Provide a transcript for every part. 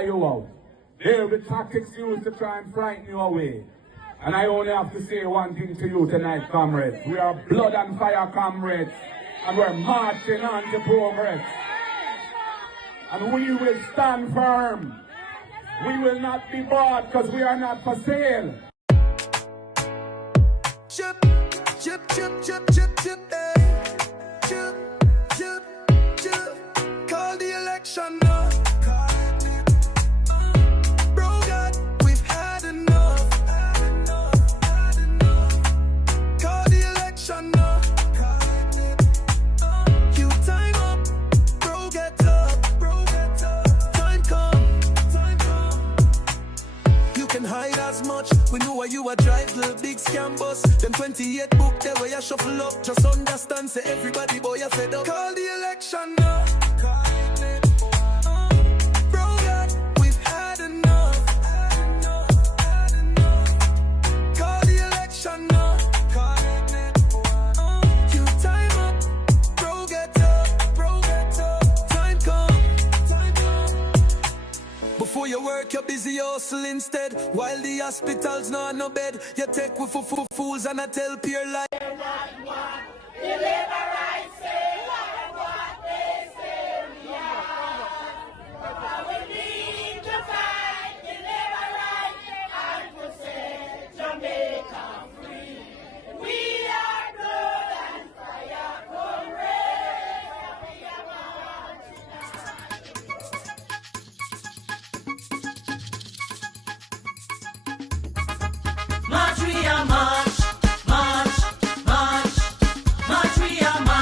tire you out. They're the tactics used to try and frighten you away. And I only have to say one thing to you tonight, comrades. We are blood and fire comrades. And we're marching on to progress. And we will stand firm. We will not be bought because we are not for sale. Chip, chip, chip, chip, chip, chip, hey. Chip, chip, chip. Call the election now. Bro, God, we've had enough. Call the election now. You time up, bro, get up. Time come. You can hide as much. We know why you a drive the big scam bus. Them 28 book there where you shuffle up. Just understand, say everybody boy you fed up. Call the election now. Bro, God, we've had enough. Call the election now. You time up, bro, get up. Time come. Before you work, you're busy hustle instead. While the hospitals not no bed, you take with fools and I tell peer like March, we are march, march, march, march, we are march.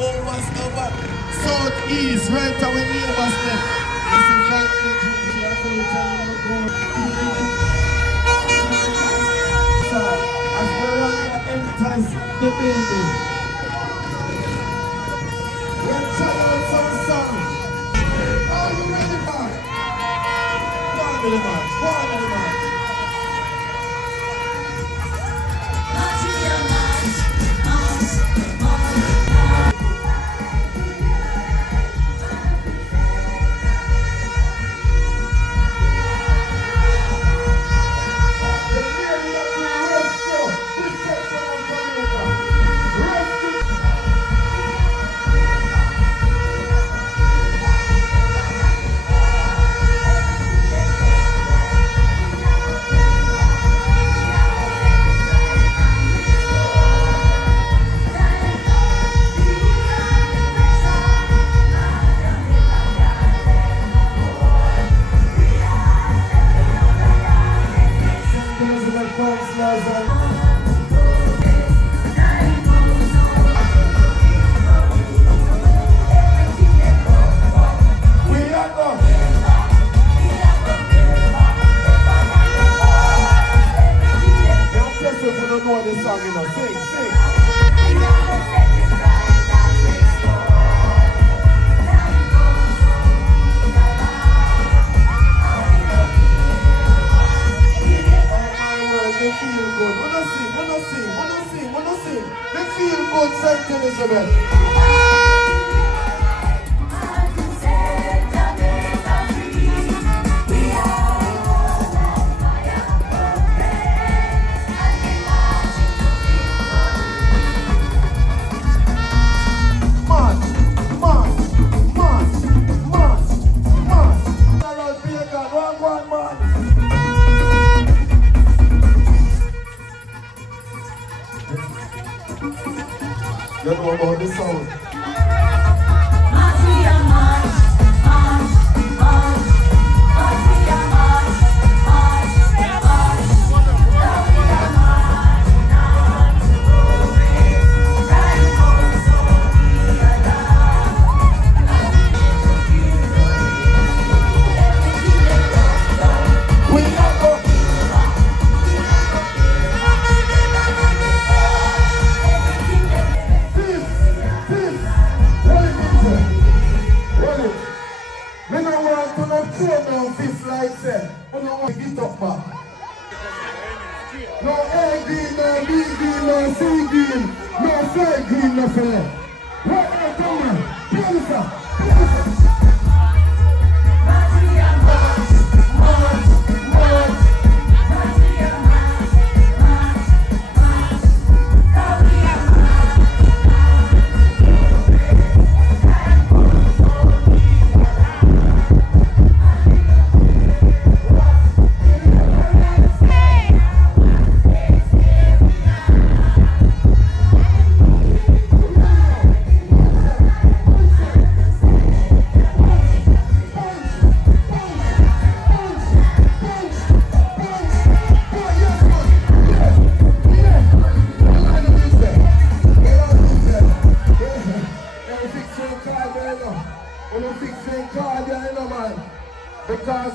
almost over. Southeast, right away neighbors there. This is right here, as the runner enters the building. We're trying out some song. Are you ready, man? Family man, family man. Elzabeth. You know about the sound. No A green, no B green, no C green, no fly green, no fair. What are you doing? Beautiful. Because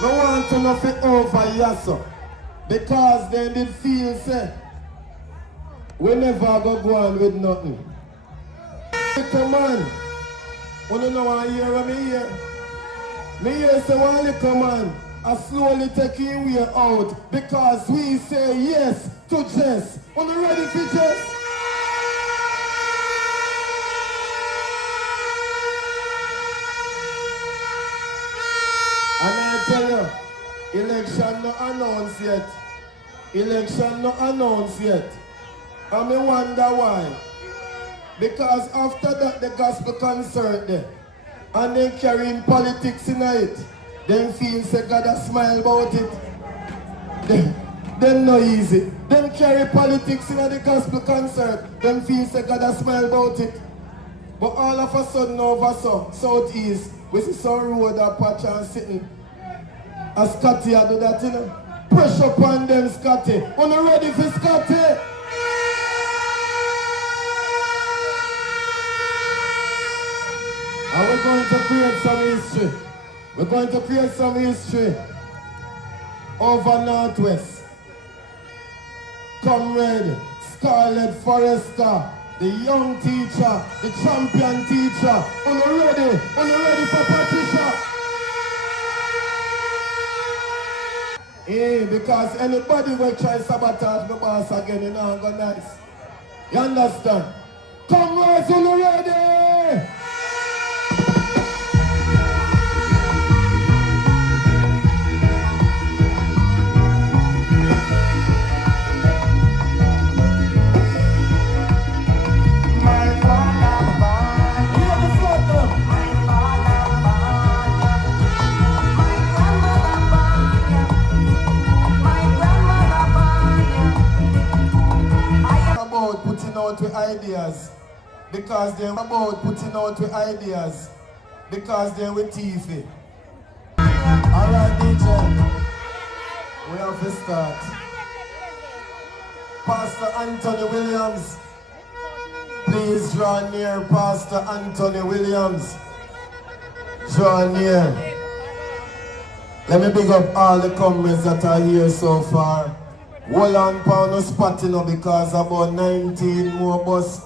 no one to nothing over Yasso. Because they did feel say we never go on with nothing. Little man, wanna know what I hear me here? Me hear say one little man are slowly taking way out because we say yes to Jess. Are you ready for Jess? And I tell you, election not announced yet. Election not announced yet. And I wonder why. Because after that the gospel concert there, and then carrying politics in it. Them feel say God a smile about it. Them no easy. Them carry politics in the gospel concert. Them feel say God a smile about it. But all of a sudden over Southeast, We see some road that patch and sitting. And Scotty I do that, you know. Pressure upon them, Scotty. On the ready for Scotty. And we're going to create some history. We're going to create some history over Northwest. Comrade Scarlett Forrester, the young teacher, the champion teacher. On the ready for Patricia. Yeah, because anybody will try sabotage the boss again, you know, go nice. You understand? Comrades on the ready! Putting out with ideas because they're about putting out with ideas because they're with TV. Alright, DJ, we have to start. Pastor Anthony Williams, please draw near. Pastor Anthony Williams, draw near. Let me big up all the comrades that are here so far. Hold on, pound no spot, you know, because about 19 more bus.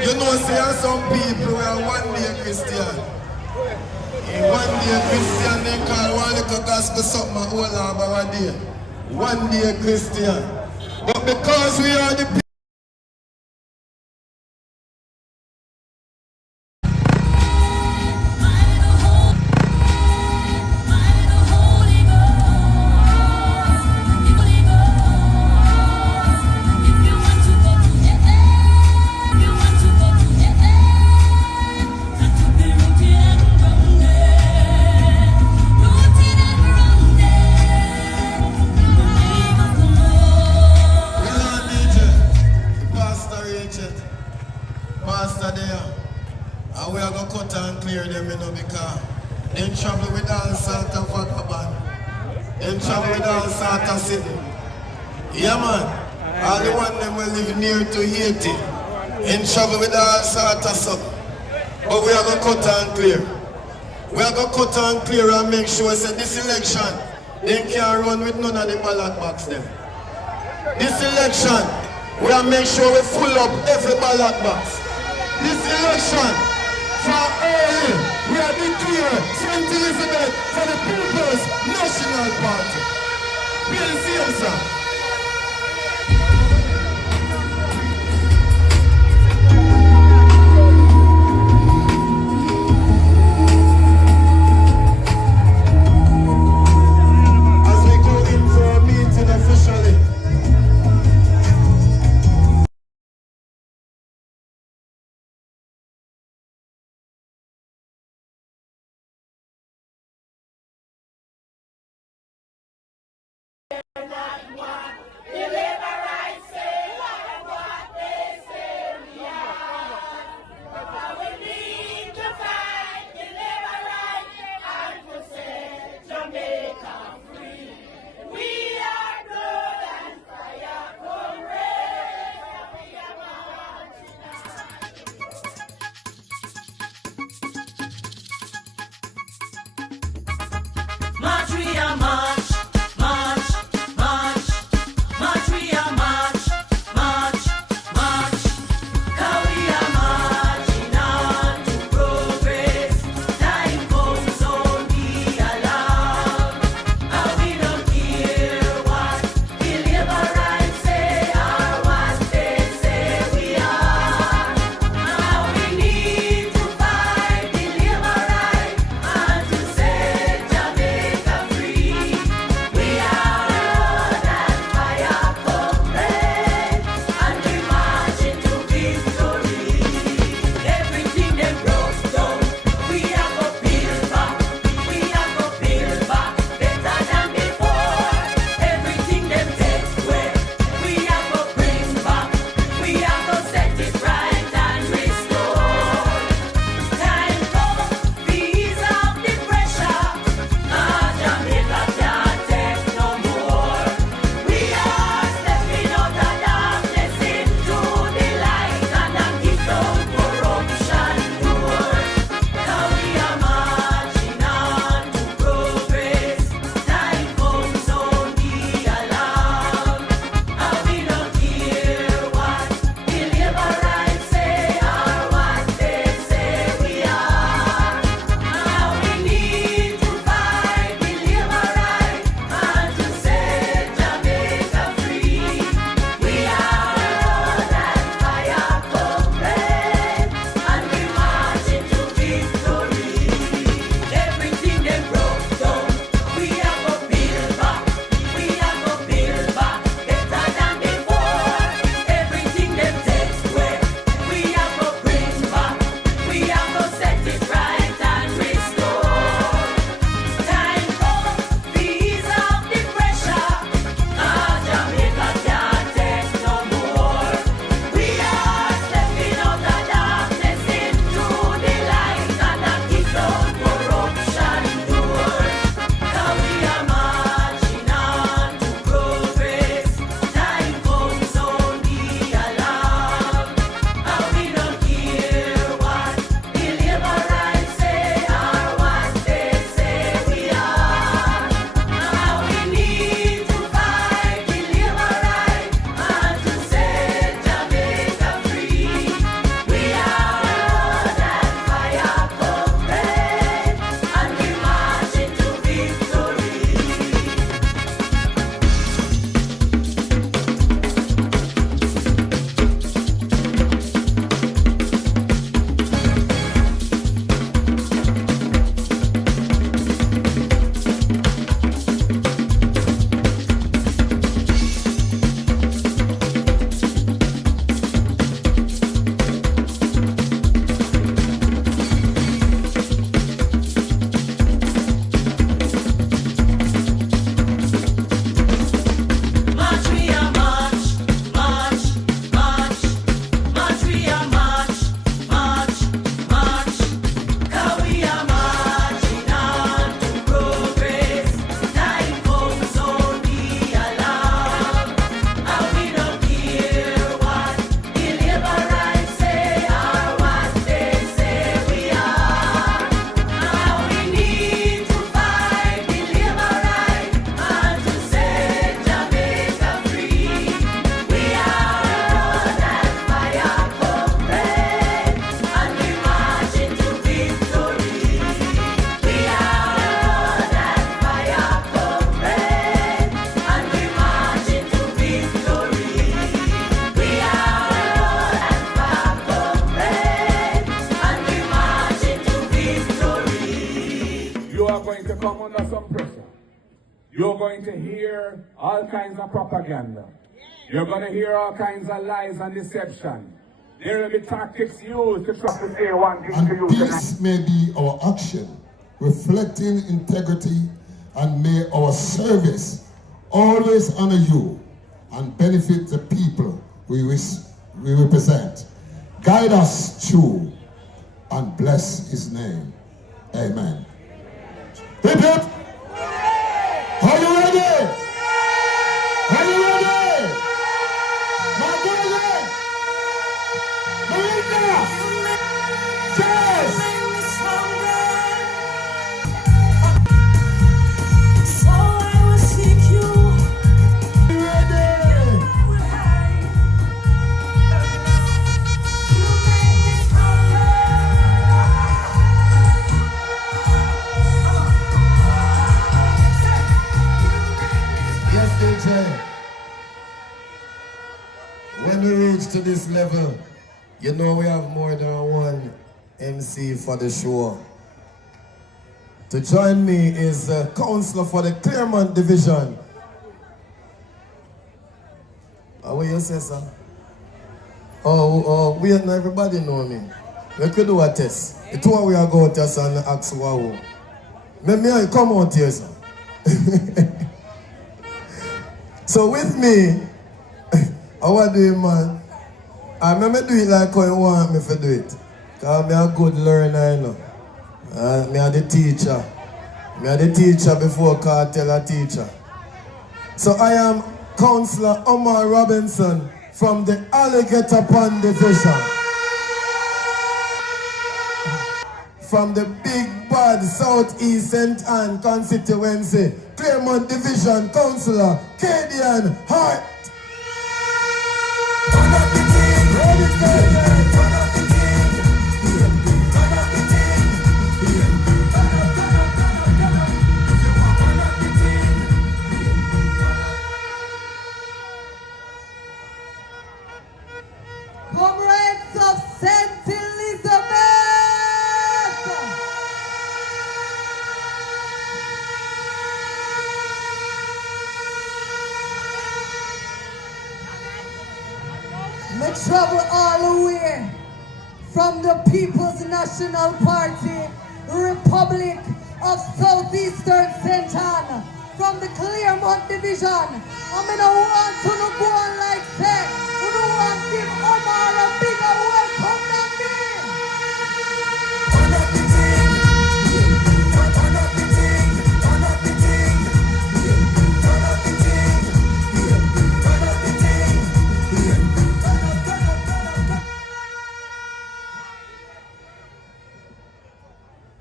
You know, there are some people who are one-day Christian. One-day Christian, they call one little gospel something all over a day. One-day Christian. But because we are the people, Pastor there, and we are going to cut and clear them, you know, because they travel with all sorts of vagabond. They travel with all sorts of city. Yeah, man. All the one them will live near to Haiti. They travel with all sorts of stuff. But we are going to cut and clear. We are going to cut and clear and make sure that this election, they can't run with none of the ballot box them. This election, we are make sure we full up every ballot box. This election, for early, we are declared St. Elizabeth for the People's National Party. Bill Simpson. you're going to hear all kinds of propaganda. You're going to hear all kinds of lies and deception. There will be tactics used to try to say one thing to you And tonight. this may be our action, reflecting integrity, and may our service always honor you and benefit the people we represent. Guide us through and bless his name. Amen. Hip hip! Are you ready? Are you ready? My brother! Marina! Yes! So I will seek you. You ready? Yes, DJ. When we reach to this level, you know we have more than one MC for the show. To join me is the counselor for the Claremont Division. What you say, sir? Oh, we and everybody know me. We could do a test. The two of we are going to test and ask wow. May I come out here, sir? So with me, I want to do it, man. I remember do it like how you want me to do it. Because I'm a good learner, you know. I'm the teacher. I'm the teacher before I can tell a teacher. So I am Councillor Omar Robinson from the Alligator Pond Division. From the Big Bad Southeast St. Anne Constituency, Claremont Division Councillor Cadian Hart. Comrades of St. Elizabeth! Me travel all the way from the People's National Party, Republic of Southeastern St. Anne, from the Claremont Division. I mean, I want to go on like that. We don't want to give Omar a bigger welcome than me.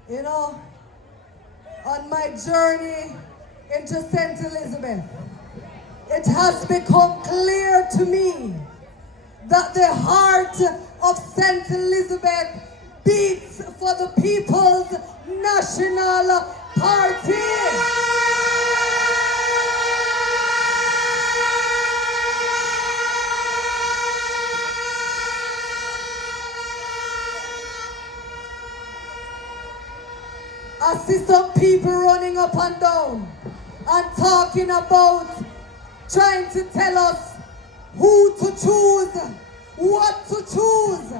You know, on my journey into St. Elizabeth, it has become clear to me that the heart of St. Elizabeth beats for the People's National Party. I see some people running up and down and talking about trying to tell us who to choose, what to choose.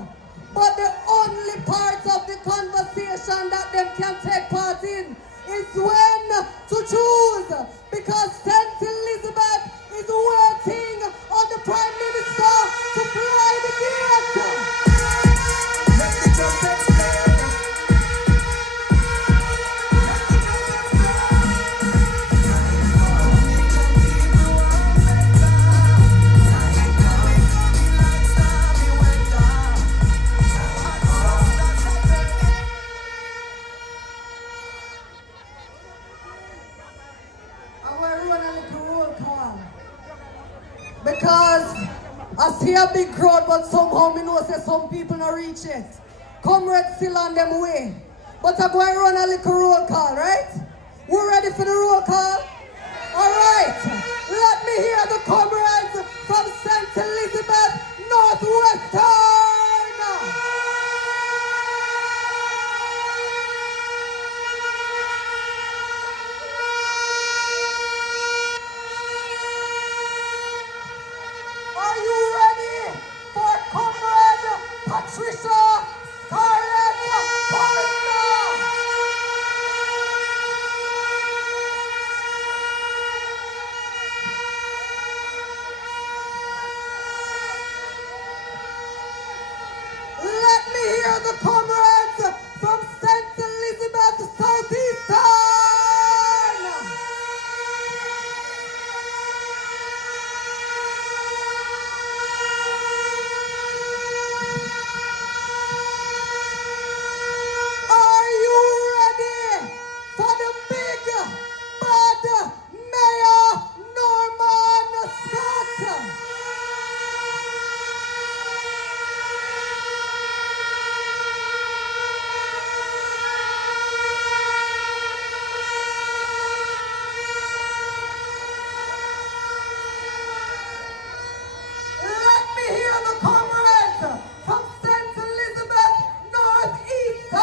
But the only part of the conversation that them can take part in is when to choose. Because St. Elizabeth is waiting on the Prime Minister to fly the gate. Because I see a big crowd, but somehow me know say some people not reach it. Comrades still on them way. But I'm going to run a little roll call, right? We're ready for the roll call? All right. Let me hear the comrades from St. Elizabeth, Northwestern. the comrades from St. Elizabeth, Southeastern. Are you ready for the big bad Mayor Norman Scott? Let me hear the comrades from St. Elizabeth, Northeastern.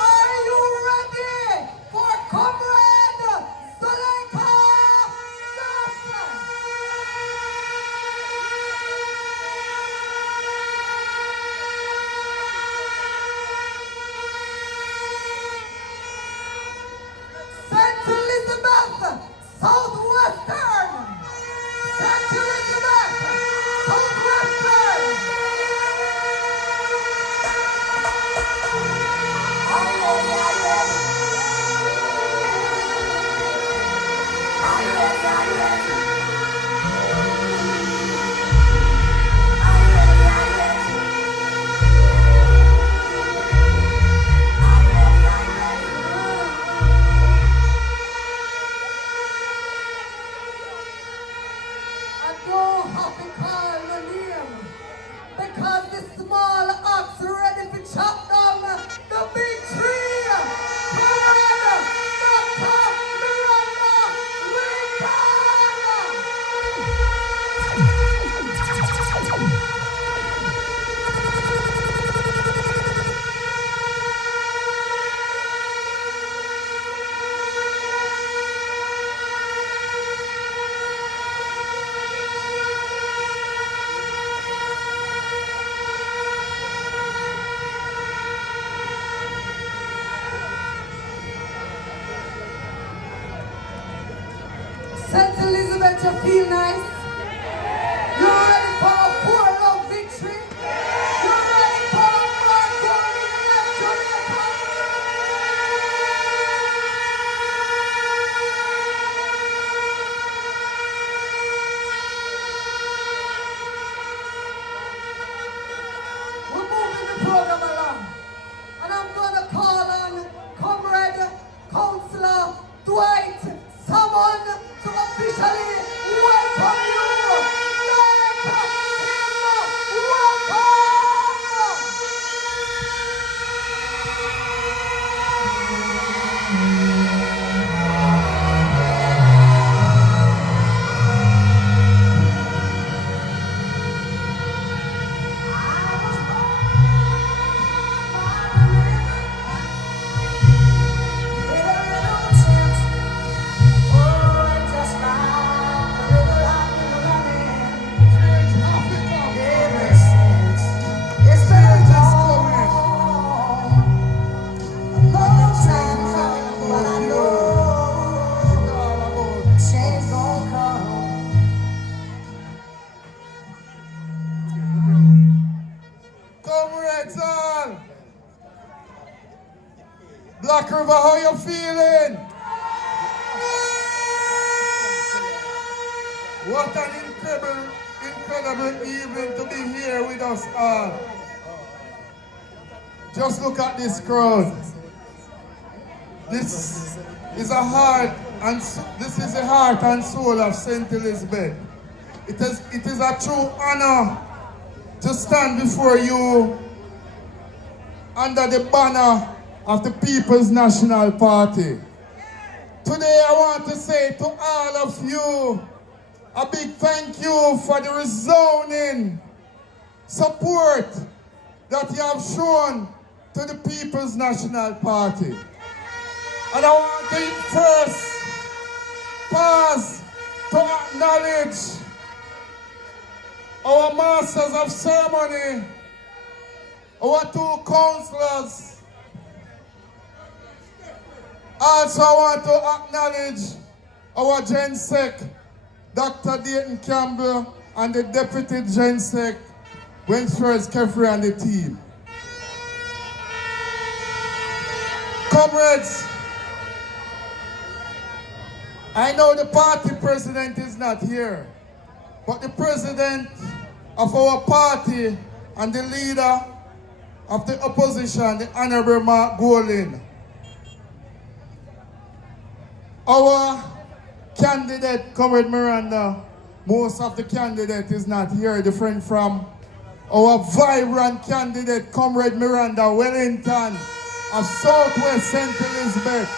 Are you ready for Comrade Zuleika Sasa? St. Elizabeth, Southwestern. St. Elizabeth, Southwestern. I don't have to call my name because the small ox ready to chop down the big tree. Comrade Dr. Miranda Lincoln. St. Elizabeth, you feel nice? You ready for a poor love victory? You ready for a more golden left Jamaica? We're moving the program along, and I'm going to call on Comrade Councillor Dwight Salmon to officially welcome you. Let him welcome. Comrades on! Black River, how you feeling? What an incredible evening to be here with us all. Just look at this crowd. This is the heart and soul of St. Elizabeth. It is a true honor to stand before you under the banner of the People's National Party. Today I want to say to all of you a big thank you for the resounding support that you have shown to the People's National Party. And I want to first pause to acknowledge our masters of ceremony, our two councillors, Also, I want to acknowledge our Gen-Sec, Dr. Dayton Campbell, and the Deputy Gen-Sec, Wentworth Kefri, and the team. Comrades, I know the party president is not here, but the president of our party and the leader of the opposition, the Honorable Mark Golin, our candidate, Comrade Miranda, most of the candidate is not here, different from our vibrant candidate, Comrade Miranda Wellington of Southwest St. Elizabeth.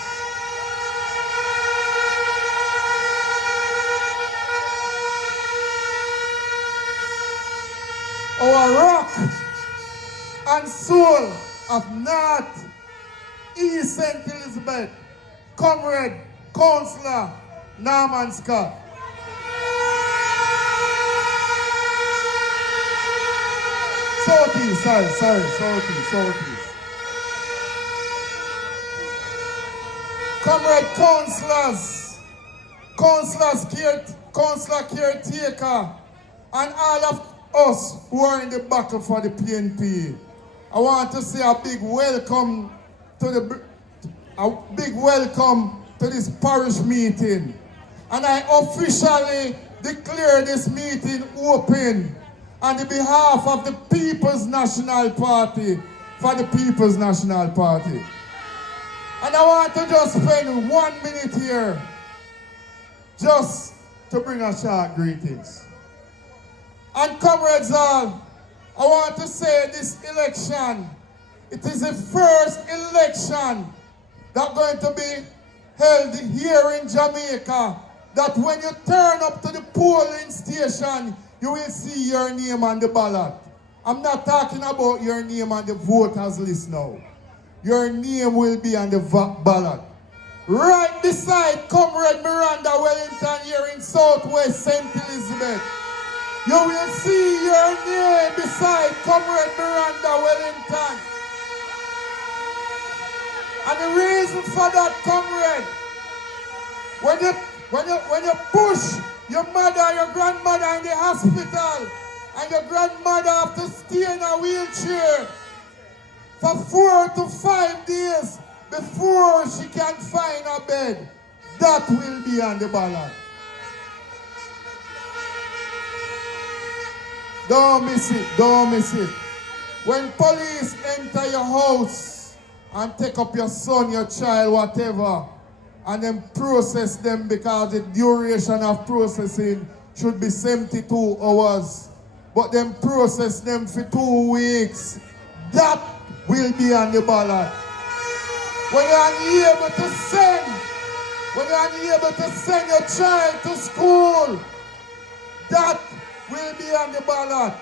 Our rock and soul of North East St. Elizabeth, Comrade Councillor Norman Scott. Southeast. Comrade Councillor Caretaker, and all of us who are in the battle for the PNP. I want to say a big welcome to this parish meeting. And I officially declare this meeting open on the behalf of the People's National Party, for the People's National Party. And I want to just spend 1 minute here just to bring a short greetings. And comrades all, I want to say this election, it is the first election that's going to be held here in Jamaica, that when you turn up to the polling station, you will see your name on the ballot. I'm not talking about your name on the voters list now. Your name will be on the ballot. Right beside Comrade Miranda Wellington here in Southwest St. Elizabeth, you will see your name beside Comrade Miranda Wellington. And the reason for that, comrade, when you push your mother, your grandmother in the hospital, and your grandmother have to stay in a wheelchair for 4 to 5 days before she can find a bed, that will be on the ballot. Don't miss it, don't miss it. When police enter your house and take up your son, your child, whatever, and then process them, because the duration of processing should be 72 hours, but then process them for 2 weeks, that will be on the ballot. When you're unable to send your child to school, that will be on the ballot.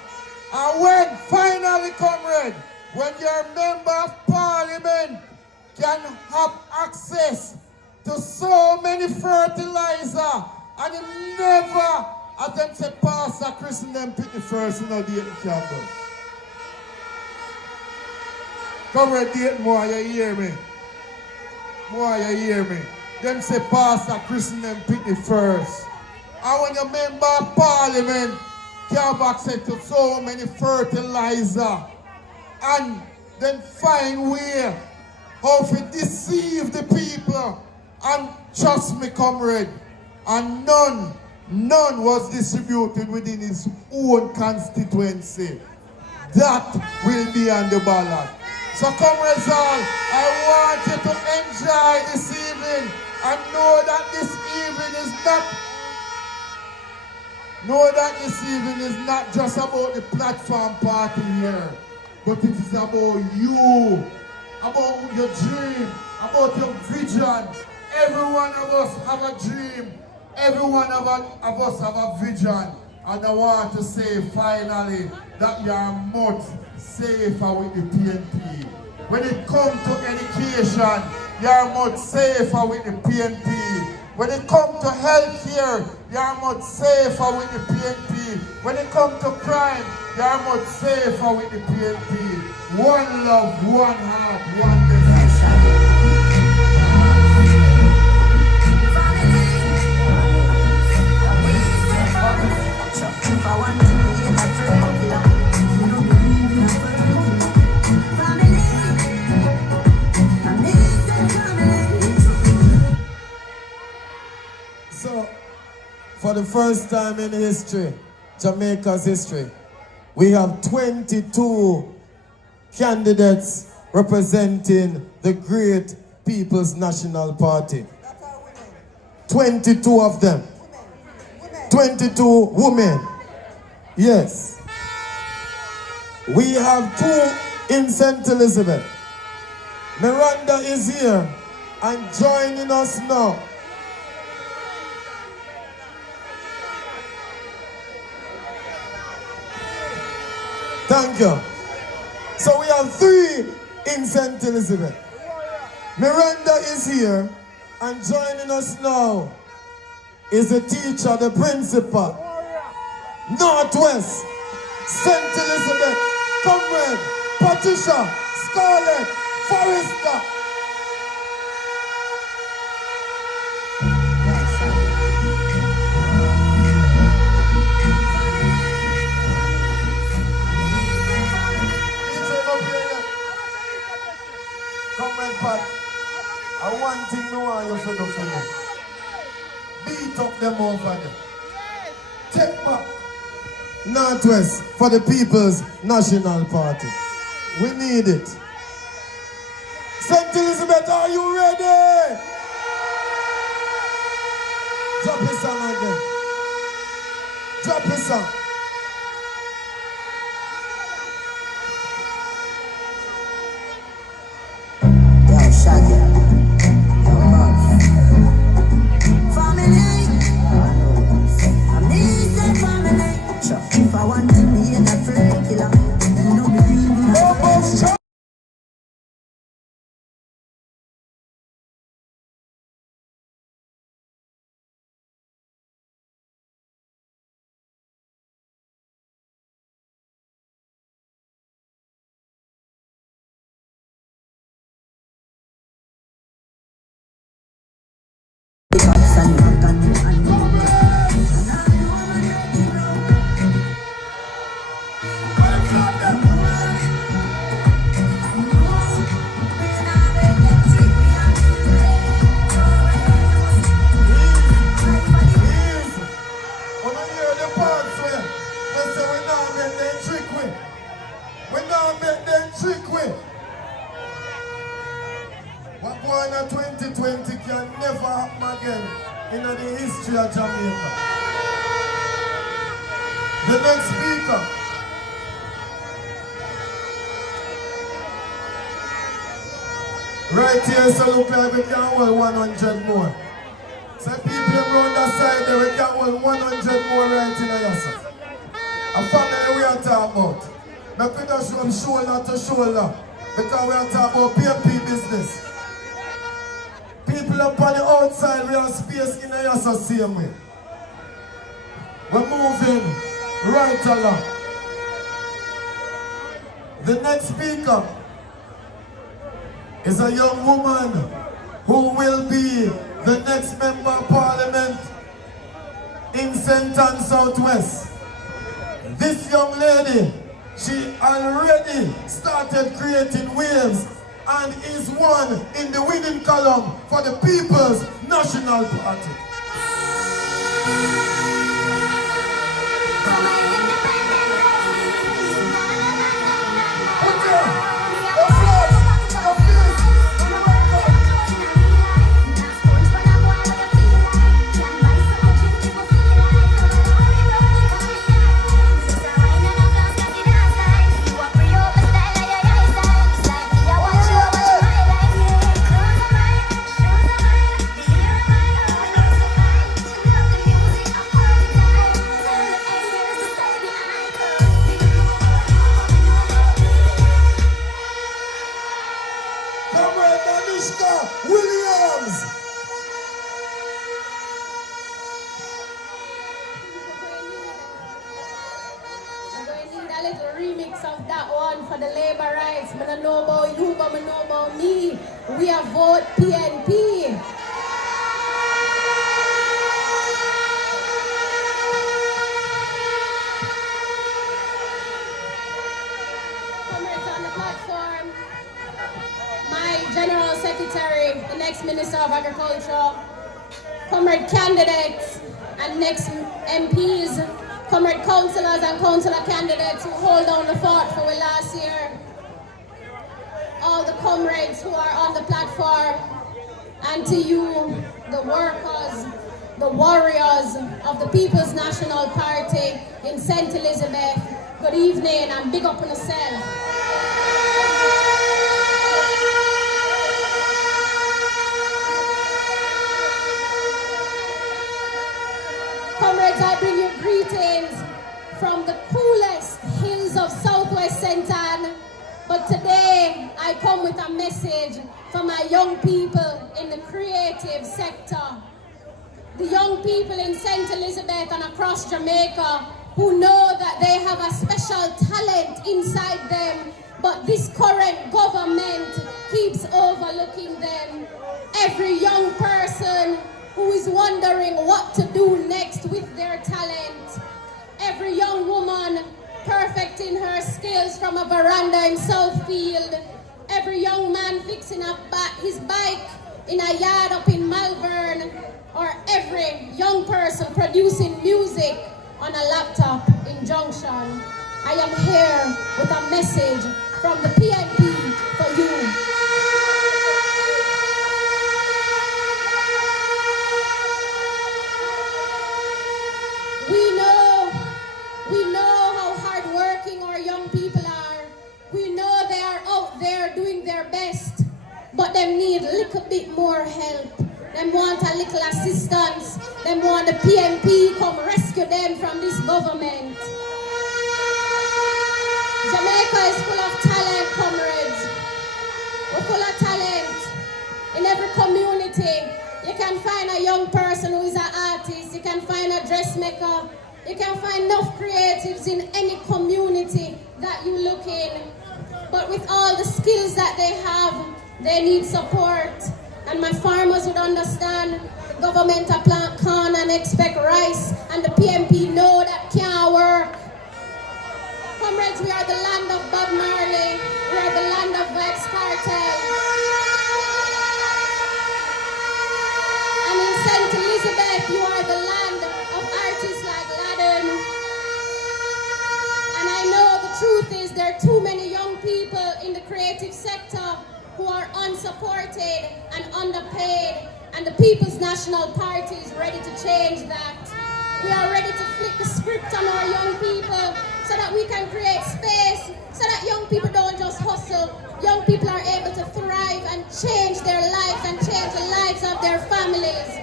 And when finally, comrade, when your member of parliament can have access to so many fertilizer, and you never, as them say, Pastor Christian them pick the first, you know, Dayton Campbell. Comrade Dayton, more you hear me? More you hear me? Them say Pastor Christian them pick the first. And when your member of parliament can have access to so many fertilizer, and then find way how to deceive the people, and trust me, comrade, and none was distributed within his own constituency, that will be on the ballot. So comrades all, I want you to enjoy this evening and know that this evening is not just about the platform party here, but it is about you, about your dream, about your vision. Every one of us have a dream. Every one of us have a vision. And I want to say finally that you are much safer with the PNP. When it comes to education, you are much safer with the PNP. When it comes to health care, you are much safer with the PNP. When it comes to crime, you are much safer with the PNP. One love, one heart, one desire. If I want to be a regular, you know believe in a family. So, for the first time in history, Jamaica's history, we have 22 candidates representing the great People's National Party. 22 of them. 22 women. Yes. We have 2 in St. Elizabeth. Miranda is here and joining us now. Thank you. So we have 3 in St. Elizabeth. Miranda is here, and joining us now is the teacher, the principal, Northwest, St. Elizabeth, Comrade, Patricia, Scarlett, Forrester. Comrade Pat, I one thing no one you should do for me. Beat up them over there. Take back Northwest for the People's National Party. We need it. St. Elizabeth, are you ready? Drop a song again. Drop a song. Yo, Shaggy. Yo, love. Family. I'm easy family. If I want to be a regular, you know believe in a What going on 2020 can never happen again in the history of Jamaica. The next speaker. Right here, so look like we can hold 100 more. So people around that side there, we can hold 100 more right in here. A family we are talking about. But we don't show them shoulder to shoulder. Because we are talking about PMP business. People up on the outside, we have space in the house the same way. We're moving right along. The next speaker is a young woman who will be the next member of parliament in St. Anne Southwest. This young lady, she already started creating waves and is one in the winning column for the People's National Party. We are vote PNP. my General Secretary, the next Minister of Agriculture, comrade candidates and next MPs, comrade councillors and councillor candidates who hold down the fort for we last year, all the comrades who are on the platform, and to you, the workers, the warriors of the People's National Party in St. Elizabeth, good evening and big up on yourself. Comrades, I bring you greetings from the coolest hills of Southwest St. Anne, but today I come with a message for my young people in the creative sector. The young people in St. Elizabeth and across Jamaica who know that they have a special talent inside them, but this current government keeps overlooking them. Every young person who is wondering what to do next with their talent. Every young woman perfecting her skills from a veranda in Southfield. Every young man fixing up his bike in a yard up in Malvern. Or every young person producing music on a laptop in Junction. I am here with a message from the PNP for you. We know how hardworking our young people are. We know they are out there doing their best, but they need a little bit more help. Them want a little assistance. Them want the PNP come rescue them from this government. Jamaica is full of talent, comrades. We're full of talent. In every community, you can find a young person who is an artist. You can find a dressmaker. You can find enough creatives in any community that you look in. But with all the skills that they have, they need support. And my farmers would understand the government a plant corn and expect rice, and the PNP know that can't work. Comrades, we are the land of Bob Marley. We are the land of Vybz Kartel. And in St. Elizabeth, you are the land of artists like Laden. And I know the truth is there are too many young people in the creative sector who are unsupported and underpaid, and the People's National Party is ready to change that. We are ready to flip the script on our young people so that we can create space, so that young people don't just hustle. Young people are able to thrive and change their lives and change the lives of their families.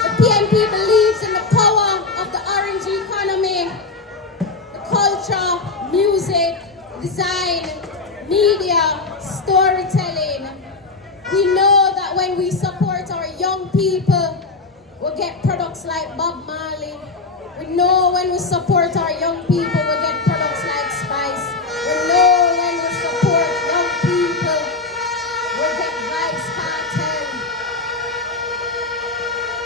The PNP believes in the power of the orange economy, the culture, music, design, media, storytelling. We know that when we support our young people, we'll get products like Bob Marley. We know when we support our young people, we'll get products like Spice. We know when we support young people, we'll get Vybz Kartel.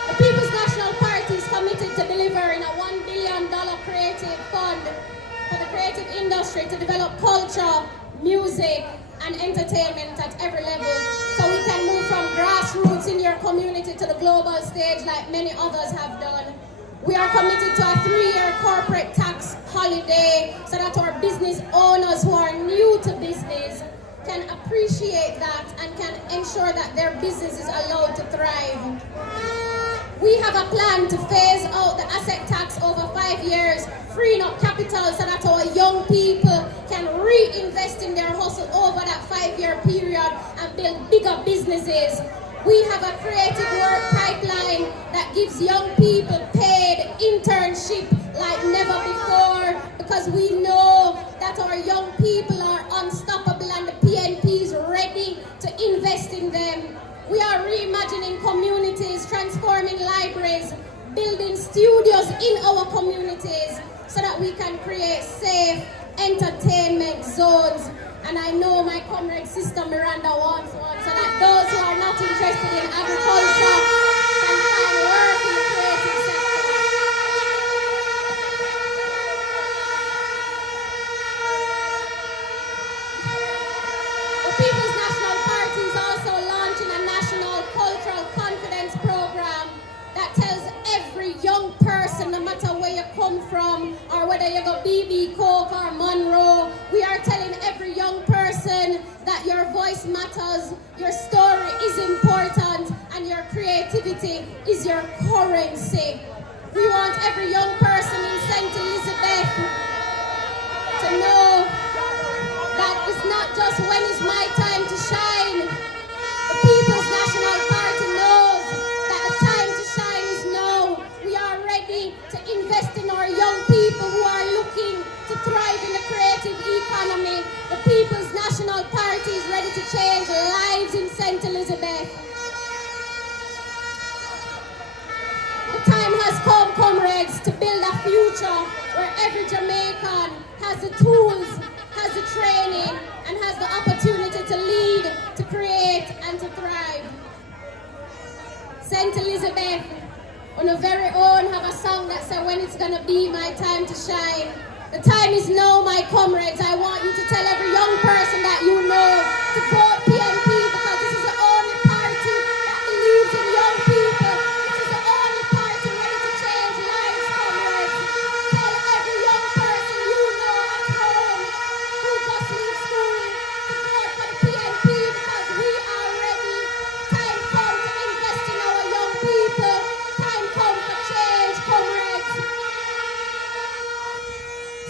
The People's National Party is committed to delivering a $1 billion creative fund for the creative industry to develop culture, music, and entertainment at every level, so we can move from grassroots in your community to the global stage like many others have done. We are committed to a 3-year corporate tax holiday so that our business owners who are new to business can appreciate that and can ensure that their business is allowed to thrive. We have a plan to phase out the asset tax over 5 years, freeing up capital so that our young people can reinvest in their hustle over that 5-year period and build bigger businesses. We have a creative work pipeline that gives young people paid internship like never before, because we know that our young people are unstoppable and the PNP is ready to invest in them. We are reimagining communities, transforming libraries, building studios in our communities so that we can create safe entertainment zones. And I know my comrade sister Miranda wants one, so that those who are not interested in agriculture can find work in the creative sector. whether you go BB, Coke or Monroe, we are telling every young person that your voice matters, your story is important, and your creativity is your currency. We want every young person in St. Elizabeth to know that it's not just when it's my time to shine. The People's National Party knows that the time to shine is now. We are ready to invest in our young people who are looking to thrive in the creative economy. The People's National Party is ready to change lives in St. Elizabeth. The time has come, comrades, to build a future where every Jamaican has the tools, has the training, and has the opportunity to lead, to create, and to thrive. St. Elizabeth, on our very own, have a song that says, when it's gonna be my time to shine. The time is now, my comrades. I want you to tell every young person that you know to vote PNP, because this is the only party that believes in young people. This is the only party ready to change lives, comrades. Tell every young person you know at home who just leaves school to vote for the PNP, because we are ready. Time comes to invest in our young people. Time comes for change, comrades.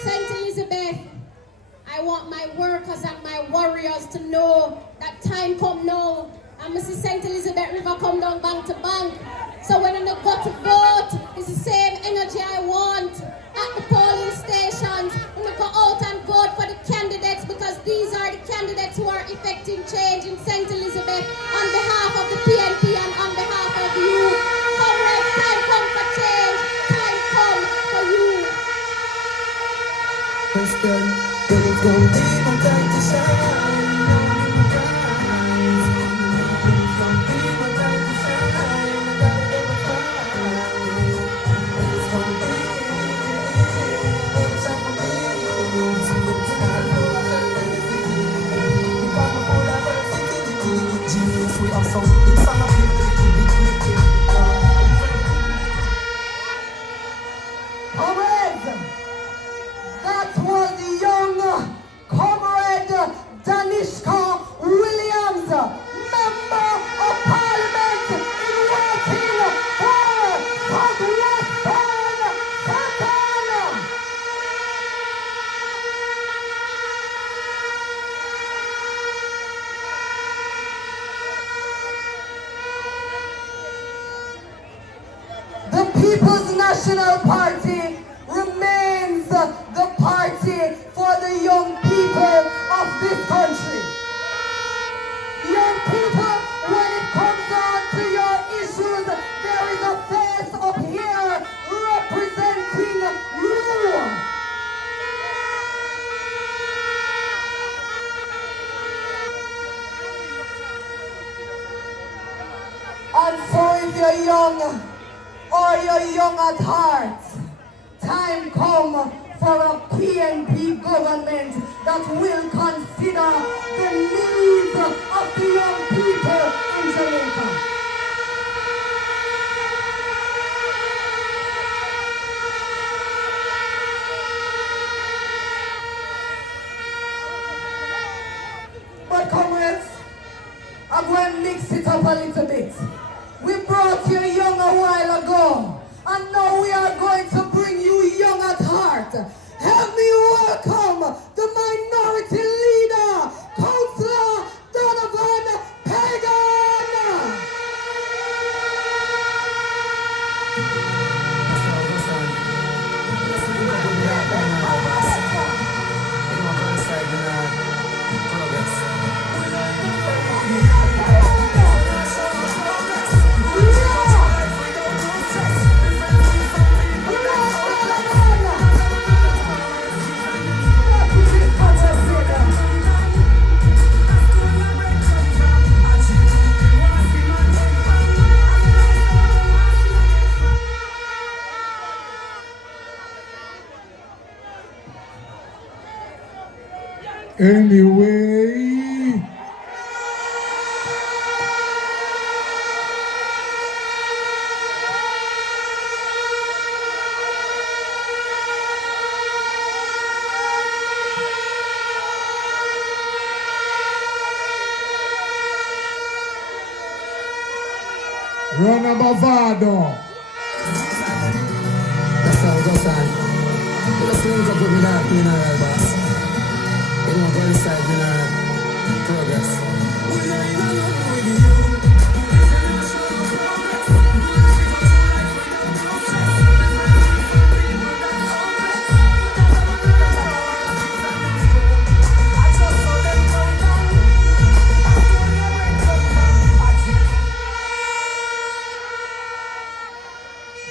St. Elizabeth, I want my workers and my warriors to know that time come now. And Mrs. St. Elizabeth River come down bank to bank. So when I go to vote, it's the same energy I want at the polling stations. When I go out and vote for the candidates, because these are the candidates who are effecting change in St. Elizabeth on behalf of the PNP and on behalf of you. Comrades, time come for change. Time come for you. Question, when it's gonna be my time to shine. It's gonna be my time to shine. I gotta get my time. It's gonna be time for me. It's time for everything. Because my whole life I'm thinking genius. We have some big song of people. Comrades, that was the young comrade Danishka Williams, Member of Parliament in waiting for Southwestern Sutton. The People's National Party remains the party for the young people of this country. Young people, when it comes on to your issues, there is a face up here representing you. And so if you're young or you're young at heart, time come for a PNP government that will consider the needs of the young people in Jamaica. But comrades, I'm going to mix it up a little bit. We brought you young a while ago, and now we are going to bring you young at heart. Help me welcome the minority leader, Councillor Donovan Pagan. Anyway, Run a bavado. That's how it goes on. You just link up with me that mineral boss. You know, go inside mineral progress.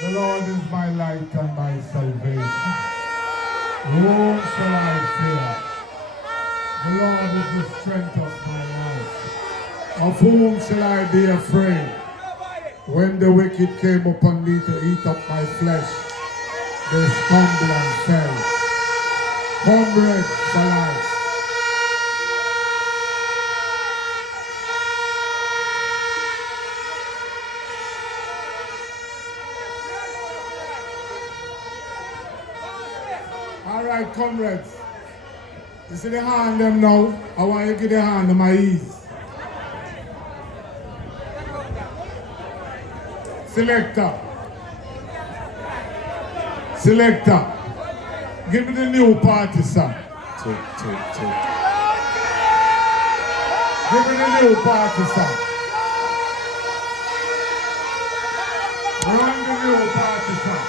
The Lord is my light and my salvation. Whom shall I fear? The Lord is the strength of my life. Of whom shall I be afraid? When the wicked came upon me to eat up my flesh, they stumbled and fell. Comrade for life. All right, comrades. You see the hand them now? I want you to give the hand to my ease. Selector. Selector. Give me the new party song. Tick. Give me the new party song. Run the new party song.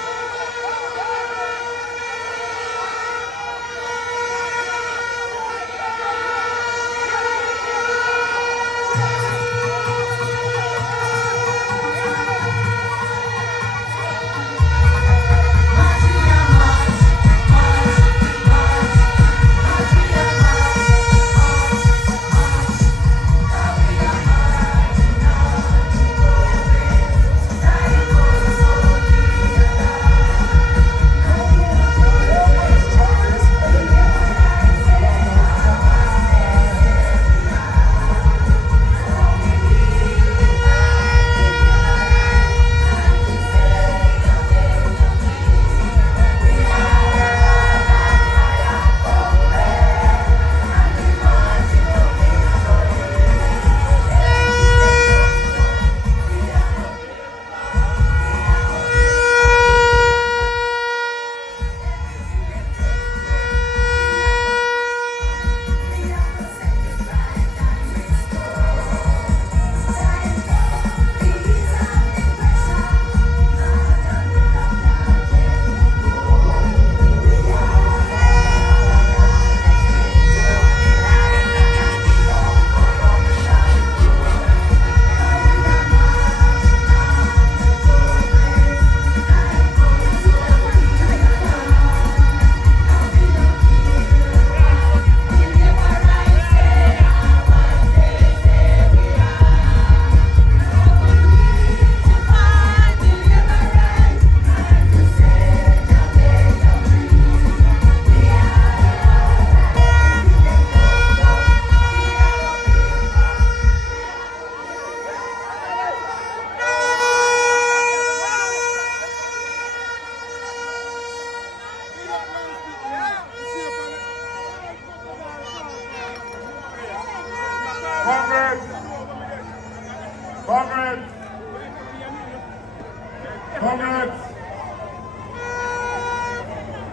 Comrades.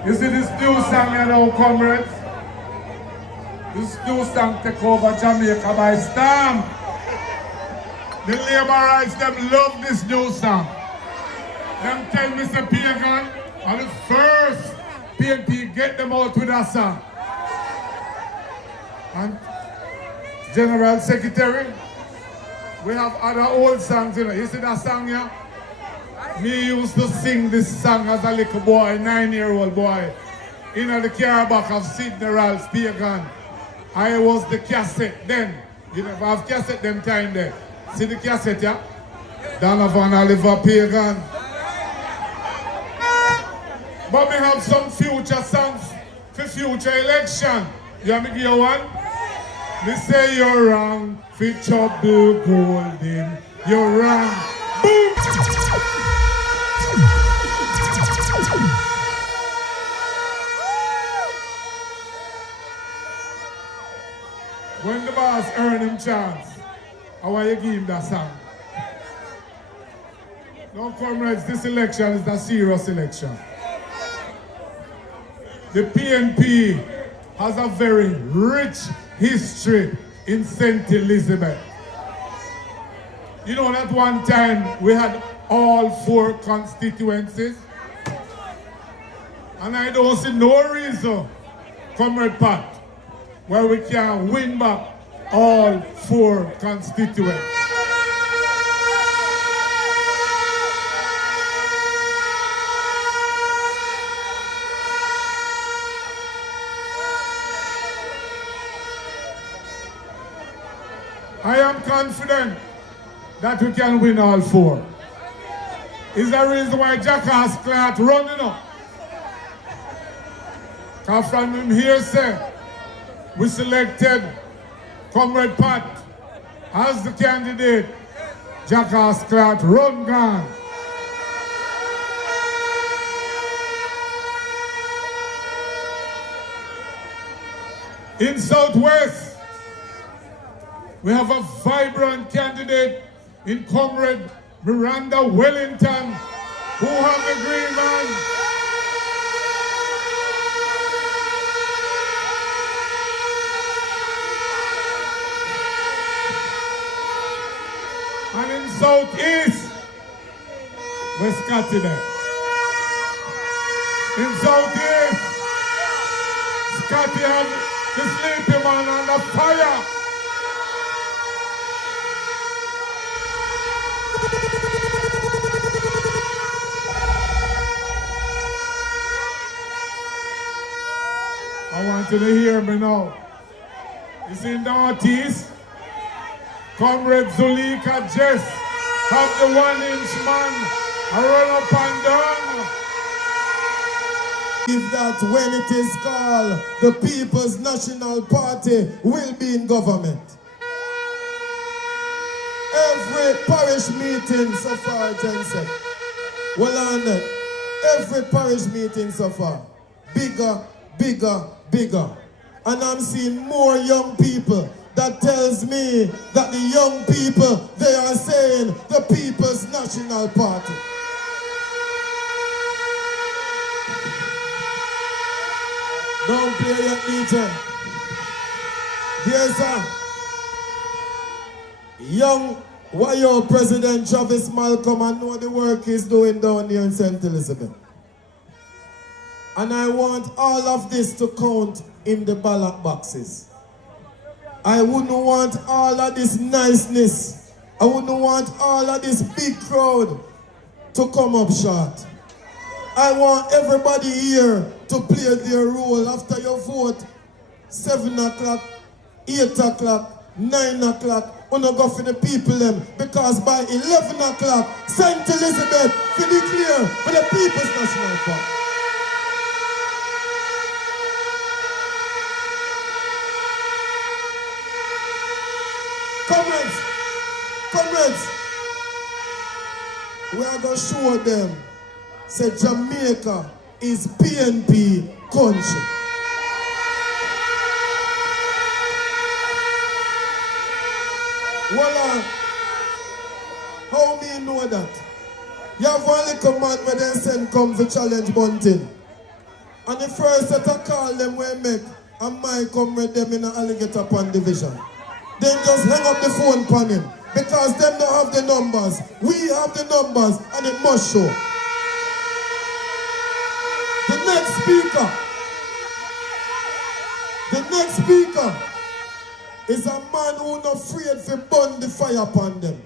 You see this new song you know, comrades? This new song take over Jamaica by storm. The laborites, them love this new song. Them tell Mr. Pagan, on the first PNP get them out with that song. And General Secretary, we have other old songs, you know. You see that song here? Me used to sing this song as a little boy, 9-year-old boy, in the car back of Sidney Ralph's Pagan. I was the cassette then. You never have cassette them time there. See the cassette, yeah? Donovan Oliver Pagan. But we have some future songs for future election. You want me to give you one? They say you're wrong, for trouble golden. You're wrong. Boom! When the boss earn him chance, I want you give him that song. No, comrades, this election is a serious election. The PNP has a very rich history in St. Elizabeth. You know, at one time we had all 4 constituencies. And I don't see no reason, Comrade Pat, where we can win back all 4 constituents. I am confident that we can win all 4. Is the reason why Jackass Clark running up. Because from him here say, we selected Comrade Pat as the candidate. Jackass Clark run gone. In Southwest, we have a vibrant candidate in Comrade Miranda Wellington, who have the green man. And in Southeast, we're Scotty there. In Southeast, Scotty have the sleeping man on the fire. I want you to hear me now. You see, Northeast, Comrade Zulika Jess have the 1-inch man a run up and down. If that when it is called, the People's National Party will be in government. Every parish meeting so far, Jensen. Well on that. Every parish meeting so far. Bigger, bigger, bigger. And I'm seeing more young people. That tells me that the young people, they are saying the People's National Party. Don't play your DJ. There's a young YO President Travis Malcolm. I know the work he's doing down here in St. Elizabeth. And I want all of this to count in the ballot boxes. I wouldn't want all of this niceness. I wouldn't want all of this big crowd to come up short. I want everybody here to play their role after your vote. 7 o'clock, 8 o'clock, 9 o'clock. When I go for the people them, because by 11 o'clock, St. Elizabeth will be clear for the People's National Party. Comrades, we are going to show them, say Jamaica is PNP country. Voila. How me know that? You have one little man where they send come for challenge Bunting. And the first set of call them we make, and my come with them in an alligator pan division. Then just hang up the phone upon him. Because them don't have the numbers. We have the numbers and it must show. The next speaker is a man who's not afraid to burn the fire upon them.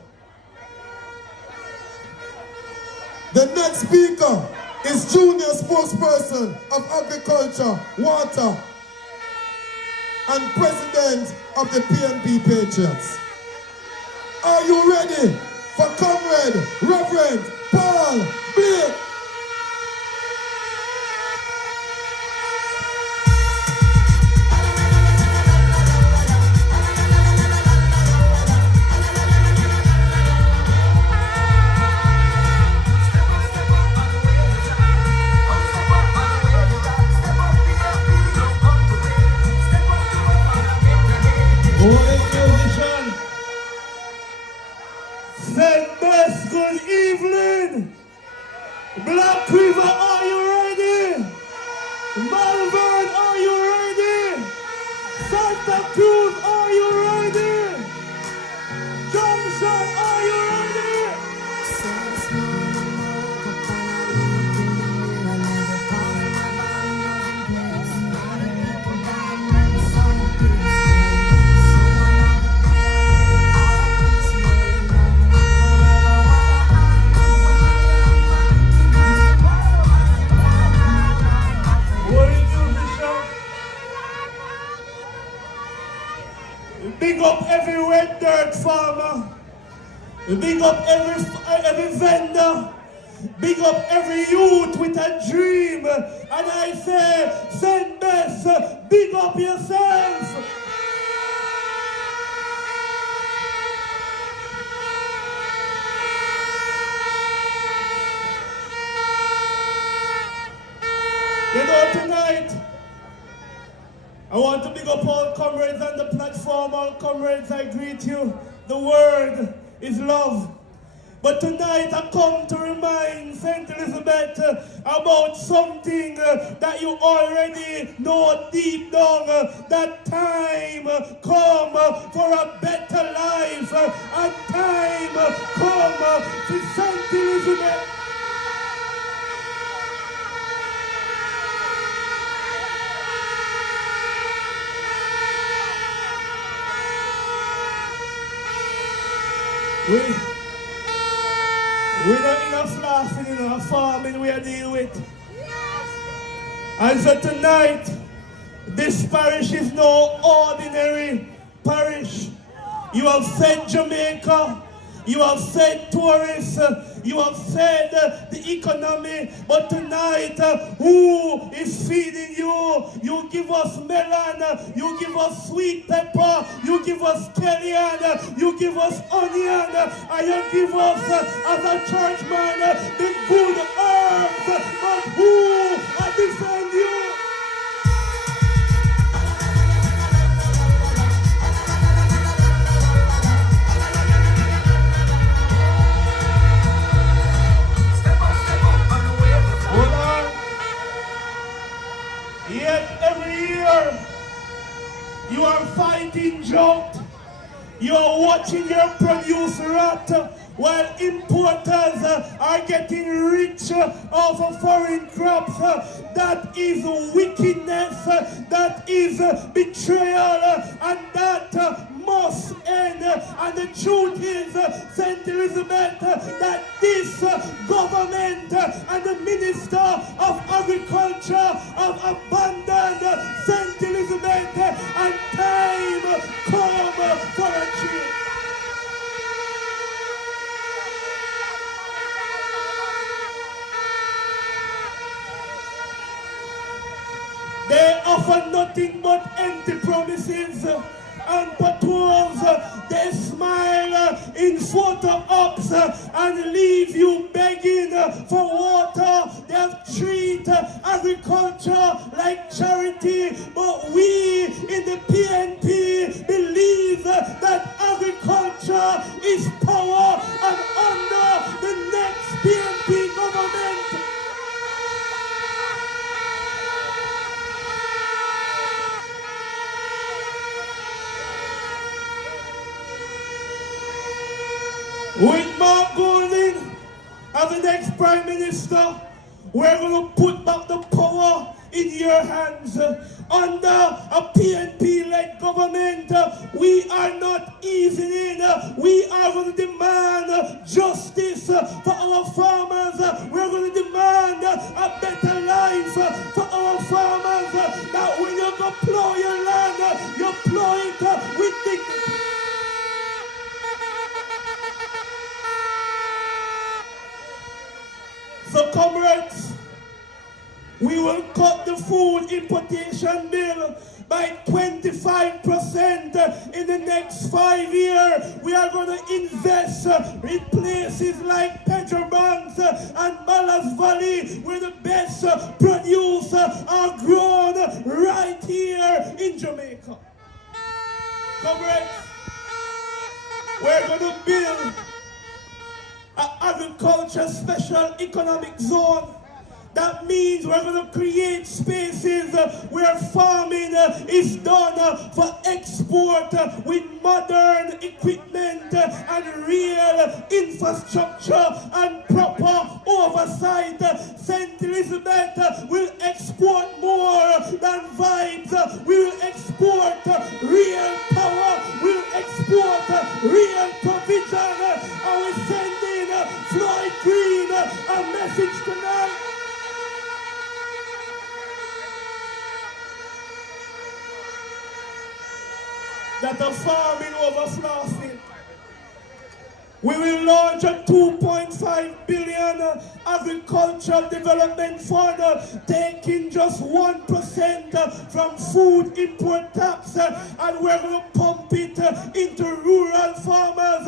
The next speaker is junior spokesperson of agriculture, water, and president of the PNP Patriots. Are you ready for Comrade Reverend Paul Blake? Good evening. Cruz, are you ready? Johnson, are you ready? Big up every red dirt farmer. Big up every vendor. Big up every youth with a dream. And I say, St. Bess, big up yourself. You know, tonight, I want to big up all comrades on the platform. All comrades, I greet you. The word is love. But tonight I come to remind St. Elizabeth about something that you already know deep down. That time come for a better life. And time come for St. Elizabeth. We're not enough laughing, enough farming we are dealing with. And so tonight, this parish is no ordinary parish. You have fed Jamaica, you have fed tourists, you have fed the economy, but tonight, who is feeding you? You give us melon, you give us sweet pepper, you give us scallion, you give us onion, and you give us, as a churchman, the good herbs, but who defend you? Yet every year you are fighting drought, you are watching your produce rot, while importers are getting rich off of foreign crops. That is wickedness, that is betrayal, and that must end. And the truth is, St. Elizabeth, that this government and the Minister of Agriculture have abandoned St. Elizabeth, and time come for a change. They offer nothing but empty promises and patrols. They smile in photo ops and leave you begging for water. They have treated agriculture like charity, but we in the PNP believe that agriculture is power, and under the next PNP government, with Mark Golding as the next Prime Minister, we're going to put back the power in your hands. Under a PNP-led government, we are not easing in. We are going to demand justice for our farmers. We're going to demand a better life for our farmers. That when you go plow your land, you plow it with dignity. So comrades, we will cut the food importation bill by 25% in the next 5 years. We are going to invest in places like Petrobanks and Ballas Valley, where the best produce are grown right here in Jamaica. Comrades, we're going to build an agriculture special economic zone That means we're going to create spaces where farming is done for export with modern equipment and real infrastructure and proper oversight. St. Elizabeth will export more than vibes. We will export real power. We will export real provision. And we send in Floyd Green a message tonight. That the farming overflows. We will launch a 2.5 billion agricultural development fund, taking just 1% from food import tax, and we're going to pump it into rural farmers.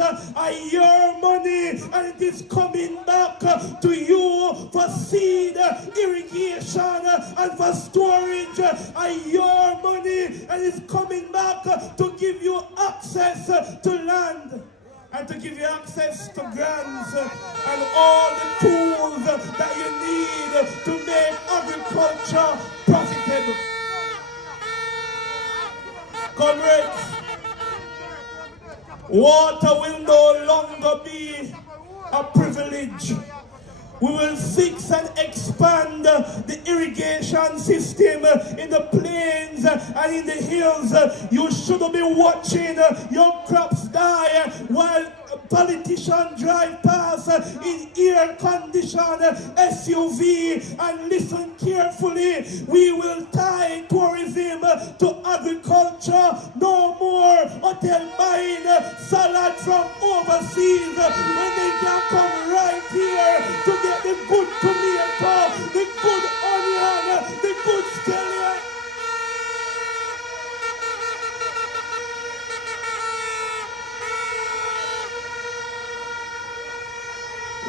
Your money, and it is coming back to you for seed, irrigation, and for storage. Your money, and it's coming back to give you access to land, and to give you access to grants and all the tools that you need to make agriculture profitable. Comrades, water will no longer be a privilege. We will fix and expand the irrigation system in the plains and in the hills. You shouldn't be watching your crops die while politicians drive past in air-conditioned SUV. And listen carefully, we will tie tourism to agriculture. No more hotel buying salad from overseas when they can come right here to get the good tomato, the good onion, the good scallion.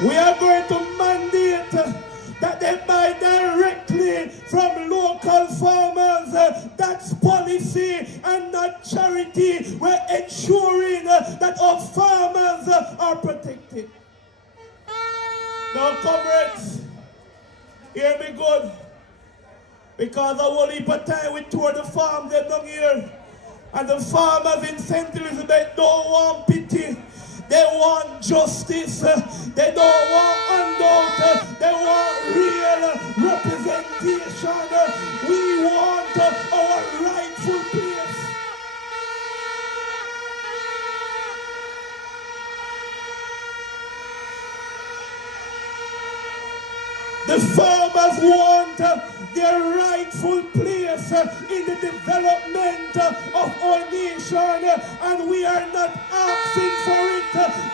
We are going to mandate that they buy directly from local farmers. That's policy and not charity. We're ensuring that our farmers are protected. Now, comrades, hear me good. Because a whole heap of time we tour the farm them down here. And the farmers in St. Elizabeth don't want pity. They want justice. They don't want handout. They want real representation. We want our rightful place. The farmers want their rightful place in the development of our nation, and we are not asking for it.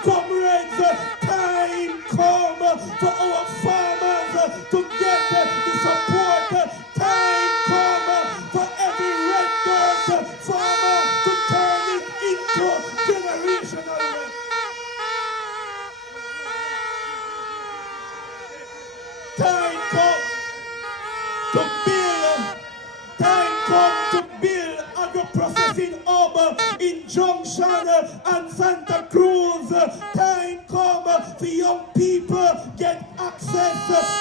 Comrades, time come for our farmers to get the support. Time come for every red dirt farmer to turn it into generational wealth. Time come to build. Time come to build agro-processing hub in Junction and Santa Cruz. Time come for young people get access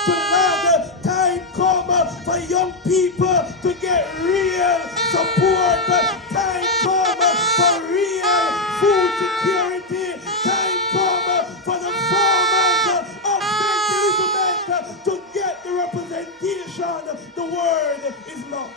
to land. Time come for young people to get real support. Time come for real food security. Time come for the farmers of St. Elizabeth to get the representation. The word is love.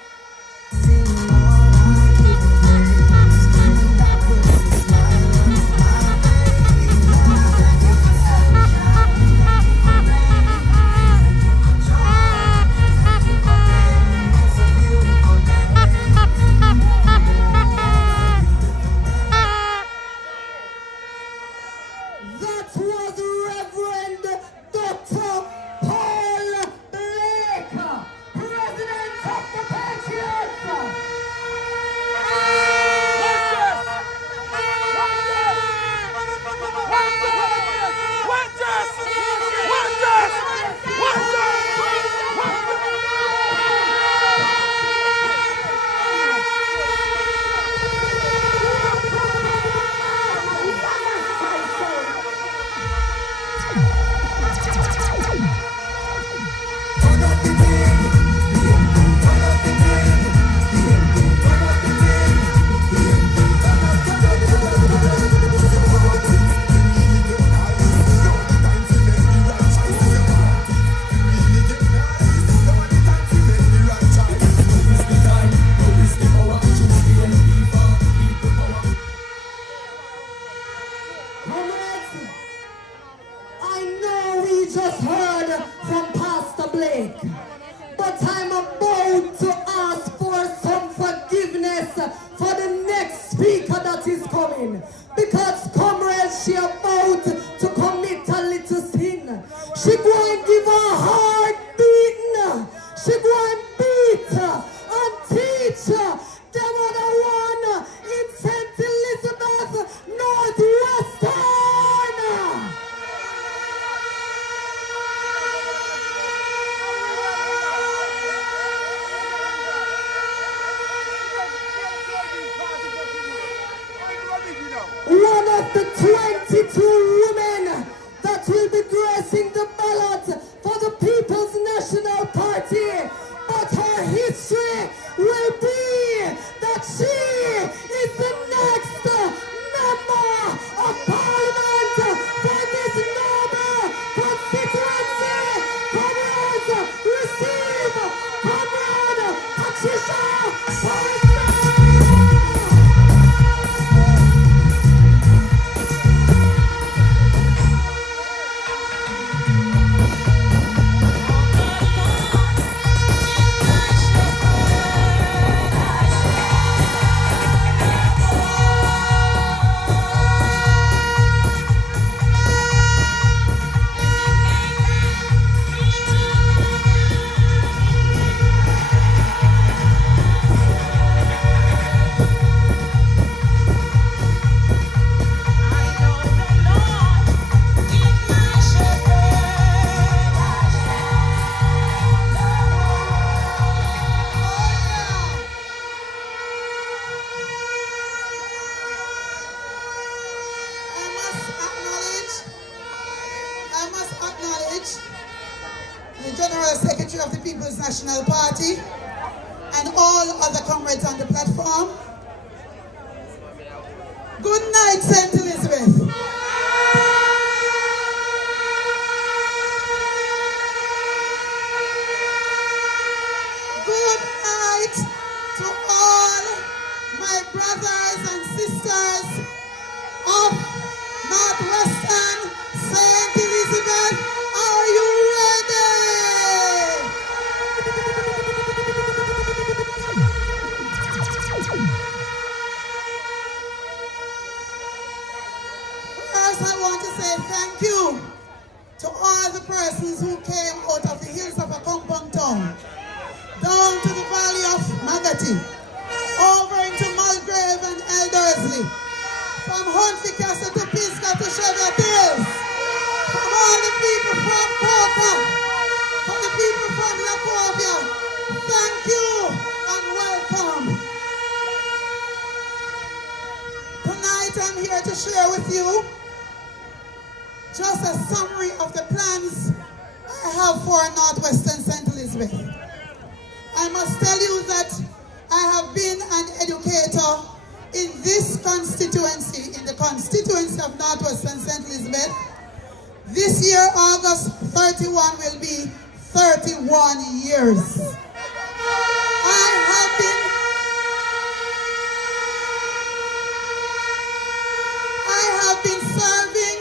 of the 22 women that will be gracing the ballot for the People's National Party. But her history will be that she is the next member of Parliament for this noble constituency. Comrades, receive Comrade Patricia Parker. I must acknowledge the General Secretary of the People's National Party and all other comrades on the platform. Good night, St. Elizabeth. Good night to all my brothers and sisters of Northwestern St. Elizabeth. Are you ready? First, I want to say thank you to all the persons who came out of the hills of a compound town, down to the valley of Magati, over into Mulgrave and Eldersley, from Huntly Castle to Pisgah to Cheviot Hills, from all the people from Corca, from the people from Laconia. Thank you and welcome. Tonight I'm here to share with you just a summary of the plans I have for Northwestern St. Elizabeth. I must tell you that I have been an educator in this constituency, in the constituency of Northwestern St. Elizabeth. This year, August 31, will be 31 years. I have been serving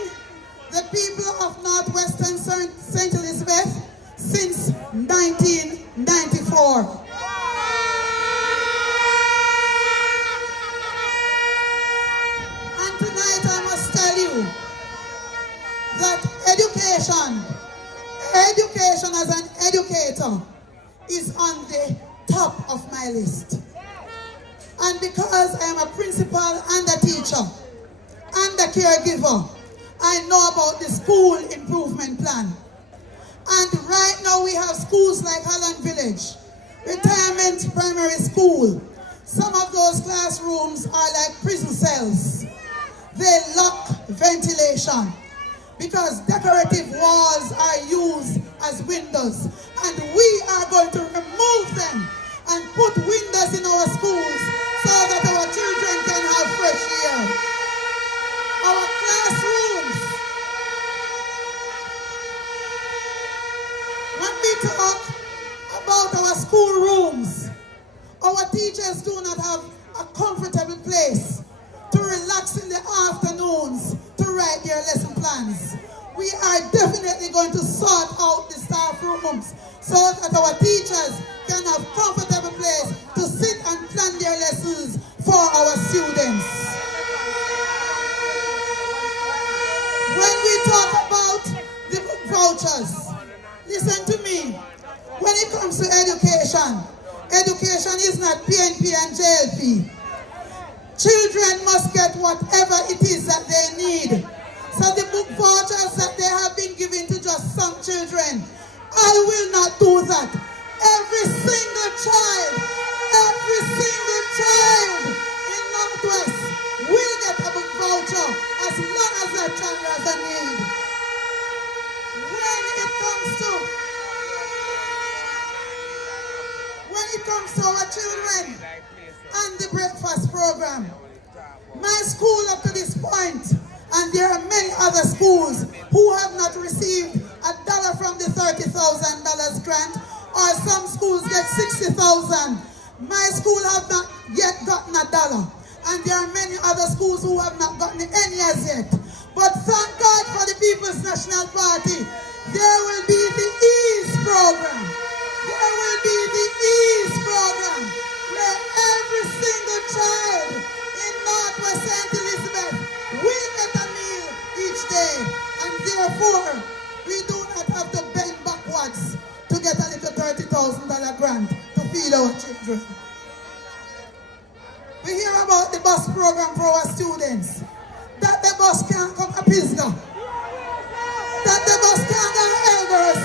the people of Northwestern St. Elizabeth since 1994. And tonight I must tell you that education as an educator is on the top of my list. And because I am a principal and a teacher and a caregiver, I know about the school improvement plan. And right now we have schools like Holland Village, Retirement Primary School. Some of those classrooms are like prison cells. They lack ventilation because decorative walls are used as windows. And we are going to remove them and put windows in our schools so that our children can have fresh air. Our classrooms. When we talk about our school rooms, our teachers do not have a comfortable place to relax in the afternoons to write their lesson plans. We are definitely going to sort out the staff rooms so that our teachers can have comfortable place to sit and plan their lessons for our students. When we talk about the book vouchers, listen to me. When it comes to education, education is not PNP and JLP. Children must get whatever it is that they need. So the book vouchers that they have been given to just some children, I will not do that. Every single child in Northwest will get a book voucher as children and the breakfast program. My school up to this point, and there are many other schools who have not received $1 from the $30,000 grant, or some schools get $60,000. My school have not yet gotten $1, and there are many other schools who have not gotten any as yet. But thank God for the People's National Party. There will be the EASE program. There will be the EASE program, where every single child in Northwest St. Elizabeth will get a meal each day, and therefore we do not have to bend backwards to get a little $30,000 grant to feed our children. We hear about the bus program for our students, that the bus can't come to Pisgah, that the bus can't go to Elzabeth,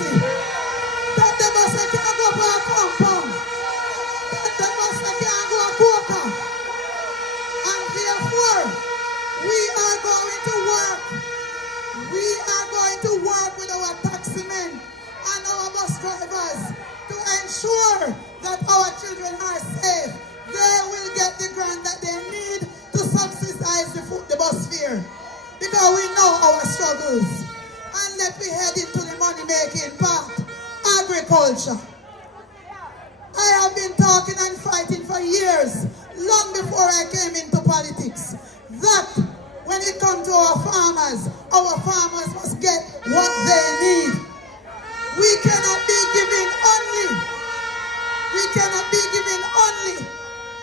that the bus can't go to our compound, that the bus can't go to Coca. And therefore, we are going to work. We are going to work with our taximen and our bus drivers to ensure that our children are safe. They will get the grant that they need to subsidize the bus fare, because we know our struggles. And let me head into the money-making part, agriculture. I have been talking and fighting for years, long before I came into politics, that when it comes to our farmers must get what they need. We cannot be giving only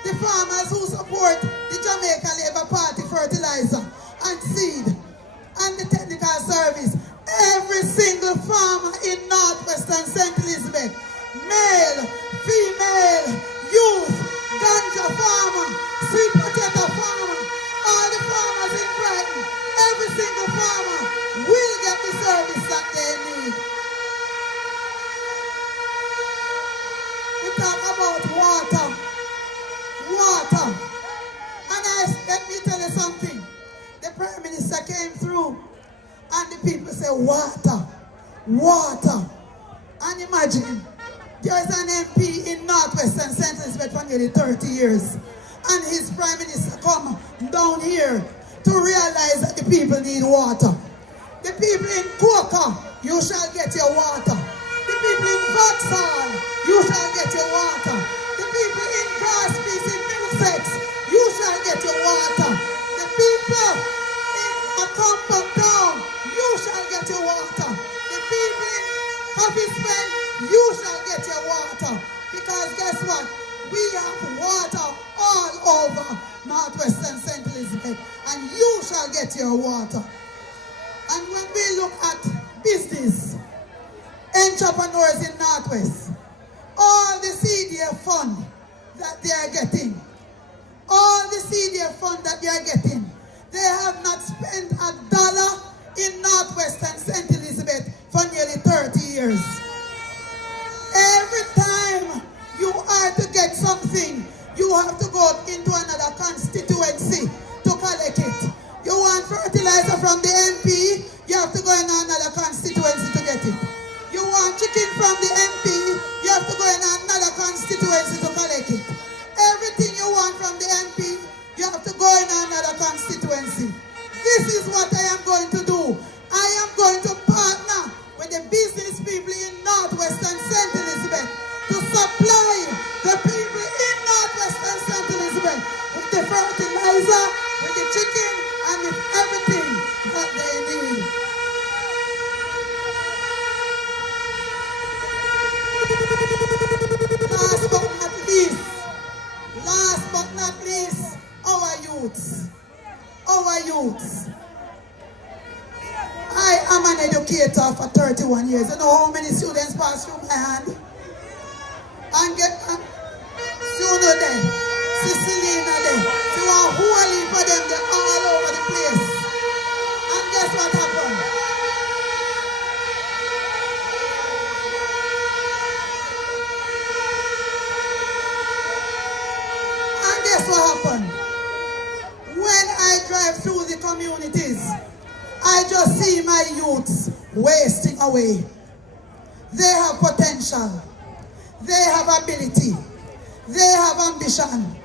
the farmers who support the Jamaica Labour Party fertilizer and seed and the technical service. Every single farmer in Northwestern St. Elizabeth, male, female, youth, ganja farmer, sweet potato farmer, all the farmers in Brighton, every single farmer will get the service that they need. We talk about water. And let me tell you something. The Prime Minister came through and the people say water. And imagine, there's an MP in Northwestern St. Elizabeth for nearly 30 years. And his Prime Minister come down here to realize that the people need water. The people in Coca, you shall get your water. The people in Vauxhall, you shall get your water. The people in Crosby's, in Middlesex, you shall get your water. The people in a compound town, you shall get your water. The people in Coffee Spring, you shall get your water. Because guess what? We have water all over Northwestern St. Elizabeth, and you shall get your water. And when we look at business, entrepreneurs in Northwest, all the CDF fund that they are getting, they have not spent $1 in Northwestern St. Elizabeth for nearly 30 years. Every time you are to get something, you have to go into another constituency to collect it. You want fertilizer from the MP, you have to go in another constituency to get it. You want chicken from the MP, you have to go in another constituency to collect it. Everything you want from the MP, you have to go in another constituency. This is what I am going to do. I am going to partner with the business people in Northwestern St. Elizabeth to supply the people in Northwestern St. Elizabeth with the fertilizer, with the chicken, and with everything that they need. Last but not least, our youths. I am an educator for 31 years. You know how many students pass through my hand? And get Sooner there, Cicilina there. So a whole heap of them, they're all over the place. And guess what happened? When I drive through the communities, I just see my youths wasting away. They have potential. They have ability. they have ambition.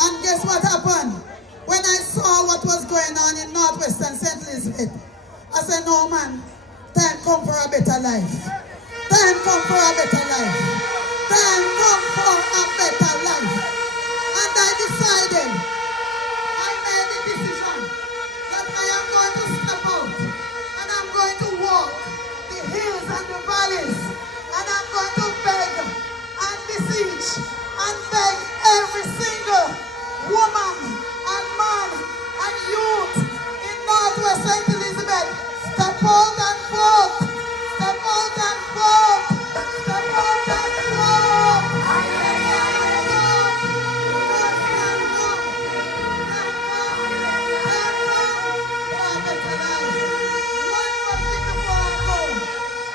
And guess what happened? When I saw what was going on in Northwestern St. Elizabeth, I said, no man, time come for a better life. Time come for a better life. Time come for a better life. And I decided, I made the decision that I am going to step out and I'm going to walk the hills and the valleys and I'm going to beg and beseech and beg every single woman and man and youth in Northwest St. Elizabeth, step out and vote. Step out and vote. Step out and vote.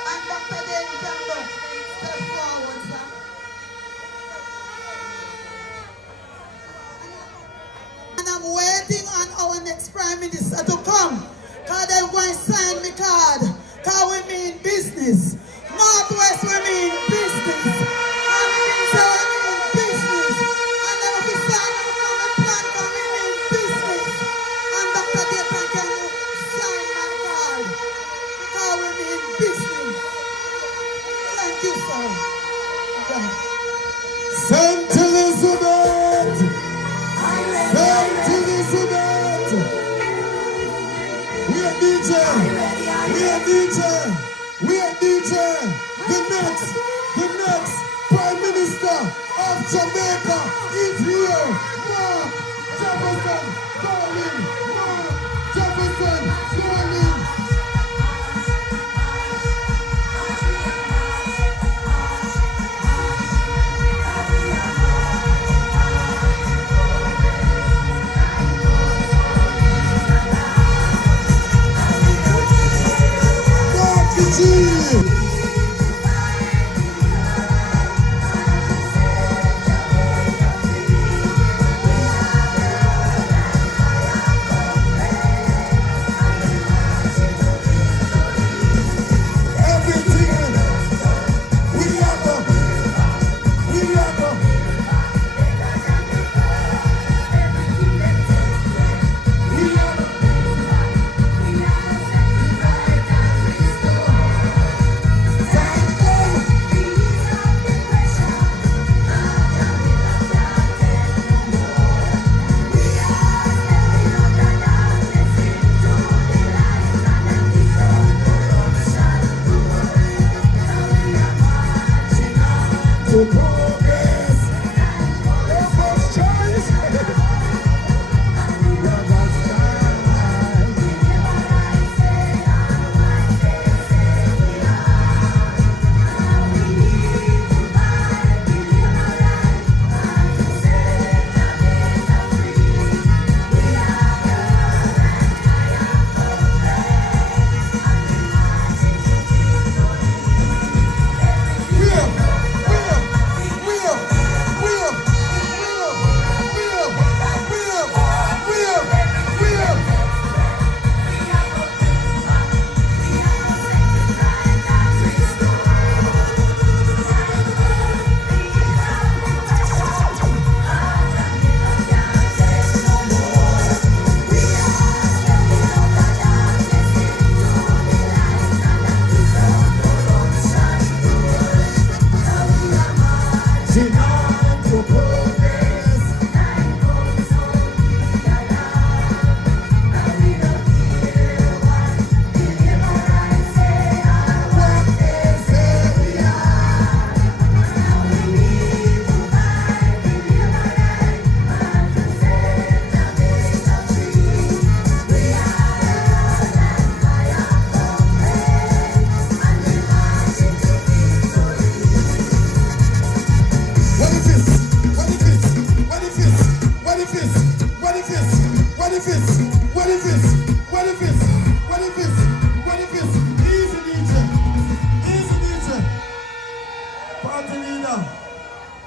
And Dr. David Campbell, step forward, sir. And I'm waiting on our next Prime Minister to come. Because they're going to sign me card. Because we mean business. Northwest we mean business. And we say we mean business. And then if we sign me from the plan, because we mean business. And Dr. David can sign my card. Because we mean business. Thank you, sir. Right. St. Elizabeth! St. Elizabeth! We are DJ! We are DJ! We are DJ! The next Prime Minister of Jamaica is here! Mark Jefferson Darling! Mark Jefferson Darling!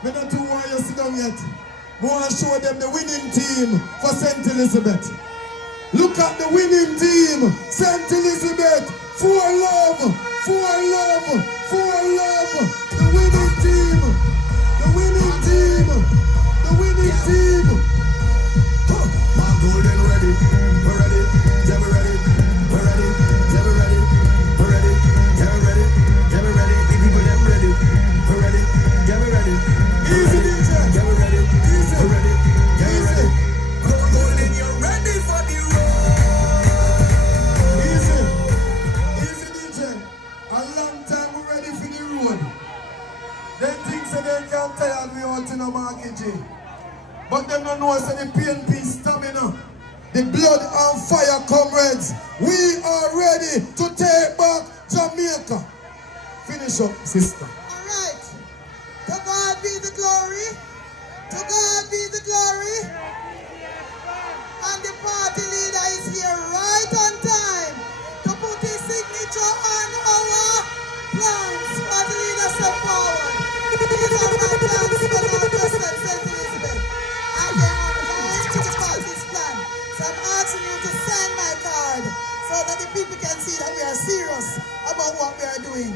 Me not too want you sit down yet. We want to show them the winning team for St. Elizabeth. Look at the winning team. St. Elizabeth. For love. For love. For love. The winning team. The winning team. But them don't know us the PNP stamina. The blood and fire, comrades. We are ready to take back Jamaica. Finish up, sister. All right. To God be the glory. To God be the glory. And the party leader is here right on time to put his signature on our plans. Party leader, step forward. These are my plans for Northwestern St. Elizabeth. I came on time to the party's plan. So I'm asking you to sign my card so that the people can see that we are serious about what we are doing.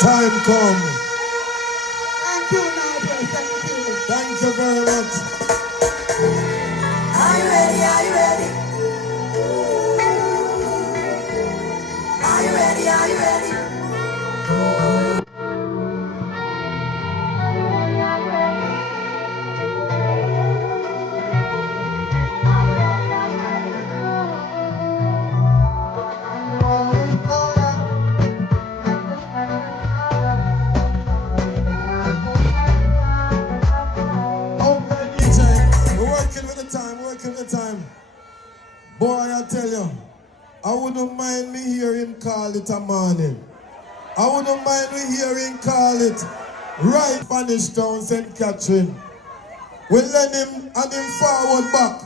Time come. Thank you, Nigel. Thank you. Thank you very much. Are you ready? Are you ready? Are you ready? Are you ready? Okay, DJ. We're working with the time, working with the time. Boy, I tell you, I wouldn't mind me hearing call it a morning. I wouldn't mind me hearing call it right Spanish Town, St. Catherine. We let him and him forward back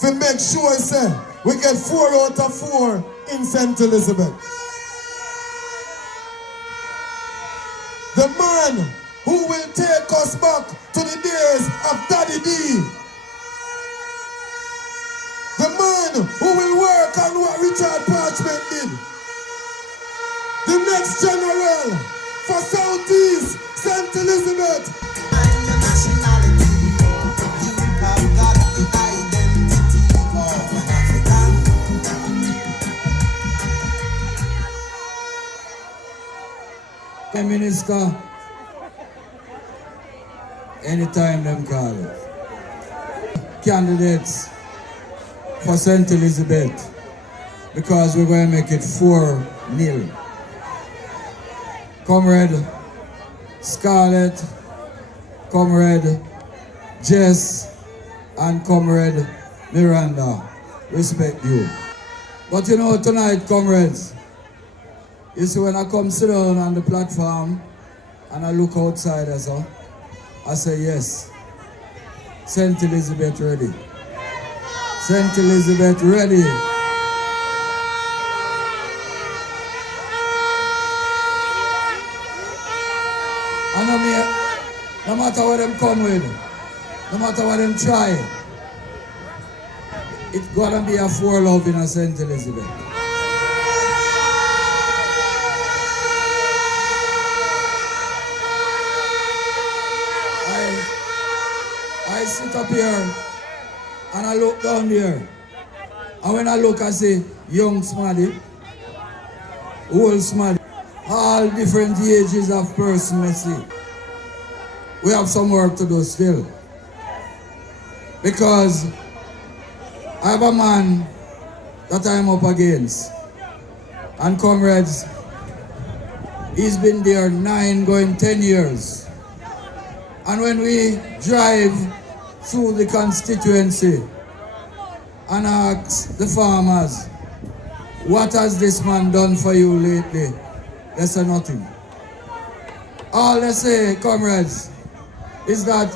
to make sure say we get 4 out of 4 in St. Elizabeth. The man who will take us back to the days of Daddy D. The man who will work on what Richard Parchment did. The next general for Southeast St. Elizabeth. Prime Minister, anytime them call it. Candidates for St. Elizabeth, because we're going to make it 4-0. Comrade Scarlett, Comrade Jess, and Comrade Miranda, respect you. But you know, tonight, comrades, you see, when I come sit down on the platform and I look outside, I say, yes, St. Elizabeth ready. St. Elizabeth ready. And no matter what them come with, no matter what them try, it's gonna be a 4 love in a St. Elizabeth. I sit up here and I look down there. And when I look, I say, young smarty, old smarty, all different ages of person, I see. We have some work to do still. Because I have a man that I'm up against. And comrades, he's been there 9 going 10 years. And when we drive through the constituency and ask the farmers, what has this man done for you lately? They say nothing. All they say, comrades, is that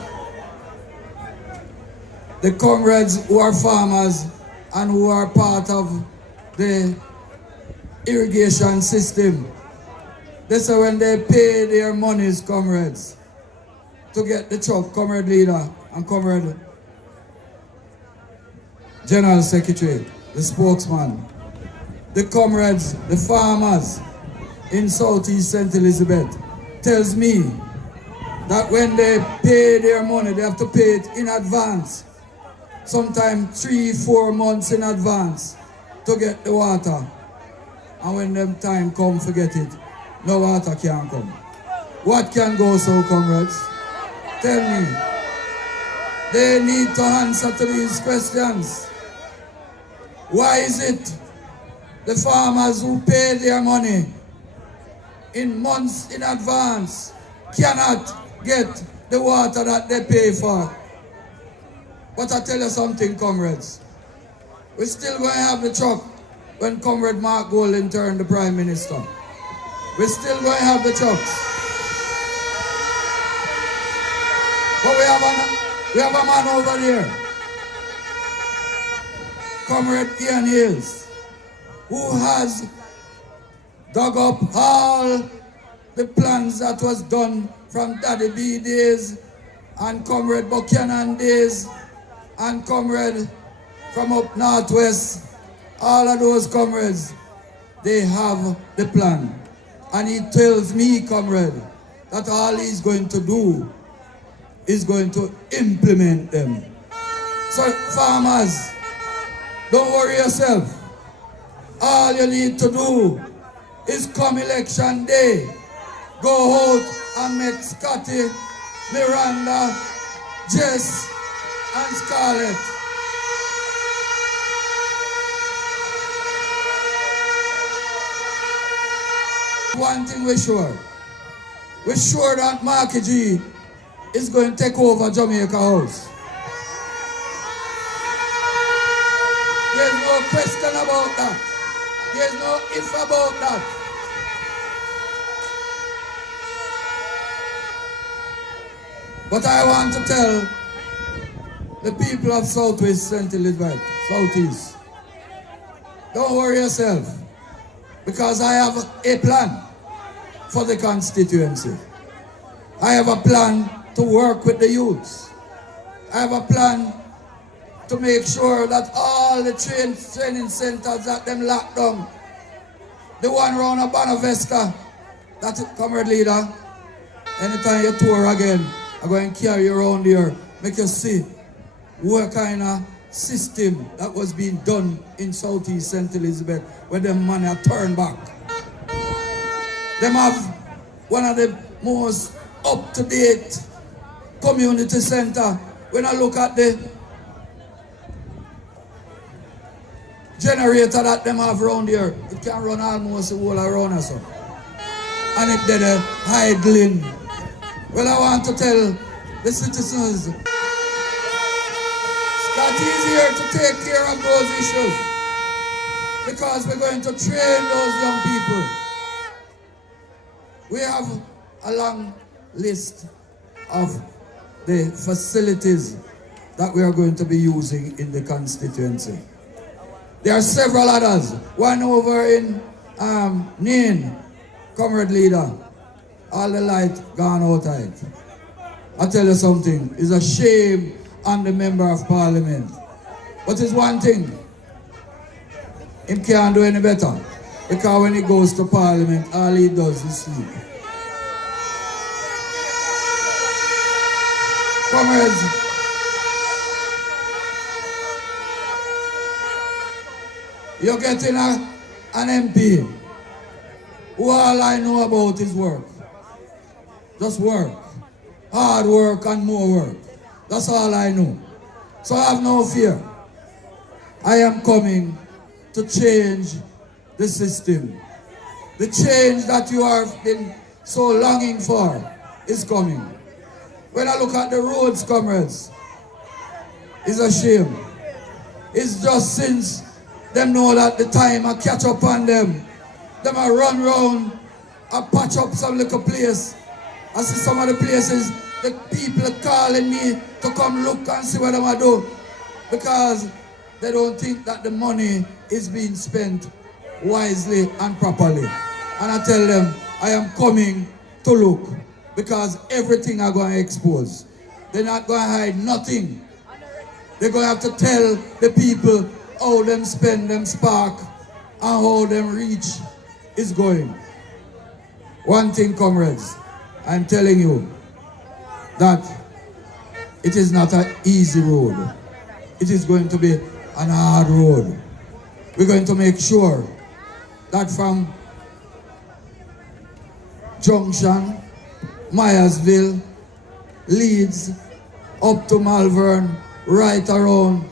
the comrades who are farmers and who are part of the irrigation system, they say when they pay their monies, comrades, to get the truck, comrade leader and comrade general secretary, the spokesman, the comrades, the farmers in Southeast St. Elizabeth tells me that when they pay their money, they have to pay it in advance. Sometimes 3-4 months in advance to get the water. And when them time come, forget it. No water can come. What can go so, comrades? Tell me. They need to answer to these questions. Why is it the farmers who pay their money in months in advance cannot get the water that they pay for. But I tell you something, comrades. We're still going to have the truck when Comrade Mark Golding turned the Prime Minister. We're still going to have the trucks. But we have a man over there, Comrade Ian Hills, who has dug up all the plans that was done from Daddy B days and Comrade Buchanan days and Comrade from up northwest. All of those comrades, they have the plan. And he tells me, comrade, that all he's going to do is going to implement them. So farmers, don't worry yourself. All you need to do is come election day, go out and make Scotty, Miranda, Jess, and Scarlett one thing we're sure. We're sure that Marky G is going to take over Jamaica House. There's no question about that. There's no if about that. But I want to tell the people of Southwest St. Elizabeth, Southeast, don't worry yourself, because I have a plan for the constituency. I have a plan to work with the youths. I have a plan to make sure that all the training centers that them locked down, the one round of Bonavesta, that's it, comrade leader, anytime you tour again, I'm going to carry you around there, make you see what kind of system that was being done in Southeast St. Elizabeth when them money are turned back. Them have one of the most up-to-date community center. When I look at the generator that them have around here, it can run almost the whole around us. And it did a idling. Well, I want to tell the citizens that he's here to take care of those issues, because we're going to train those young people. We have a long list of the facilities that we are going to be using in the constituency. There are several others. One over in Nain, comrade leader, all the light gone outside. I tell you something, it's a shame on the member of parliament. But it's one thing, he can't do any better, because when he goes to parliament, all he does is sleep. Comrades, you're getting an MP who all I know about is work. Just work. Hard work and more work. That's all I know. So I have no fear. I am coming to change the system. The change that you have been so longing for is coming. When I look at the roads, comrades, it's a shame. It's just since them know that the time I catch up on them, them I run round, I patch up some little place. I see some of the places, the people are calling me to come look and see what I do, because they don't think that the money is being spent wisely and properly. And I tell them, I am coming to look, because everything I'm going to expose. They're not going to hide nothing. They're going to have to tell the people how them spend them spark and how them reach is going. One thing, comrades, I'm telling you that it is not an easy road. It is going to be an hard road. We're going to make sure that from Junction, Myersville, Leeds, up to Malvern, right around,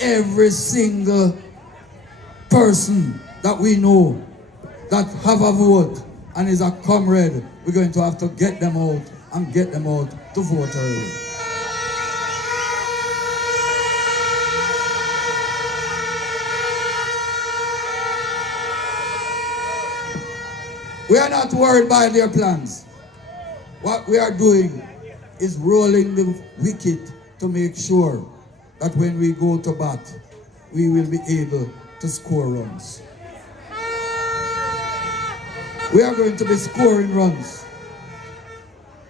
every single person that we know that have a vote and is a comrade, we're going to have to get them out and get them out to vote early. We are not worried by their plans. What we are doing is rolling the wicket to make sure that when we go to bat, we will be able to score runs. We are going to be scoring runs.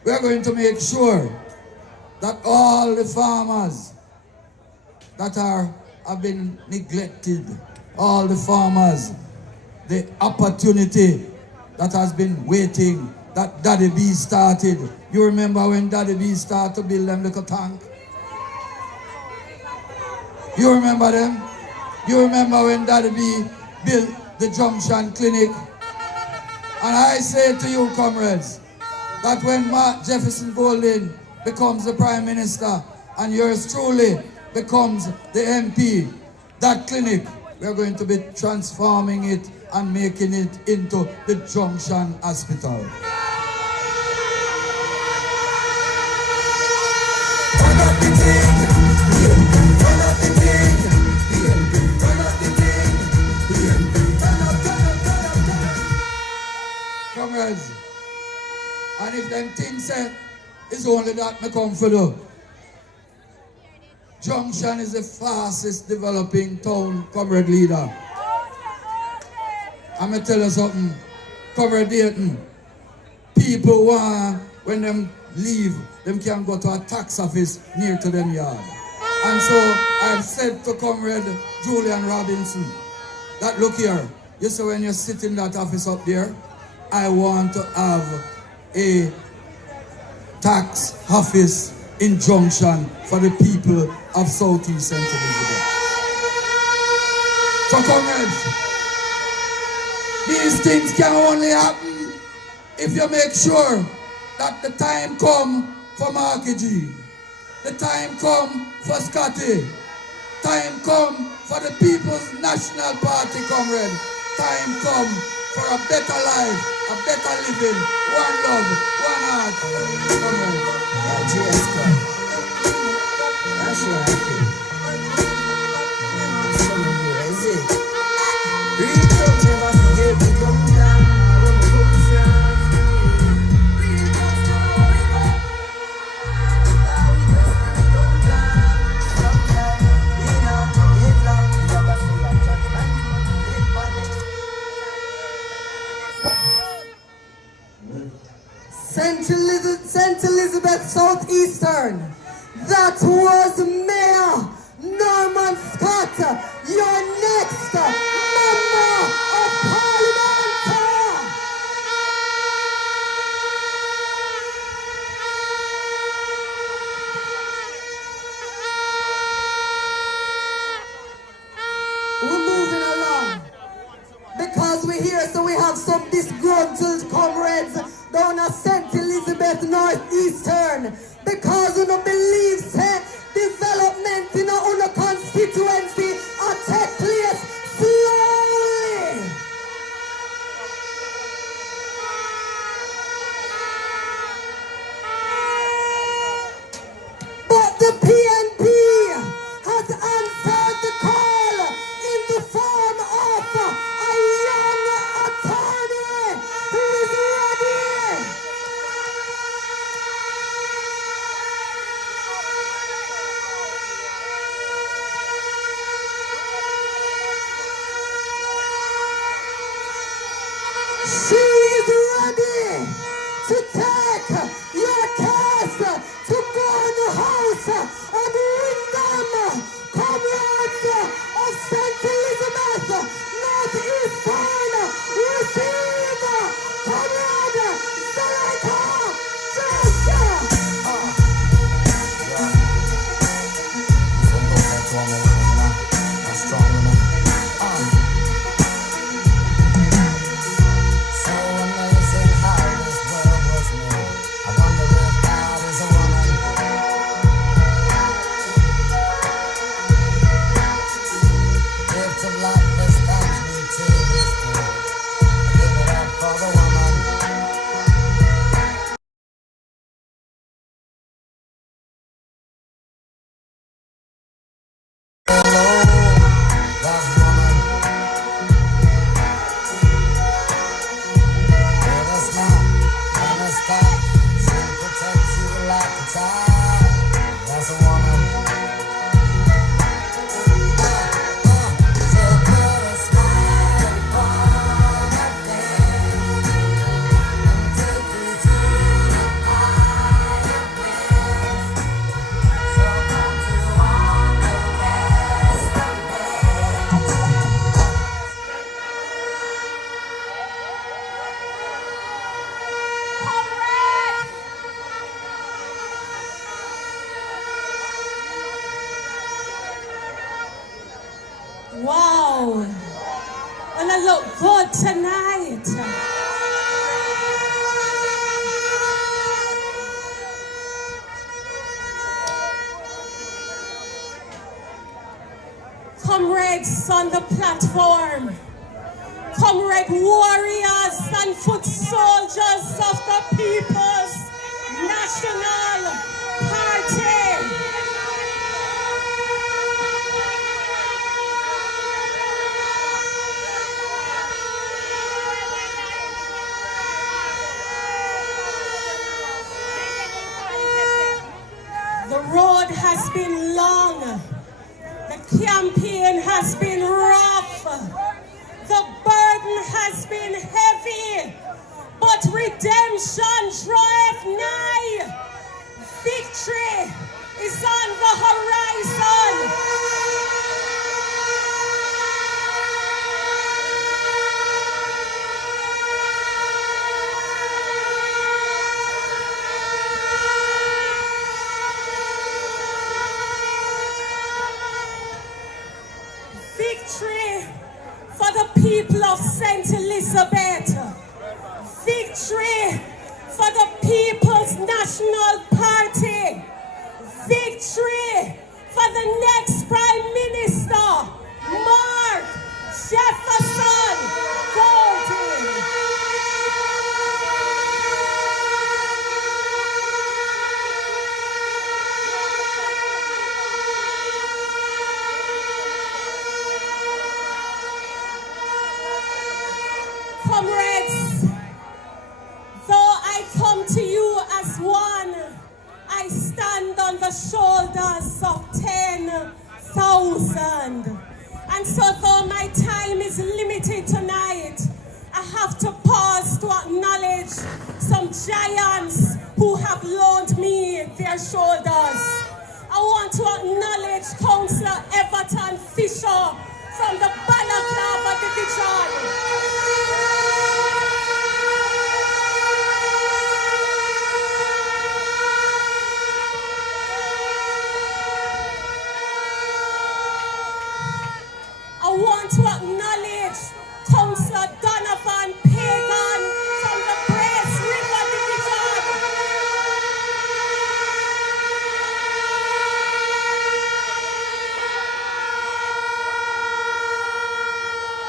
We are going to make sure that all the farmers that have been neglected, all the farmers, the opportunity that has been waiting, that Daddy B started. You remember when Daddy B started to build them little tank? You remember them? You remember when Daddy B built the Junction Clinic? And I say to you, comrades, that when Mark Jefferson Golding becomes the Prime Minister and yours truly becomes the MP, that clinic, we are going to be transforming it and making it into the Junction Hospital. Comrades, and if them things say it's only that me come for do. Junction is the fastest developing town, comrade leader. I'm going to tell you something, comrade Dayton. People want, when them leave, them can go to a tax office near to them yard. And so I've said to comrade Julian Robinson, that look here, you see when you sit in that office up there, I want to have a tax office in Junction for the people of Southeast St. Elizabeth. So comrades, these things can only happen if you make sure that the time come for Marky G, the time come for Scotty, time come for the People's National Party, comrade, time come for a better life, a better living, one love, one heart, comrade. St. Elizabeth Southeastern. That was Mayor Norman Scott, your next Member of Parliament. We're moving along because we're here, so we have some disgruntled comrades down at St. Elizabeth Northeastern because we don't believe development in our constituency will take place slowly. But the PNP has answered the call in the form of a young attorney who is ready. She is ready to take your case to Governor House and win them, comrades of St. Elizabeth Northeastern. Receive Comrade Senator Joshua. So amazing how this world was made. I wonder if God is a woman. gonna look good tonight. Comrades on the platform, comrade warriors and foot soldiers of the People's National Party. The road has been long. The campaign has been rough. The burden has been heavy. But redemption draweth nigh. Victory is on the horizon. Victory for the people of St. Elizabeth. Victory for the People's National Party. Victory for the next Prime Minister, Mark Jefferson Golden. Comrades, though I come to you as one, I stand on the shoulders of 10,000. And so though my time is limited tonight, I have to pause to acknowledge some giants who have loaned me their shoulders. I want to acknowledge Councillor Everton Fisher from the Balaclava Division. I want to acknowledge Councillor Donovan Pagan from the Brace River Division.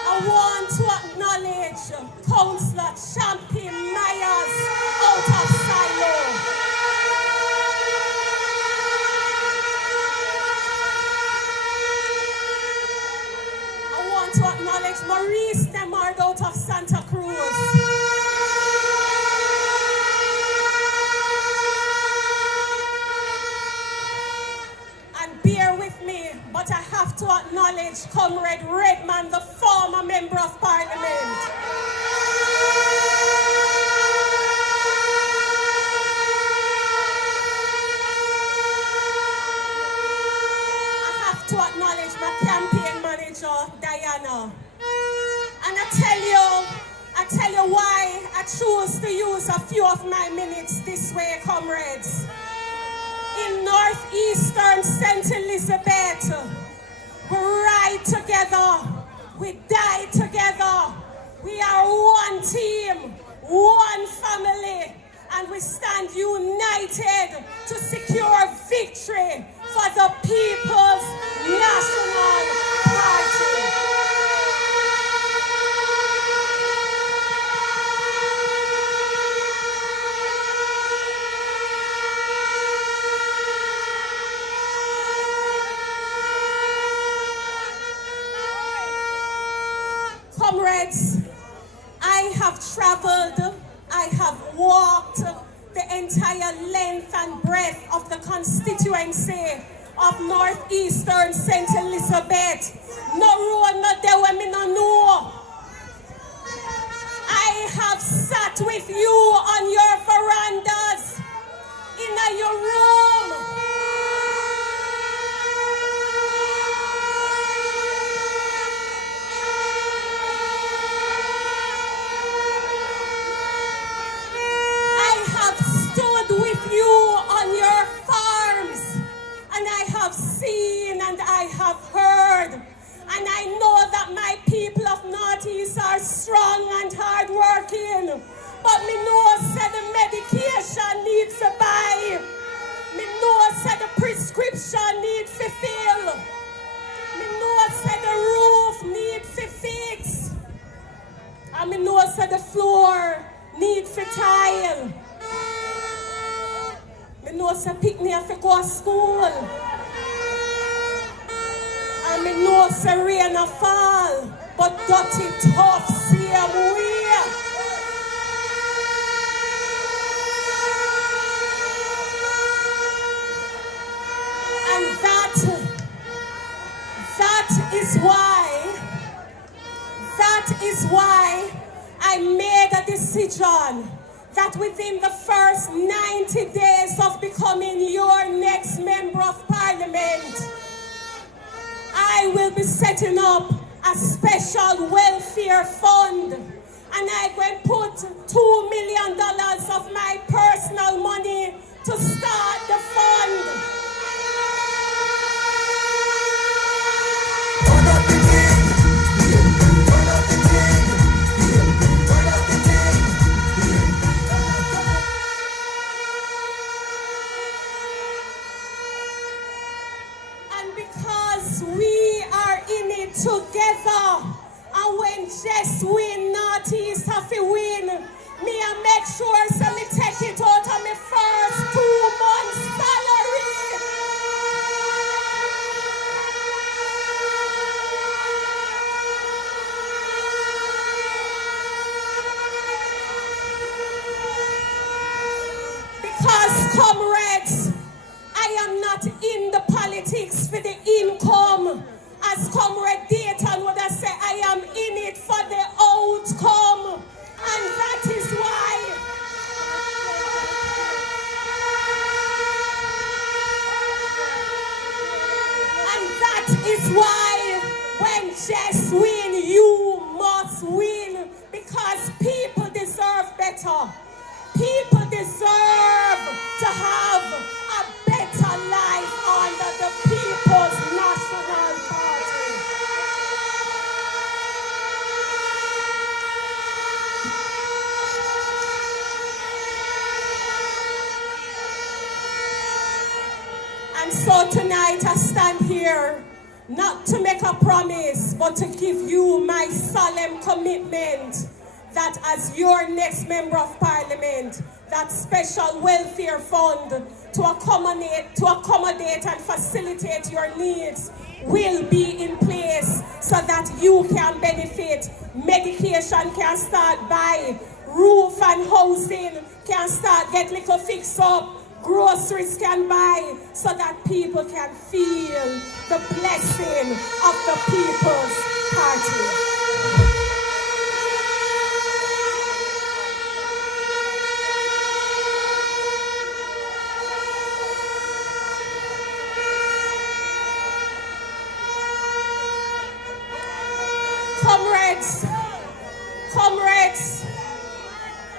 I want to acknowledge Councillor Champion Myers out of Silo. To acknowledge Maurice Nemard out of Santa Cruz. And bear with me, but I have to acknowledge Comrade Redman, the former Member of Parliament. To acknowledge my campaign manager, Diana. And I tell you why I choose to use a few of my minutes this way, comrades. In northeastern St. Elizabeth, we ride together, we die together. We are one team, one family, and we stand united to secure victory for the People's National Party. Comrades, I have traveled, I have walked the entire length and breadth of the constituency of northeastern St. Elizabeth. No road, no day when me no know. I have sat with you on your verandas, in your room. I have stood with you on your farms, and I have seen and I have heard, and I know that my people of Northeast are strong and hardworking. But me know say the medication needs to buy. Me know say the prescription needs to fill. Me know say the roof needs to fix. And me know say the floor needs to tile. Me know say picnic have to go to school. And me know say rain a fall, but dirty tough same way. And that is why I made a decision that within the first 90 days of becoming your next member of parliament, I will be setting up a special welfare fund, and I will put $2 million of my personal money to start the fund. Together, and when just win, Northeast have to win, me and make sure so me take it out of my first 2 months salary. Because, comrades, I am not in the politics for the income. As Comrade Dayton would have said, I am in it for the outcome. And that is why when just win, you must win. Because people deserve better. People deserve to have a better life under the People's National Party. And so tonight I stand here not to make a promise, but to give you my solemn commitment that as your next member of parliament, that special welfare fund to accommodate and facilitate your needs will be in place so that you can benefit. Medication can start by, roof and housing can start get little fix up, groceries can buy, so that people can feel the blessing of the People's Party. Comrades,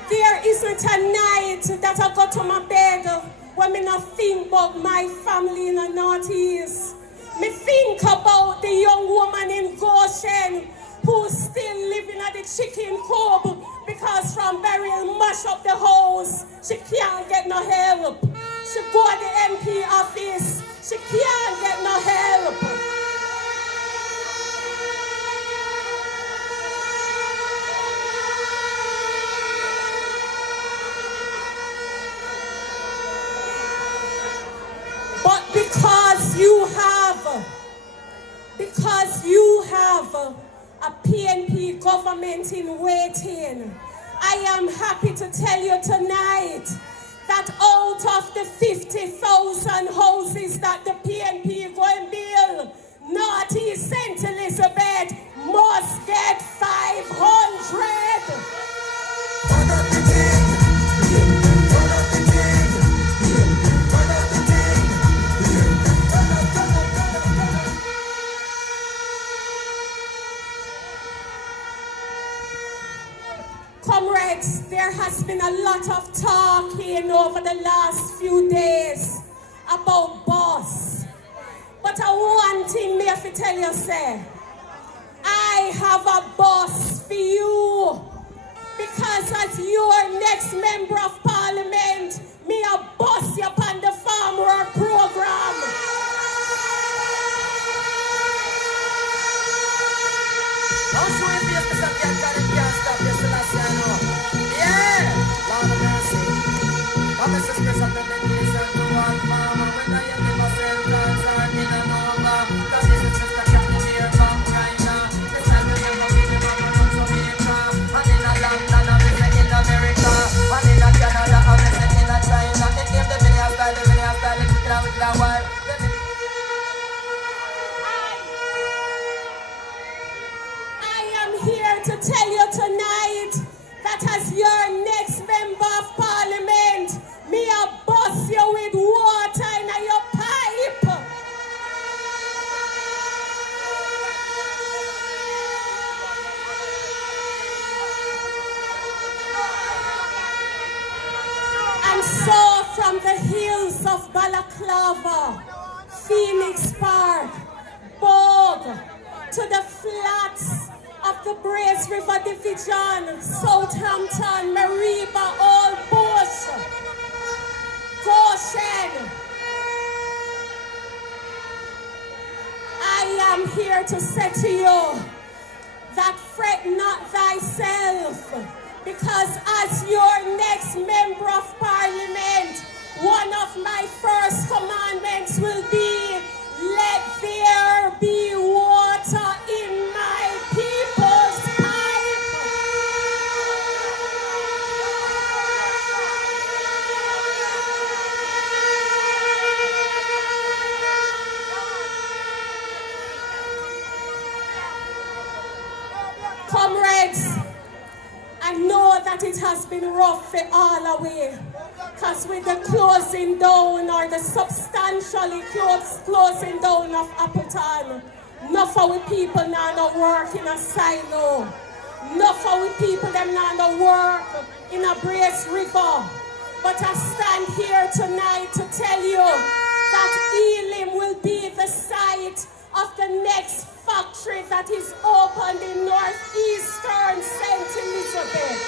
there isn't a night that I go to my bed when me not think about my family in the Northeast. Me think about the young woman in Goshen who's still living at the chicken coop because from burial mash up the house. She can't get no help. She go to the MP office. She can't get no help. But because you have a PNP government in waiting, I am happy to tell you tonight that out of the 50,000 houses that the PNP go and build, Northeast St. Elizabeth must get 500. Comrades, there has been a lot of talking over the last few days about boss. But one thing me have to tell you, sir, I have a boss for you. Because as your next member of parliament, me a boss you upon the farm work program. Now show him face to some girl and can't stop you, so that's I know. Yeah! Lord of mercy. Come and express of the meditation to one farmer. When I am in myself, plants are in and over. Cause this is just a captain here from China. This time we never be the mama from Jamaica. And in a London, I'm in America. And in a Canada, I'm in a China. It came the video style, it's with the wife. Here to tell you tonight that as your next member of parliament, me a bust you with water in your pipe. And so from the hills of Balaclava, Phoenix Park, Bogue, to the flats of the Brace River Division, Southampton, Mariba, Old Bush, Goshen. I am here to say to you that fret not thyself, because as your next member of parliament, one of my first commandments will be, let there be water in my people's pipe. Comrades, I know that it has been rough for all away. Because with the closing down or the substantially closing down of Appleton, enough of we people now no work in a silo. Enough of we people them now no work in a Brace River. But I stand here tonight to tell you that Elim will be the site of the next factory that is opened in northeastern St. Elizabeth.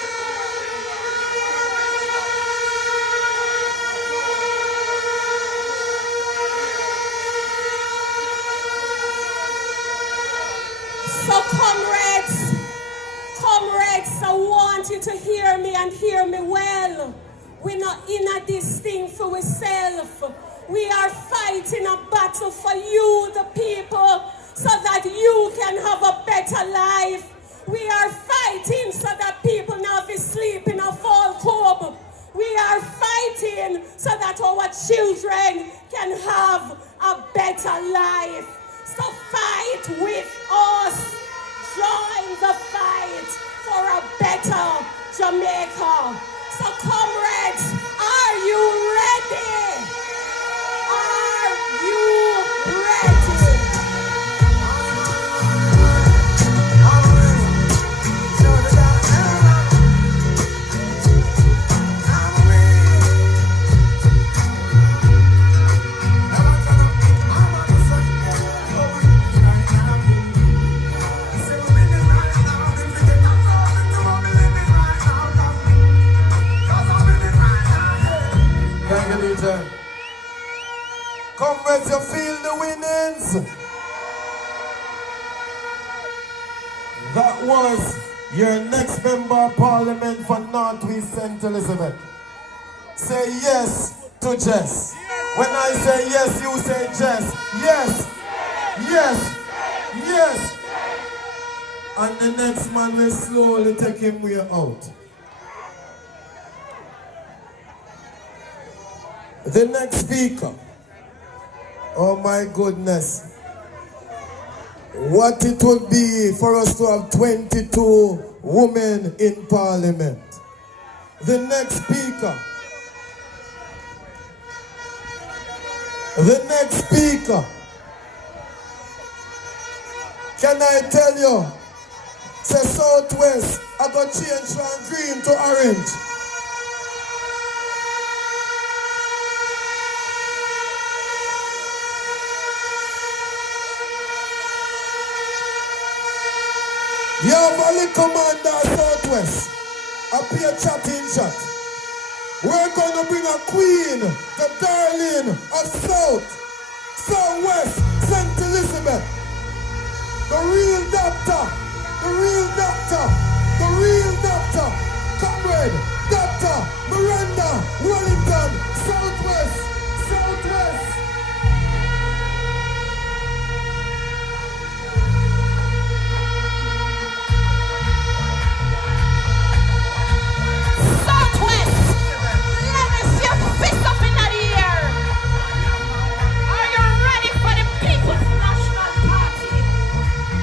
So comrades, I want you to hear me and hear me well. We're not in a this thing for ourselves. We are fighting a battle for you, the people, so that you can have a better life. We are fighting so that people now be sleep in a fall cove. We are fighting so that our children can have a better life. So fight with us. Join the fight for a better Jamaica. So comrades, are you ready? Are you ready? Comrades, you feel the winnings? That was your next member of parliament for Northwest St. Elizabeth. Say yes to Jess. When I say yes, you say Jess. Yes, yes, yes. And the next man will slowly take him way out. The next speaker. Oh my goodness. What it would be for us to have 22 women in parliament. The next speaker. The next speaker. Can I tell you? Say Southwest, I got change from green to orange. You have a little man down Southwest. A pay chatting chat. We're gonna bring a queen, the darling of Southwest, St. Elizabeth. The real doctor, the real doctor, the real doctor. Comrade, Dr. Miranda Wellington, Southwest. Southwest. Let me see your fist up in the air. Are you ready for the People's National Party?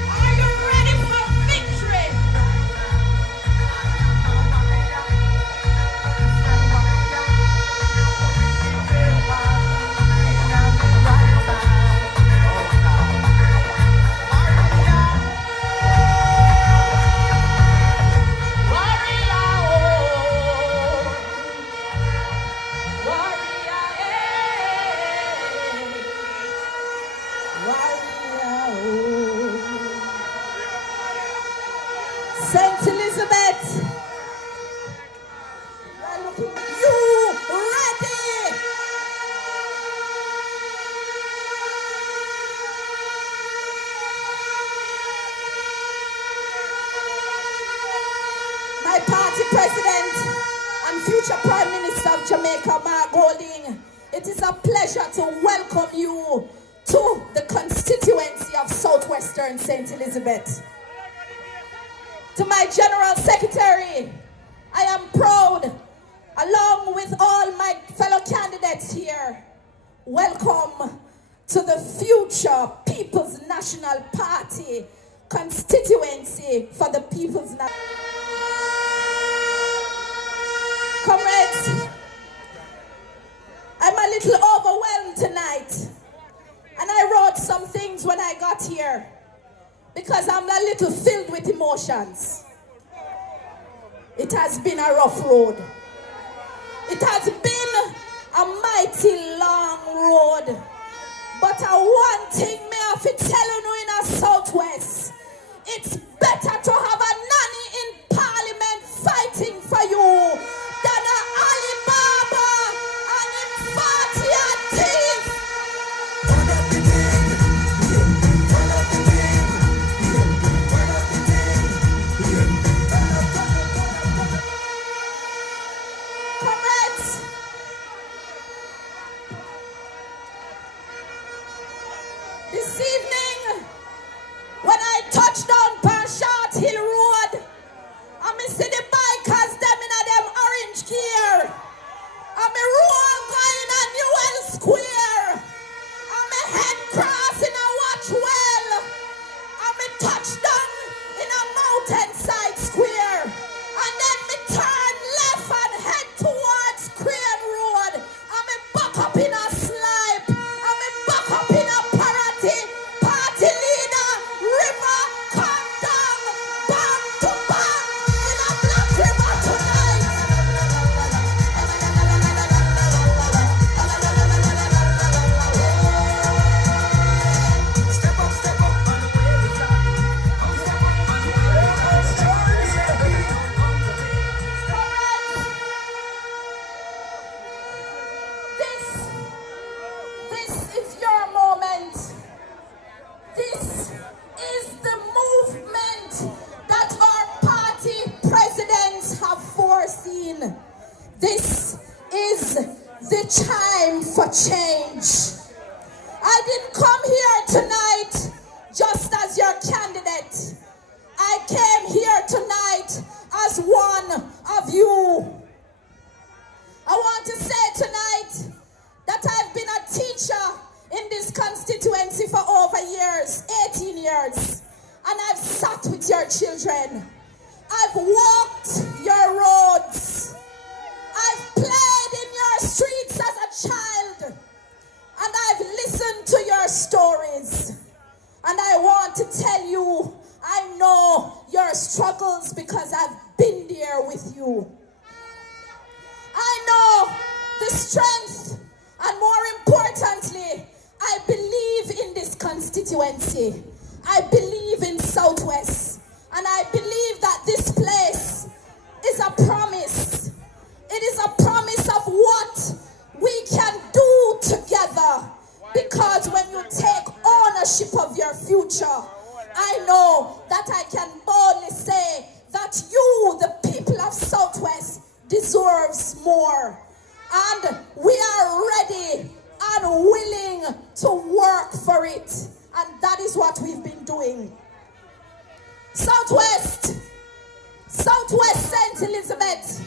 Are you ready for victory? St. Elizabeth, you ready? My party president and future Prime Minister of Jamaica, Mark Golding, it is a pleasure to welcome you to the constituency of Southwestern St. Elizabeth. To my General Secretary, I am proud, along with all my fellow candidates here, welcome to the future People's National Party constituency for the People's National. Comrades, I'm a little overwhelmed tonight, and I wrote some things when I got here, because I'm a little filled with emotions. It has been a rough road. It has been a mighty long road. But one thing me have to tell you in a Southwest, it's better to have a nanny in Parliament fighting for you than a Alibaba and him 40 thieves. This evening, when I touched down Short Hill Road, I see the bikers them in them orange gear. I roll going a Newell Square. I head crossing a Watchwell. I touch down in a mountainside square. And then me turn left and head towards Crane Road. I back up in a Slipe. I back up in a Party. Party leader, River, come down, back to back in a Black River tonight. Step up, and away we go. Come step up, and away we go. This is your moment. This is the movement that our party presidents have foreseen. This is the time for change. I didn't come here tonight just as your candidate. I came here tonight as one of you. I want to say tonight that I've been a teacher in this constituency for over years, 18 years, and I've sat with your children. I've walked your roads. I've played in your streets as a child, and I've listened to your stories. And I want to tell you, I know your struggles because I've been there with you. I know the strength, and more importantly, I believe in this constituency. I believe in Southwest. And I believe that this place is a promise. It is a promise of what we can do together. Because when you take ownership of your future, I know that I can boldly say that you, the people of Southwest, deserves more. And we are ready and willing to work for it. And that is what we've been doing. Southwest St. Elizabeth,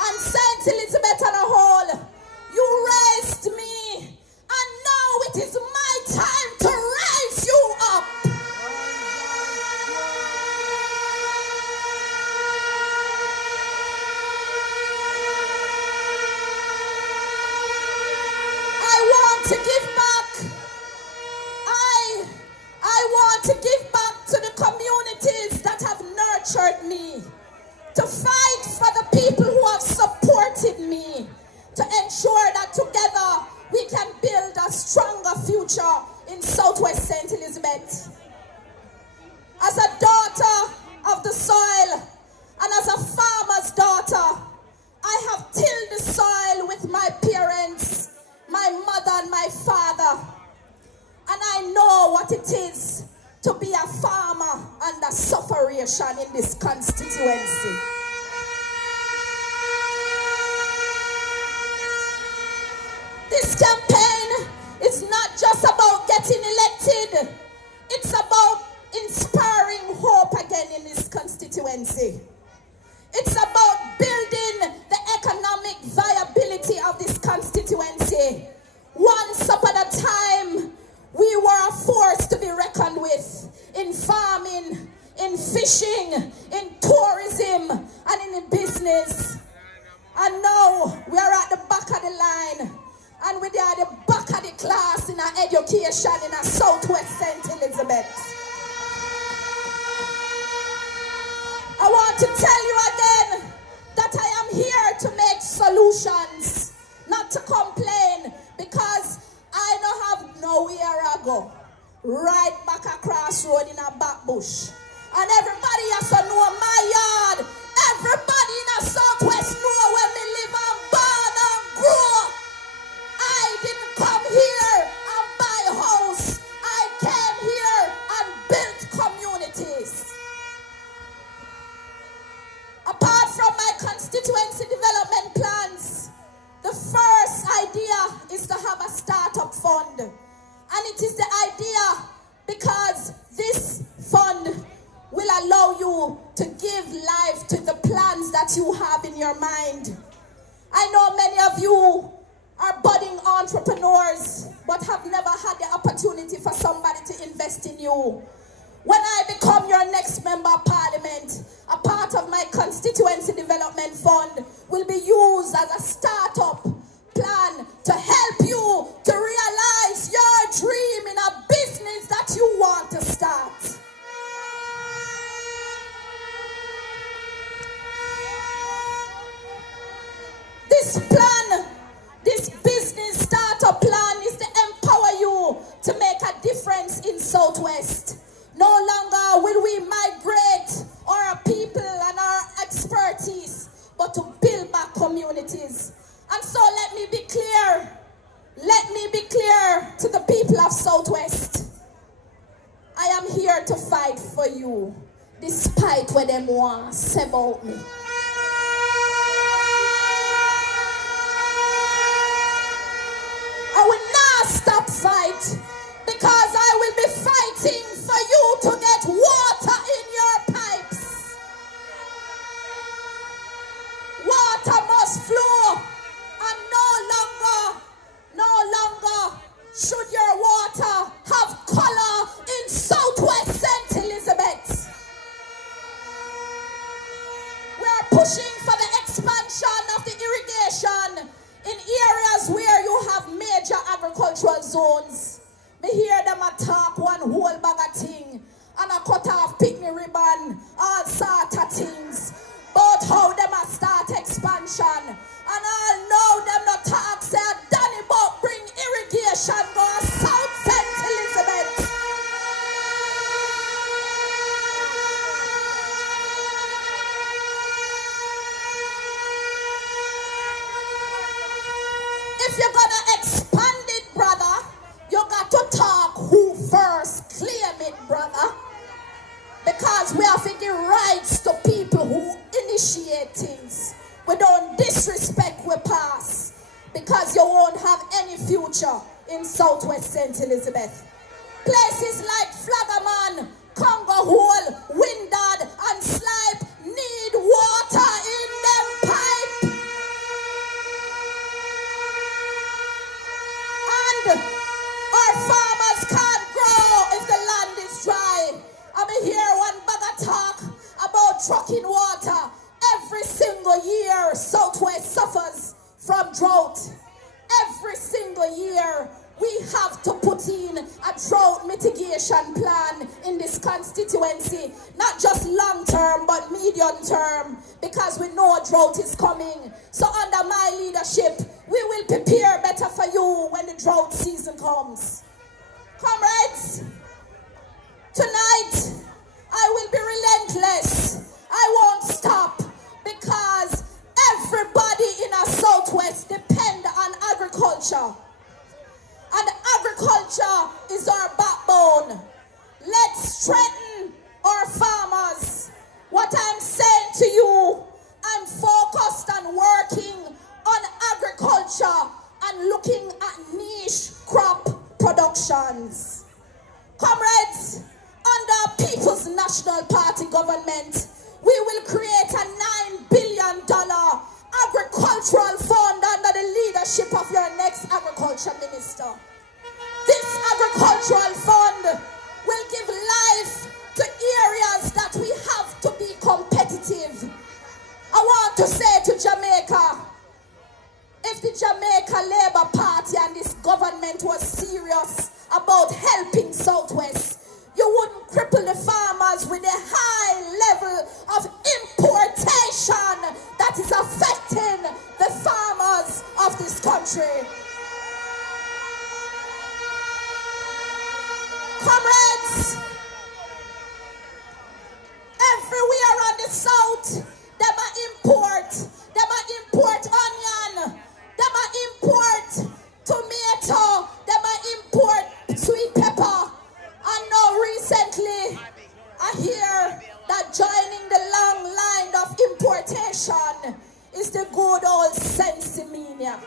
and St. Elizabeth on a whole, you raised me, and now it is my time to raise you up. I want to give back. I want to give back to the communities that have nurtured me, to fight for the people who have supported me, to ensure that together we can build a stronger future in Southwest St. Elizabeth. As a daughter of the soil and as a farmer's daughter, I have tilled the soil with my parents, my mother and my father. And I know what it is to be a farmer under sufferation in this constituency. This campaign is not just about getting elected. It's about inspiring hope again in this constituency. It's about building the economic viability of this constituency. Once upon a time, we were a force to be reckoned with in farming, in fishing, in tourism, and in business. And now we are at the back of the line, and we are at the back of the class in our education in our Southwest St. Elizabeth. I want to tell you again that I am here to make solutions, not to complain, because I don't have nowhere I go. Right back across road in a back bush. And everybody has to know my yard. Everybody in the Southwest know where me live and born and grow. I didn't come here and buy a house. I came here and built communities. Apart from my constituency development plans, the first idea is to have a startup fund. And it is the idea because this fund will allow you to give life to the plans that you have in your mind. I know many of you are budding entrepreneurs, but have never had the opportunity for somebody to invest in you. When I become your next member of parliament, a part of my constituency development fund will be used as a startup plan to help you to realize your dream in a business that you want to start. This plan, this business startup plan is to empower you to make a difference in Southwest. No longer will we migrate our people and our expertise, but to build back communities. And so let me be clear to the people of Southwest. I am here to fight for you, despite what them want to say about me. I will not stop fight, because I will be fighting for you to get water in your pipes. Water must flow, and no longer should your water have color in Southwest St. Elizabeth. We are pushing for the expansion of the irrigation in areas where you have major agricultural zones. Me hear them a talk one whole bag of thing, and a cut off picnic ribbon, all sort of things. But how them a start expansion, and I know them not talk say Danny but bring irrigation go South St. Elizabeth. St. Elizabeth. Places like Flagaman, Congo Hole, Windad, and Slipe need water in them pipe. And our farmers can't grow if the land is dry. I'm hear one bugger talk about trucking water. Every single year, Southwest suffers from drought. Every single year, we have to put in a drought mitigation plan in this constituency. Not just long term, but medium term, because we know drought is coming. So under my leadership, we will prepare better for you when the drought season comes. Comrades, tonight, I will be relentless. I won't stop, because everybody in our Southwest depend on agriculture. And agriculture is our backbone. Let's strengthen our farmers. What I'm saying to you, I'm focused on working on agriculture and looking at niche crop productions. Comrades, under People's National Party government, we will create a $9 billion agricultural fund under the leadership of your next agriculture minister. This agricultural fund will give life to areas that we have to be competitive. I want to say to Jamaica, if the Jamaica Labour Party and this government was serious about helping Southwest, you wouldn't cripple the farmers with a high level of importation that is affecting the farmers of this country. Comrades, everywhere on the south, them a import onion, them a import tomato, them a import sweet pepper. And now recently, I hear that joining the long line of importation is the good old sensimania.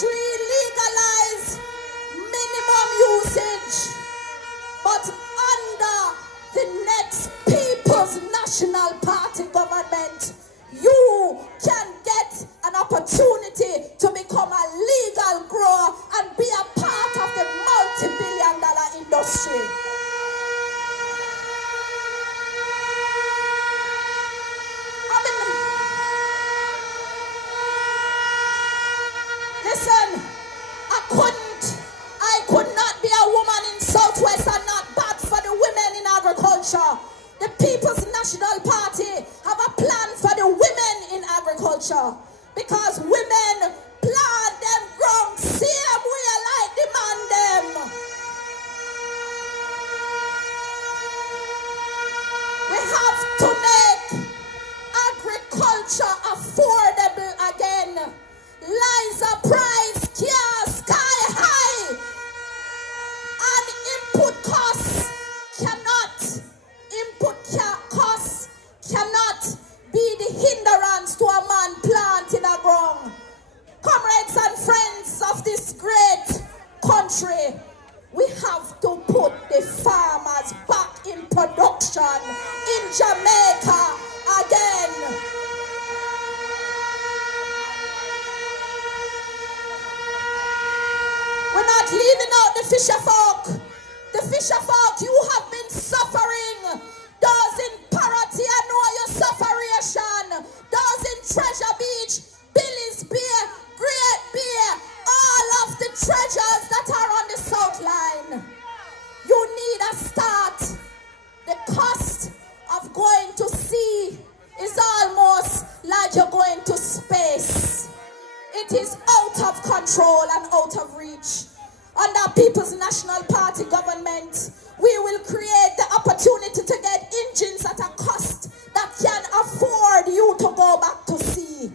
Legalize minimum usage, but under the next People's National Party government, you can get an opportunity to become a legal grower and be a part of the multi-billion-dollar industry. Listen, I could not be a woman in Southwest and not bad for the women in agriculture. The People's National Party have a plan for the women in agriculture, because women plant them ground same way like the man them. We have to make agriculture affordable again. Liza price can't sky high, and input costs cannot be the hindrance to a man planting a ground. Comrades and friends of this great country, we have to put the farmers back in production in Jamaica not leaving out the fisher folk. The fisher folk, you have been suffering. Those in Parity, I know your sufferation. Those in Treasure Beach, Billy's Beer, Great Beer, all of the treasures that are on the South Line. You need a start. The cost of going to sea is almost like you're going to space. It is out of control and out of reach. Under People's National Party government, we will create the opportunity to get engines at a cost that can afford you to go back to sea.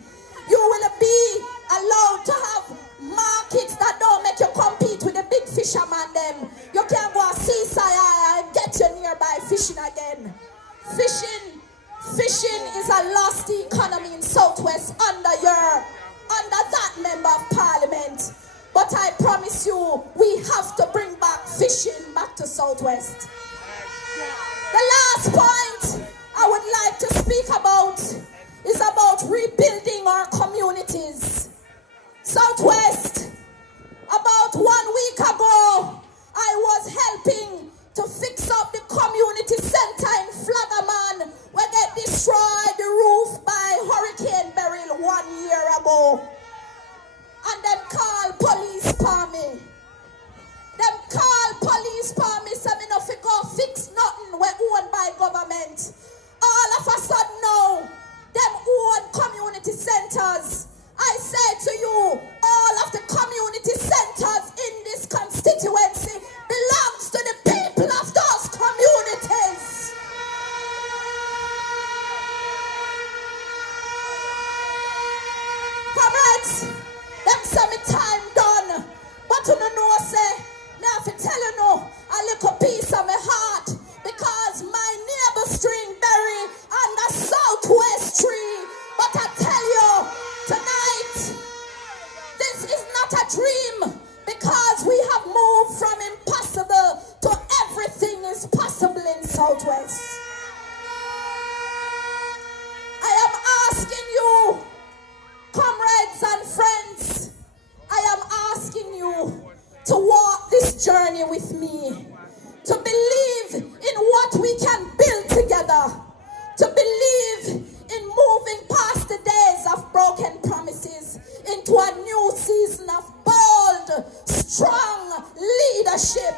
You will be allowed to have markets that don't make you compete with the big fishermen them. You can go a seaside and get you nearby fishing again. Fishing is a lost economy in Southwest under that member of parliament. But I promise you, we have to bring back fishing back to Southwest. The last point I would like to speak about is about rebuilding our communities. Southwest, about 1 week ago, I was helping to fix up the community center in Flagaman where they destroyed the roof by Hurricane Beryl 1 year ago. And them call police for me. Them call police for me, so me no fi go fix nothing we owned by government. All of a sudden now, them own community centers. I say to you, all of the community centers in this constituency belongs to the people of those communities. Comrades, them say me time done, but you know say, me have to tell you no, a little piece of my heart, because my neighbor string berry on the Southwest tree. But I tell you, tonight, this is not a dream, because we have moved from impossible to everything is possible in Southwest. I am asking you, comrades and friends, I am asking you to walk this journey with me, to believe in what we can build together, to believe in moving past the days of broken promises into a new season of bold, strong leadership.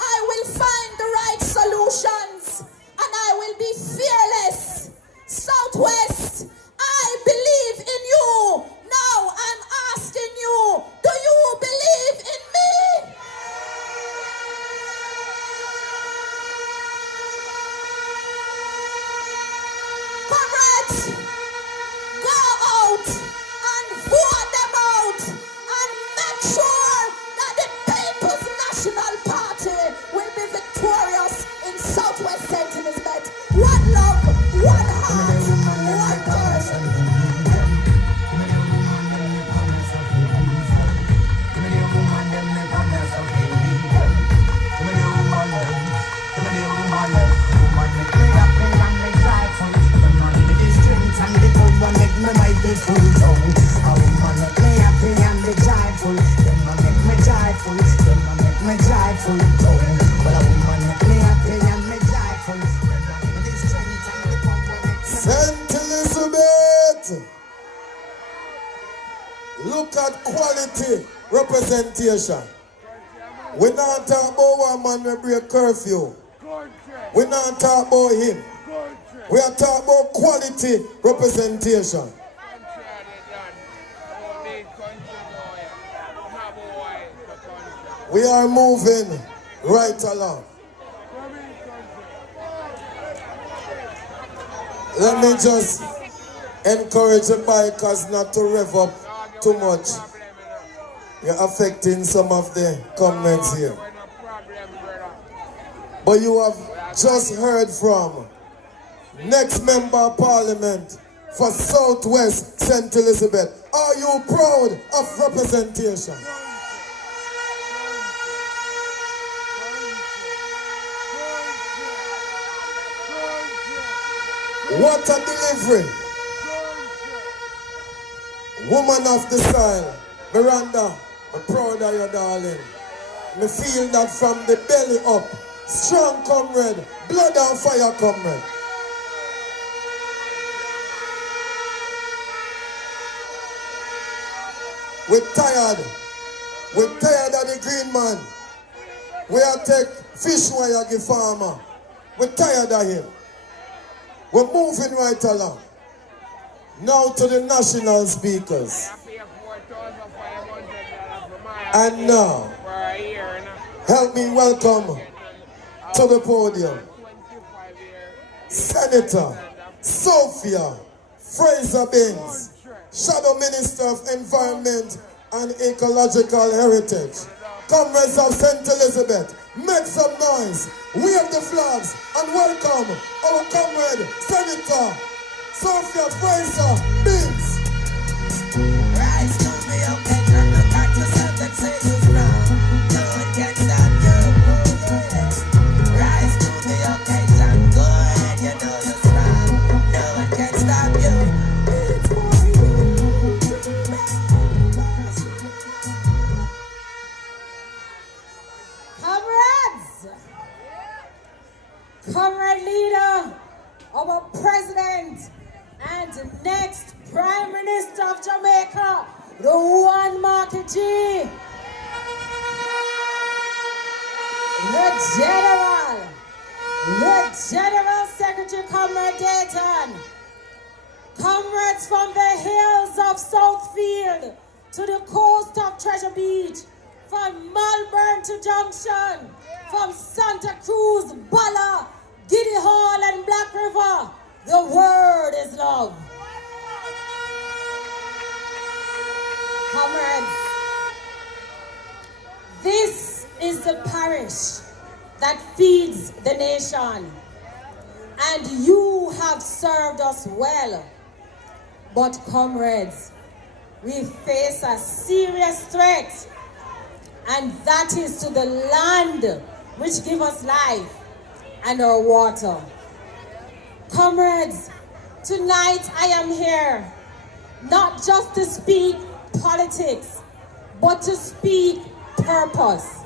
I will find the right solutions and I will be fearless. Southwest, I believe in you. Now I'm asking you, do you believe in me? Comrades, go out and vote them out and make sure that the People's National Party will be victorious in Southwest St. Elizabeth. One love, one heart, one person. St. Elizabeth, look at quality representation. We not talk about one man we break curfew. We not talk about him. We are talking about quality representation. We are moving right along. Let me just encourage the bikers not to rev up too much. You're affecting some of the comments here. But you have just heard from next member of parliament for Southwest St. Elizabeth. Are you proud of representation? What a delivery. Woman of the style, Miranda, I'm proud of you, darling. Me feel that from the belly up. Strong comrade, blood and fire comrade. We're tired. We're tired of the green man. We are take fish wire give farmer. We're tired of him. We're moving right along. Now to the national speakers. And now, help me welcome to the podium Senator Sophia Fraser-Binns, Shadow Minister of Environment and Ecological Heritage. Comrades of St. Elizabeth, make some noise, wave the flags, and welcome our comrade Senator Sophia Fraser-Binns. Rise to the occasion, look at yourself and say you're strong. No one can stop you. Rise to the occasion, go ahead, you know you're strong. No one can stop you. It's for you. Comrades! Comrade leader, our president, and next Prime Minister of Jamaica, the one Marky G. The General Secretary, Comrade Dayton. Comrades from the hills of Southfield to the coast of Treasure Beach, from Malvern to Junction, from Santa Cruz, Bala, Giddy Hall, and Black River, the word is love. Comrades, this is the parish that feeds the nation, and you have served us well. But comrades, we face a serious threat, and that is to the land which gives us life and our water. Comrades, tonight I am here not just to speak politics, but to speak purpose.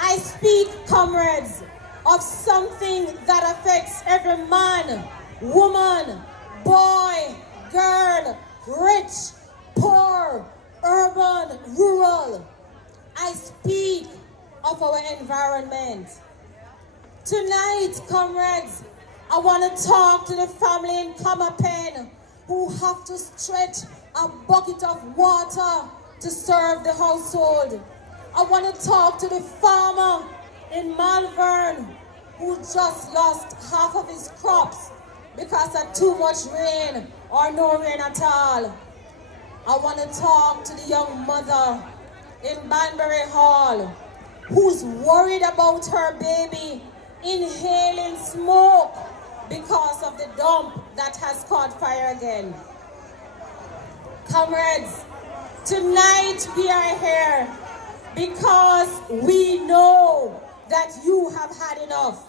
I speak, comrades, of something that affects every man, woman, boy, girl, rich, poor, urban, rural. I speak of our environment. Tonight, comrades, I want to talk to the family in Comapen who have to stretch a bucket of water to serve the household. I want to talk to the farmer in Malvern who just lost half of his crops because of too much rain or no rain at all. I want to talk to the young mother in Banbury Hall who's worried about her baby inhaling smoke because of the dump that has caught fire again. Comrades, tonight we are here because we know that you have had enough.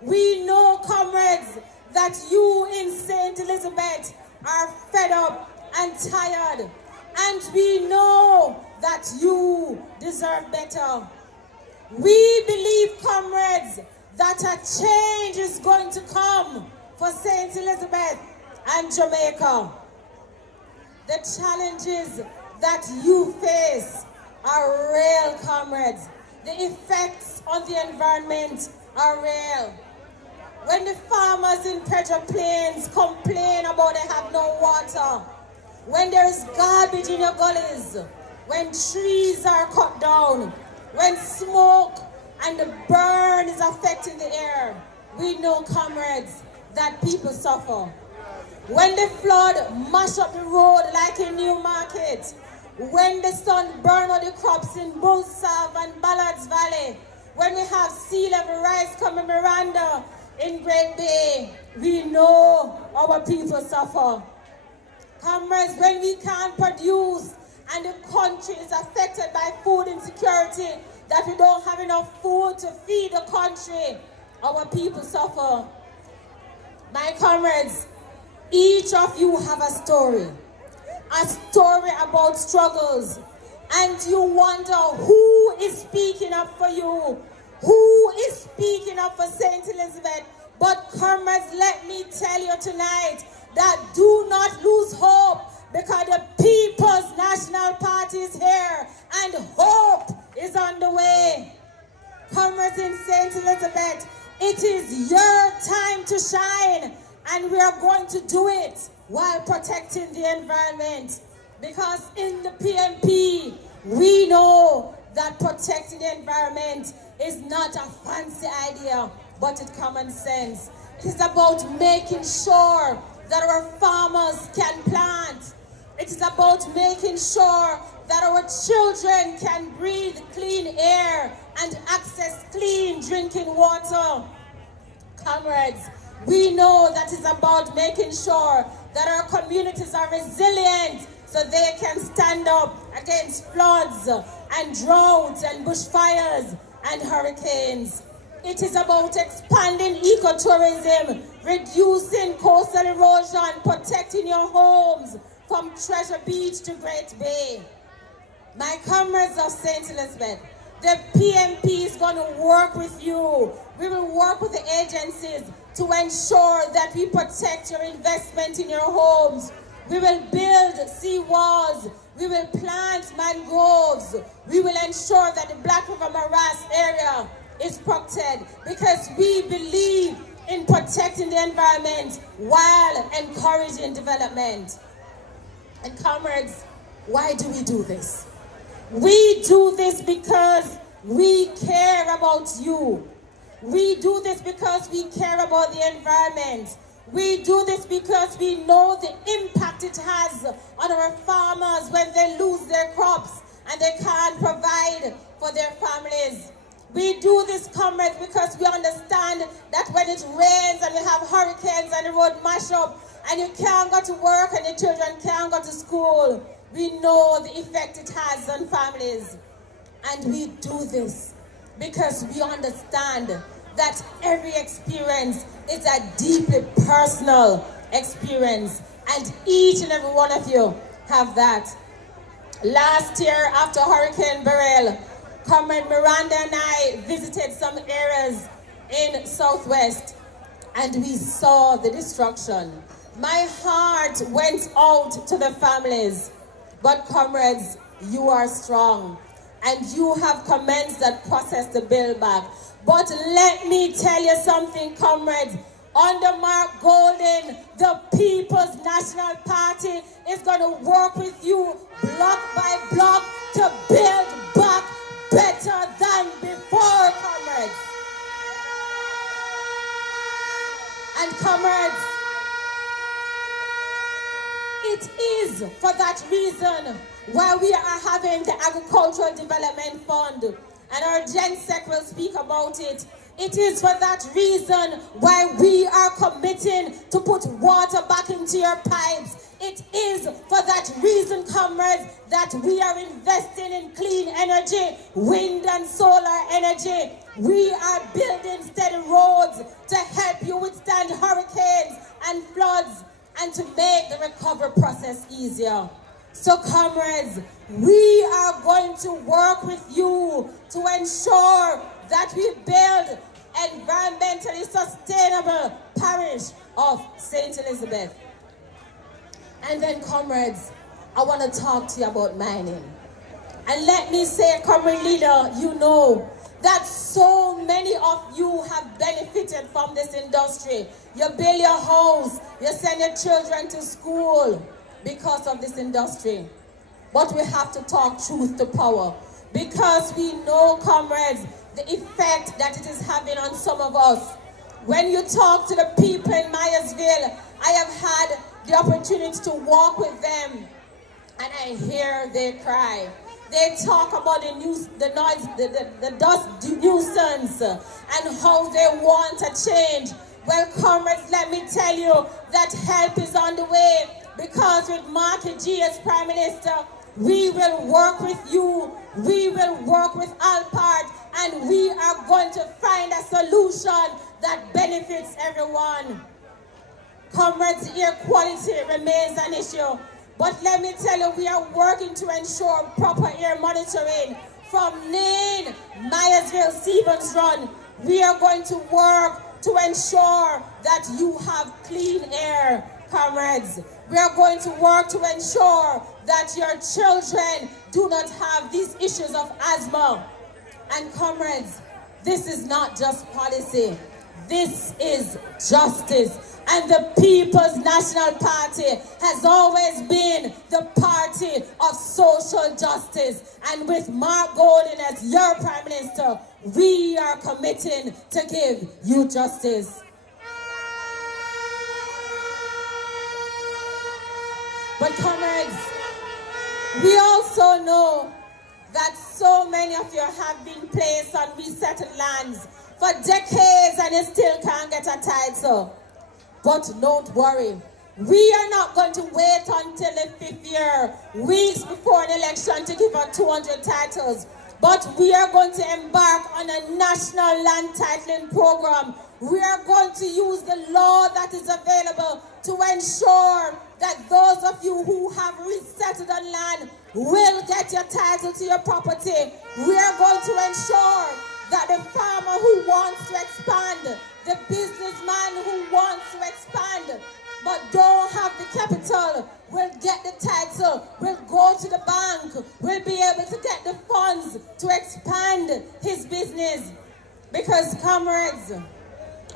We know, comrades, that you in St. Elizabeth are fed up and tired. And we know that you deserve better. We believe, comrades, that a change is going to come for St. Elizabeth and Jamaica. The challenges that you face are real, comrades. The effects on the environment are real. When the farmers in Treasure Plains complain about they have no water, when there's garbage in your gullies, when trees are cut down, when smoke and the burn is affecting the air, we know, comrades, that people suffer. When the flood mash up the road like in Newmarket, when the sun burn out the crops in Bullsav and Ballards Valley, when we have sea level rise coming Miranda in Great Bay, we know our people suffer. Comrades, when we can't produce and the country is affected by food insecurity, that we don't have enough food to feed the country, our people suffer. My comrades, each of you have a story about struggles and you wonder who is speaking up for you, who is speaking up for St. Elizabeth. But comrades, let me tell you tonight that do not lose hope, because the People's National Party is here and hope is on the way. Comrades in St. Elizabeth, it is your time to shine, and we are going to do it while protecting the environment. Because in the PMP, we know that protecting the environment is not a fancy idea, but it's common sense. It is about making sure that our farmers can plant. It is about making sure that our children can breathe clean air and access clean drinking water. Comrades, we know that it's about making sure that our communities are resilient so they can stand up against floods and droughts and bushfires and hurricanes. It is about expanding ecotourism, reducing coastal erosion, protecting your homes from Treasure Beach to Great Bay. My comrades of St. Elizabeth, the PMP is going to work with you. We will work with the agencies to ensure that we protect your investment in your homes. We will build seawalls. We will plant mangroves. We will ensure that the Black River Morass area is protected, because we believe in protecting the environment while encouraging development. And comrades, why do we do this? We do this because we care about you. We do this because we care about the environment. We do this because we know the impact it has on our farmers when they lose their crops and they can't provide for their families. We do this, comrades, because we understand that when it rains and we have hurricanes and the road mash up and you can't go to work and your children can't go to school, we know the effect it has on families. And we do this because we understand that every experience is a deeply personal experience, and each and every one of you have that. Last year, after Hurricane Beryl, Comrade Miranda and I visited some areas in Southwest, and we saw the destruction. My heart went out to the families, but comrades, you are strong, and you have commenced that process to build back. But let me tell you something, comrades. Under Mark Golden, the People's National Party is going to work with you block by block to build back better than before, comrades. And comrades, it is for that reason why we are having the Agricultural Development Fund, and our GenSec will speak about it. It is for that reason why we are committing to put water back into your pipes. It is for that reason, comrades, that we are investing in clean energy, wind and solar energy. We are building steady roads to help you withstand hurricanes and floods and to make the recovery process easier. So, comrades, we are going to work with you to ensure that we build environmentally sustainable parish of St. Elizabeth. And then, comrades, I want to talk to you about mining. And let me say, comrade leader, you know that so many of you have benefited from this industry. You build your house, you send your children to school because of this industry. But we have to talk truth to power, because we know, comrades, the effect that it is having on some of us. When you talk to the people in Myersville, I have had the opportunity to walk with them, and I hear they cry. They talk about the noise, the dust nuisance, and how they want a change. Well, comrades, let me tell you that help is on the way, because with Marky G as Prime Minister, we will work with you, we will work with Alpart, and we are going to find a solution that benefits everyone. Comrades, air quality remains an issue. But let me tell you, we are working to ensure proper air monitoring from Nain, Myersville, Stevens Run. We are going to work to ensure that you have clean air, comrades. We are going to work to ensure that your children do not have these issues of asthma. And comrades, this is not just policy. This is justice. And the People's National Party has always been the party of social justice. And with Mark Golden as your Prime Minister, we are committing to give you justice. But comrades, we also know that so many of you have been placed on resettled lands for decades and you still can't get a title. But don't worry, we are not going to wait until the 5th year, weeks before an election to give out 200 titles. But we are going to embark on a national land titling program. We are going to use the law that is available to ensure that those of you who have resettled on land will get your title to your property. We are going to ensure that the farmer who wants to expand, the businessman who wants to expand but don't have the capital will get the title, will go to the bank, will be able to get the funds to expand his business. Because comrades,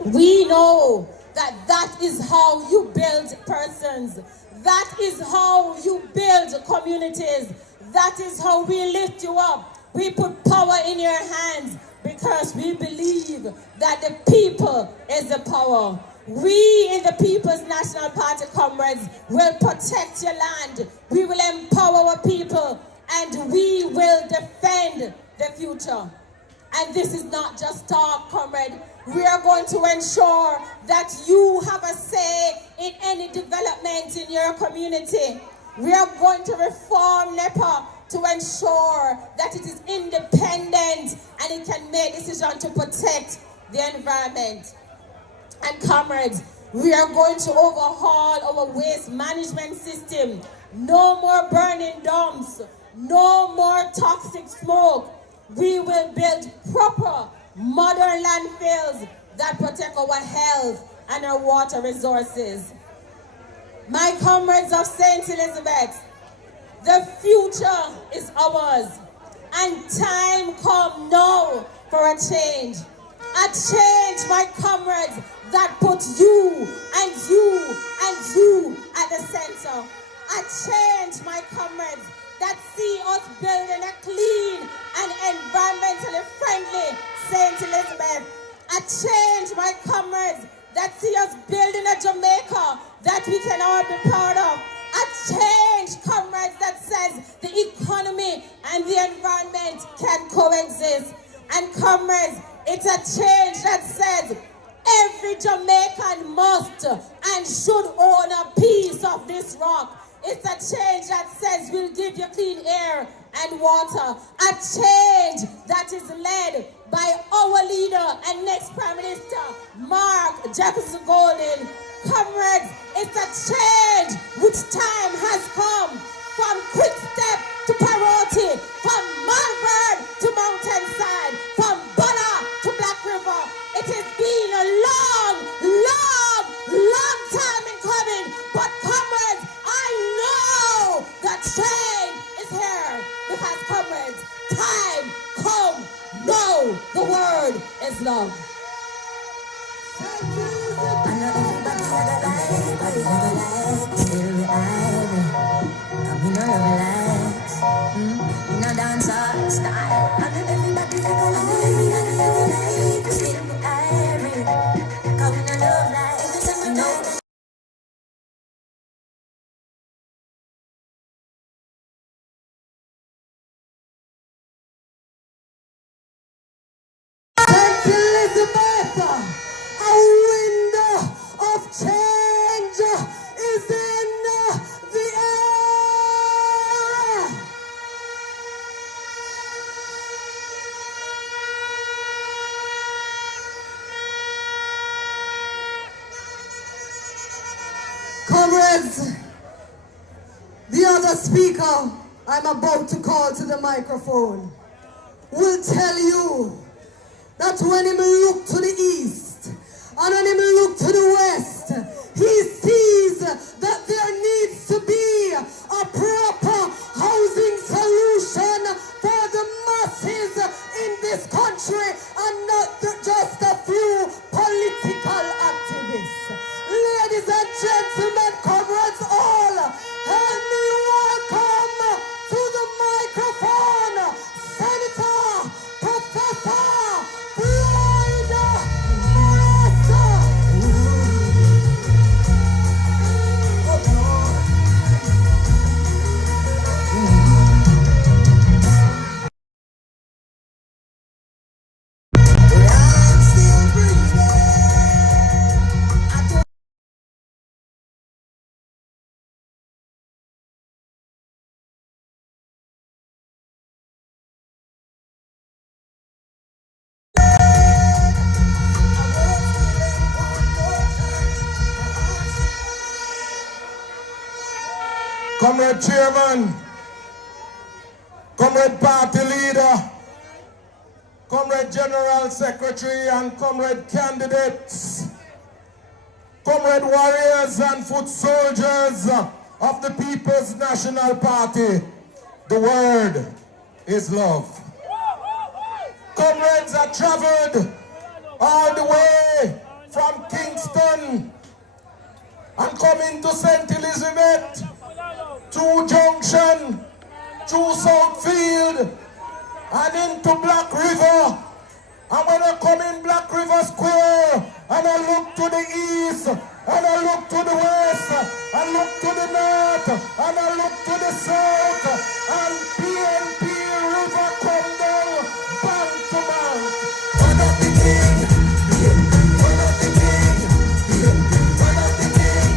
we know that that is how you build persons. That is how you build communities. That is how we lift you up. We put power in your hands because we believe that the people is the power. We in the People's National Party, comrades, will protect your land. We will empower our people and we will defend the future. And this is not just talk, comrade. We are going to ensure that you have a say in any development in your community. We are going to reform NEPA to ensure that it is independent and it can make decisions to protect the environment. And comrades, we are going to overhaul our waste management system. No more burning dumps, no more toxic smoke. We will build proper modern landfills that protect our health and our water resources. My comrades of St. Elizabeth, the future is ours, and time come now for a change. A change, my comrades, that puts you and you and you at the center. A change, my comrades, that see us building a clean and environmentally friendly St. Elizabeth. A change, my comrades, that see us building a Jamaica that we can all be proud of. A change, comrades, that says the economy and the environment can coexist. And comrades, it's a change that says every Jamaican must and should own a piece of this rock. It's a change that says we'll give you clean air and water. A change that is led by our leader and next Prime Minister, Mark Jefferson Golden. Comrades, it's a change which time has come from Quick Step to priority, from Malvern to Mountainside, from Bulla to Black River. It has been a long, long, long time in coming, but comrades, I know that change is here because comrades, time come now. The word is love. Elizabeth, a window of change is in the air. Comrades, The other speaker I'm about to call to the microphone will tell you that when he look to the east and when he look to the west, he sees that there needs to be a proper housing solution for the masses in this country and not just a few political activists. Ladies and gentlemen, comrades all, help me welcome to the microphone Senator Professor Floyd Master. I'm still breathing. Comrade Chairman, Comrade Party Leader, Comrade General Secretary and Comrade Candidates, Comrade Warriors and Foot Soldiers of the People's National Party, the word is love. Comrades have traveled all the way from Kingston and coming to St. Elizabeth, through Junction, through Southfield, and into Black River. And when I come in Black River Square, and I look to the east, and I look to the west, I look to the north, and I look to the south, and PNP River come down, bank to bank. Turn up the king, turn up the king, turn up the king,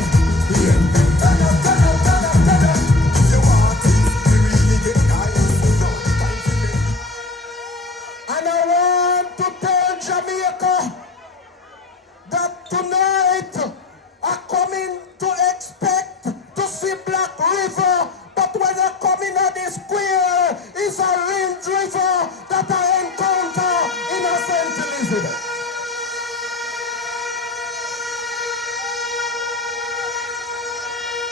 turn up, turn up, turn up, turn up. If you want it, we really get nice. And I want to tell Jamaica that tonight I come in to expect to see Black River, but when I come in at the square, it's a Range River that I encounter in a St. Elizabeth.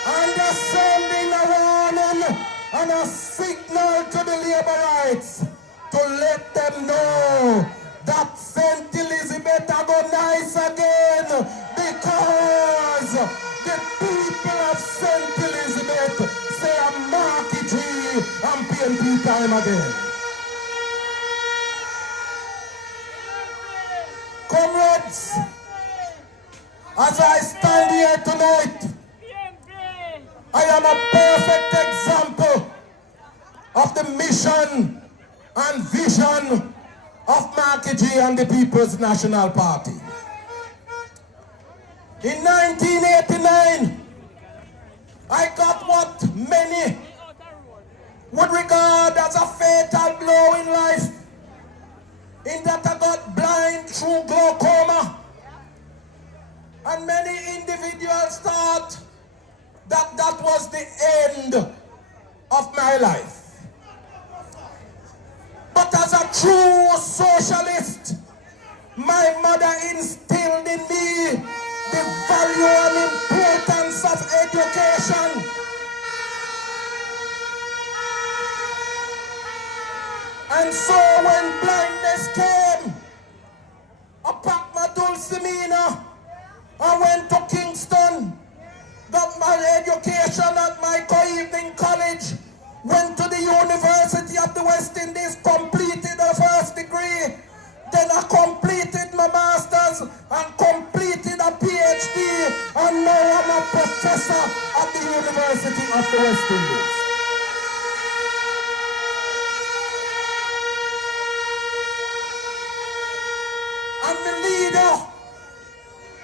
And I'm sending a warning and a signal to the labor rights to let them know that St. Elizabeth are go nice again because the people of St. Elizabeth say a Marky G and PNP time again. Comrades, as I stand here tonight, I am a perfect example of the mission and vision of Marky G and the People's National Party. In 1989, I got what many would regard as a fatal blow in life, in that I got blind through glaucoma. And many individuals thought that that was the end of my life. But as a true socialist, my mother instilled in me the value and importance of education. And so when blindness came, I packed my dulcimina, I went to Kingston, got my education at my co-evening college, went to the University of the West Indies, completed a first degree, then I completed my master's and completed a PhD, and now I'm a professor at the University of the West Indies. And the leader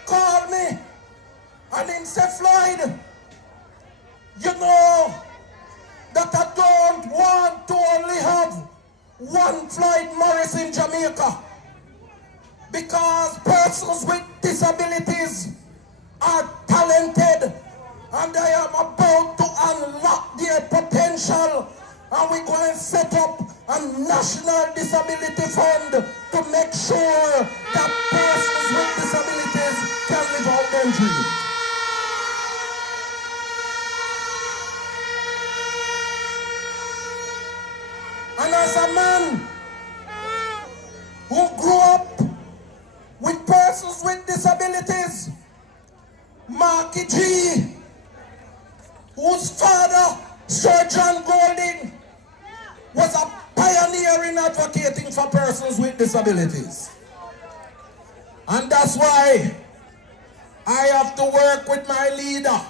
called me and he said, Floyd, you know that I don't want to only have one Floyd Morris in Jamaica, because persons with disabilities are talented, and I am about to unlock their potential, and we're going to set up a national disability fund to make sure that persons with disabilities can live out their dreams. And as a man who grew up with persons with disabilities, Marky G, whose father, Sir John Golding, was a pioneer in advocating for persons with disabilities. And that's why I have to work with my leader,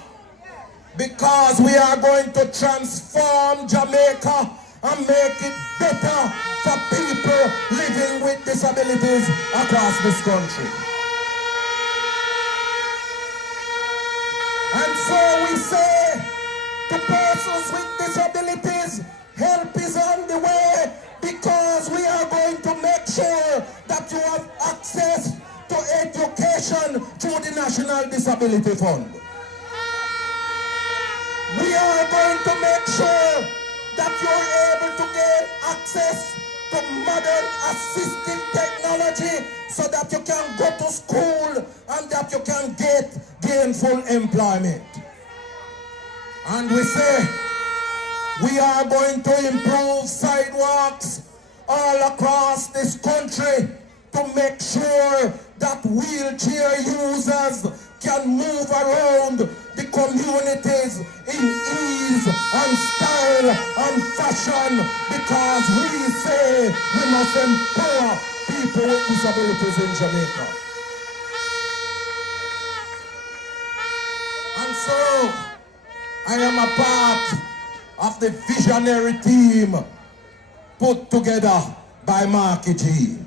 because we are going to transform Jamaica and make it better for people living with disabilities across this country. And so we say to persons with disabilities, help is on the way, because we are going to make sure that you have access to education through the National Disability Fund. We are going to make sure that you're able to gain access to modern assistive technology so that you can go to school and that you can get gainful employment. And we say we are going to improve sidewalks all across this country to make sure that wheelchair users can move around the communities in ease and style and fashion, because we say we must empower people with disabilities in Jamaica. And so I am a part of the visionary team put together by Marky G.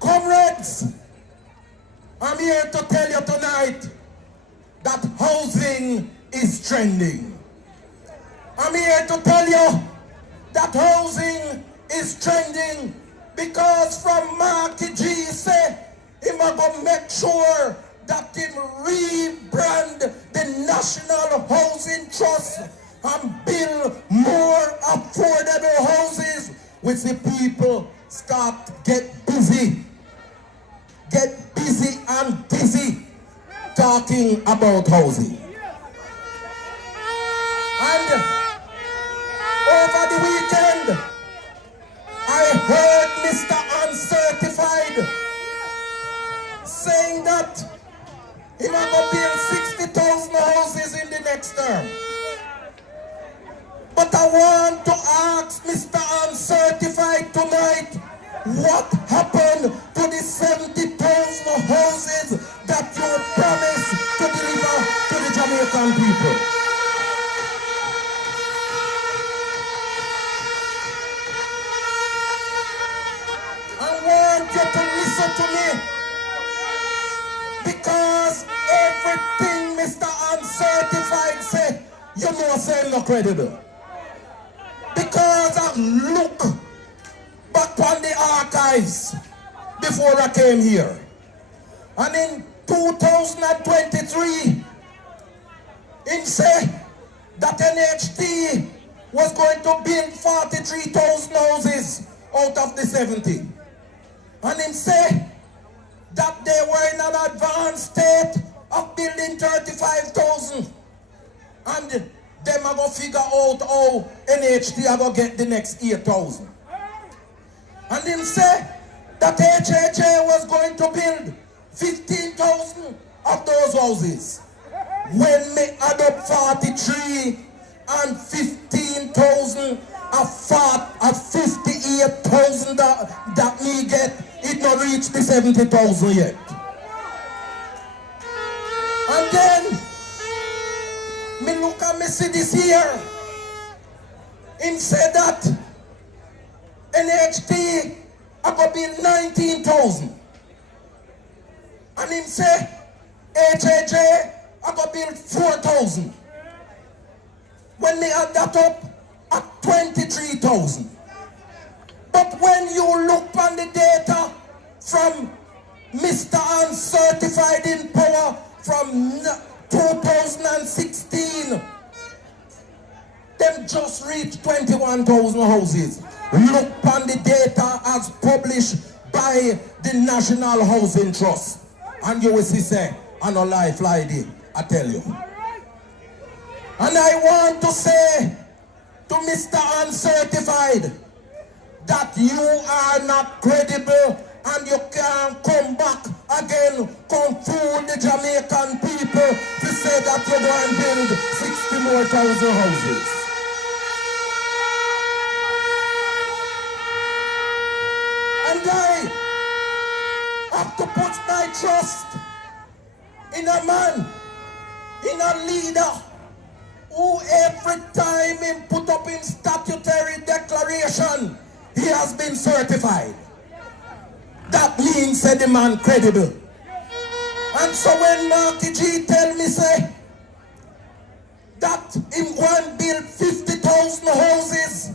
Comrades, I'm here to tell you tonight that housing is trending. I'm here to tell you that housing is trending because from Marky G say, him a go make sure that him rebrand the National Housing Trust and build more affordable houses, which the people start get busy and dizzy talking about housing. And over the weekend, I heard Mr. Uncertified saying that he might go build 60,000 houses in the next term. But I want to ask Mr. Uncertified tonight, what happened to the 70,000 houses that you promised to deliver to the Jamaican people? I want you to listen to me, because everything Mr. Uncertified said, you know say I'm not credible. Because I look back on the archives before I came here. And in 2023, he said that NHT was going to build 43,000 houses out of the 70. And he said that they were in an advanced state of building 35,000. And them are going to figure out how NHT are going to get the next 8,000. And him say that HHA was going to build 15,000 of those houses. When me add up 43 and 15,000 of 58,000 that me get, it not reach the 70,000 yet. And then me look at me see this here. Him say that NHT I go build 19,000. And him say HHA I go build 4,000. When they add that up at 23,000. But when you look on the data from Mr. Uncertified in Power from 2016, them just reached 21,000 houses. Look on the data as published by the National Housing Trust. And you will see, say, on a life like this, I tell you. And I want to say to Mr. Uncertified that you are not credible and you can't come back again, come fool the Jamaican people to say that you're going to build 60 more thousand houses. And I have to put my trust in a man, in a leader, who every time he put up in statutory declaration, he has been certified. That means that the man credible. And so when Marky G tell me say that him going build 50,000 houses,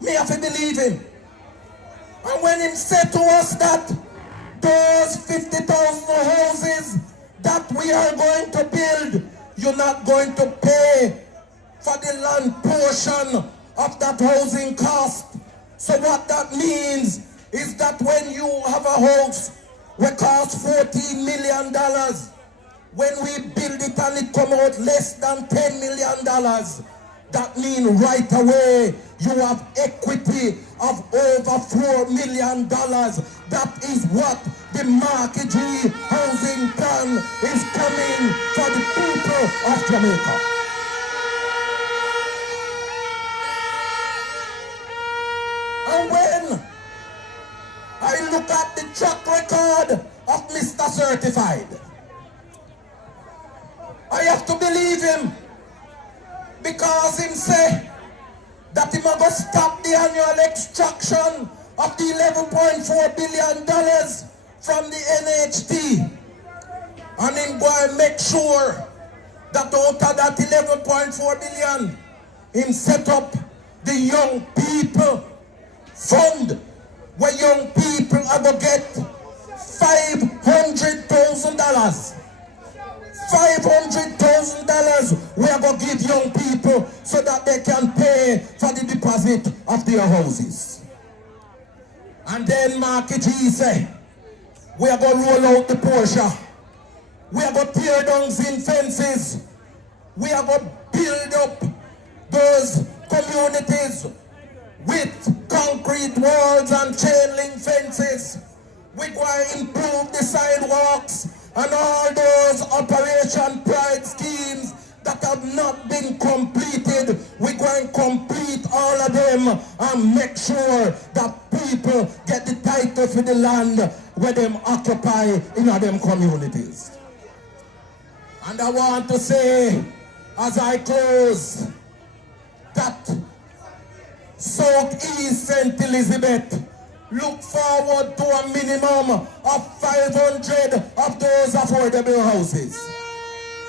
me have to believe him. And when him said to us that those 50,000 houses that we are going to build, you're not going to pay for the land portion of that housing cost. So what that means is that when you have a house that costs $14 million, when we build it and it come out less than $10 million, that means right away you have equity of over $4 million. That is what the Marky G housing plan is coming for the people of Jamaica. And when I look at the track record of Mr. Certified, I have to believe him, because him say that he must stop the annual extraction of the $11.4 billion from the NHT, and him go and make sure that out of that $11.4 billion, him set up the young people fund, where young people are going to get $500,000. $500,000 we are going to give young people so that they can pay for the deposit of their houses. And then Marky G say, we are going to roll out the Porsche. We are going to tear down zinc fences. We are going to build up those communities with concrete walls and chain link fences. We're going to improve the sidewalks and all those Operation Pride schemes that have not been completed. We're going to complete all of them and make sure that people get the title for the land where them occupy in them communities. And I want to say, as I close, that Southeast St. Elizabeth look forward to a minimum of 500 of those affordable houses.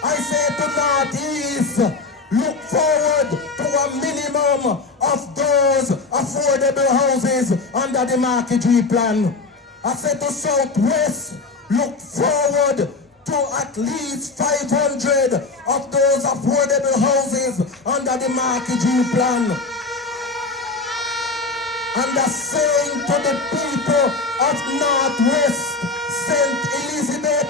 I say to Northeast, look forward to a minimum of those affordable houses under the Marky G plan. I say to Southwest, look forward to at least 500 of those affordable houses under the Marky G plan. And I'm saying to the people of Northwest St. Elizabeth,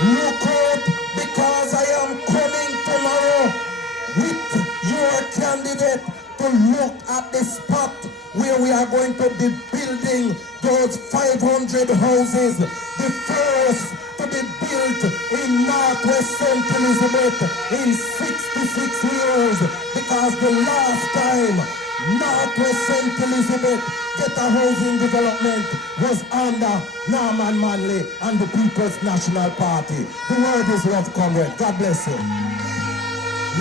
look out, because I am coming tomorrow with your candidate to look at the spot where we are going to be building those 500 houses, the first to be built in Northwest St. Elizabeth in 66 years, because the last time Northwest St. Elizabeth get a housing development was under Norman Manley and the People's National Party. The word is love, comrade. God bless you.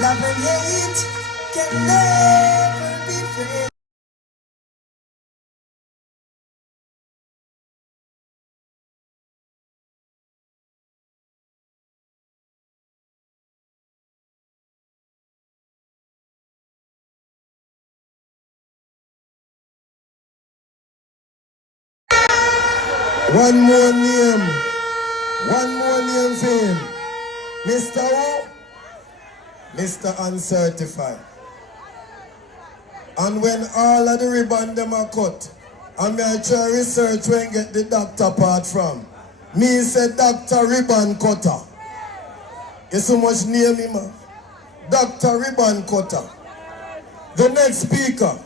Love and hate can never be friends. One more name for him. Mr. Who? Mr. Uncertified. And when all of the ribbon them are cut, and me I try research where I get the doctor part from. Me say Dr. Ribbon Cutter. You so much name him, man. Dr. Ribbon Cutter. The next speaker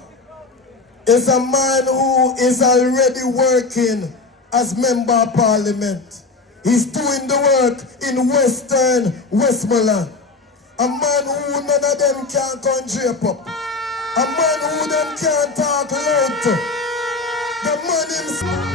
is a man who is already working as Member of Parliament. He's doing the work in Western Westmoreland. A man who none of them can come drape up. A man who them can't talk loud to. The man himself.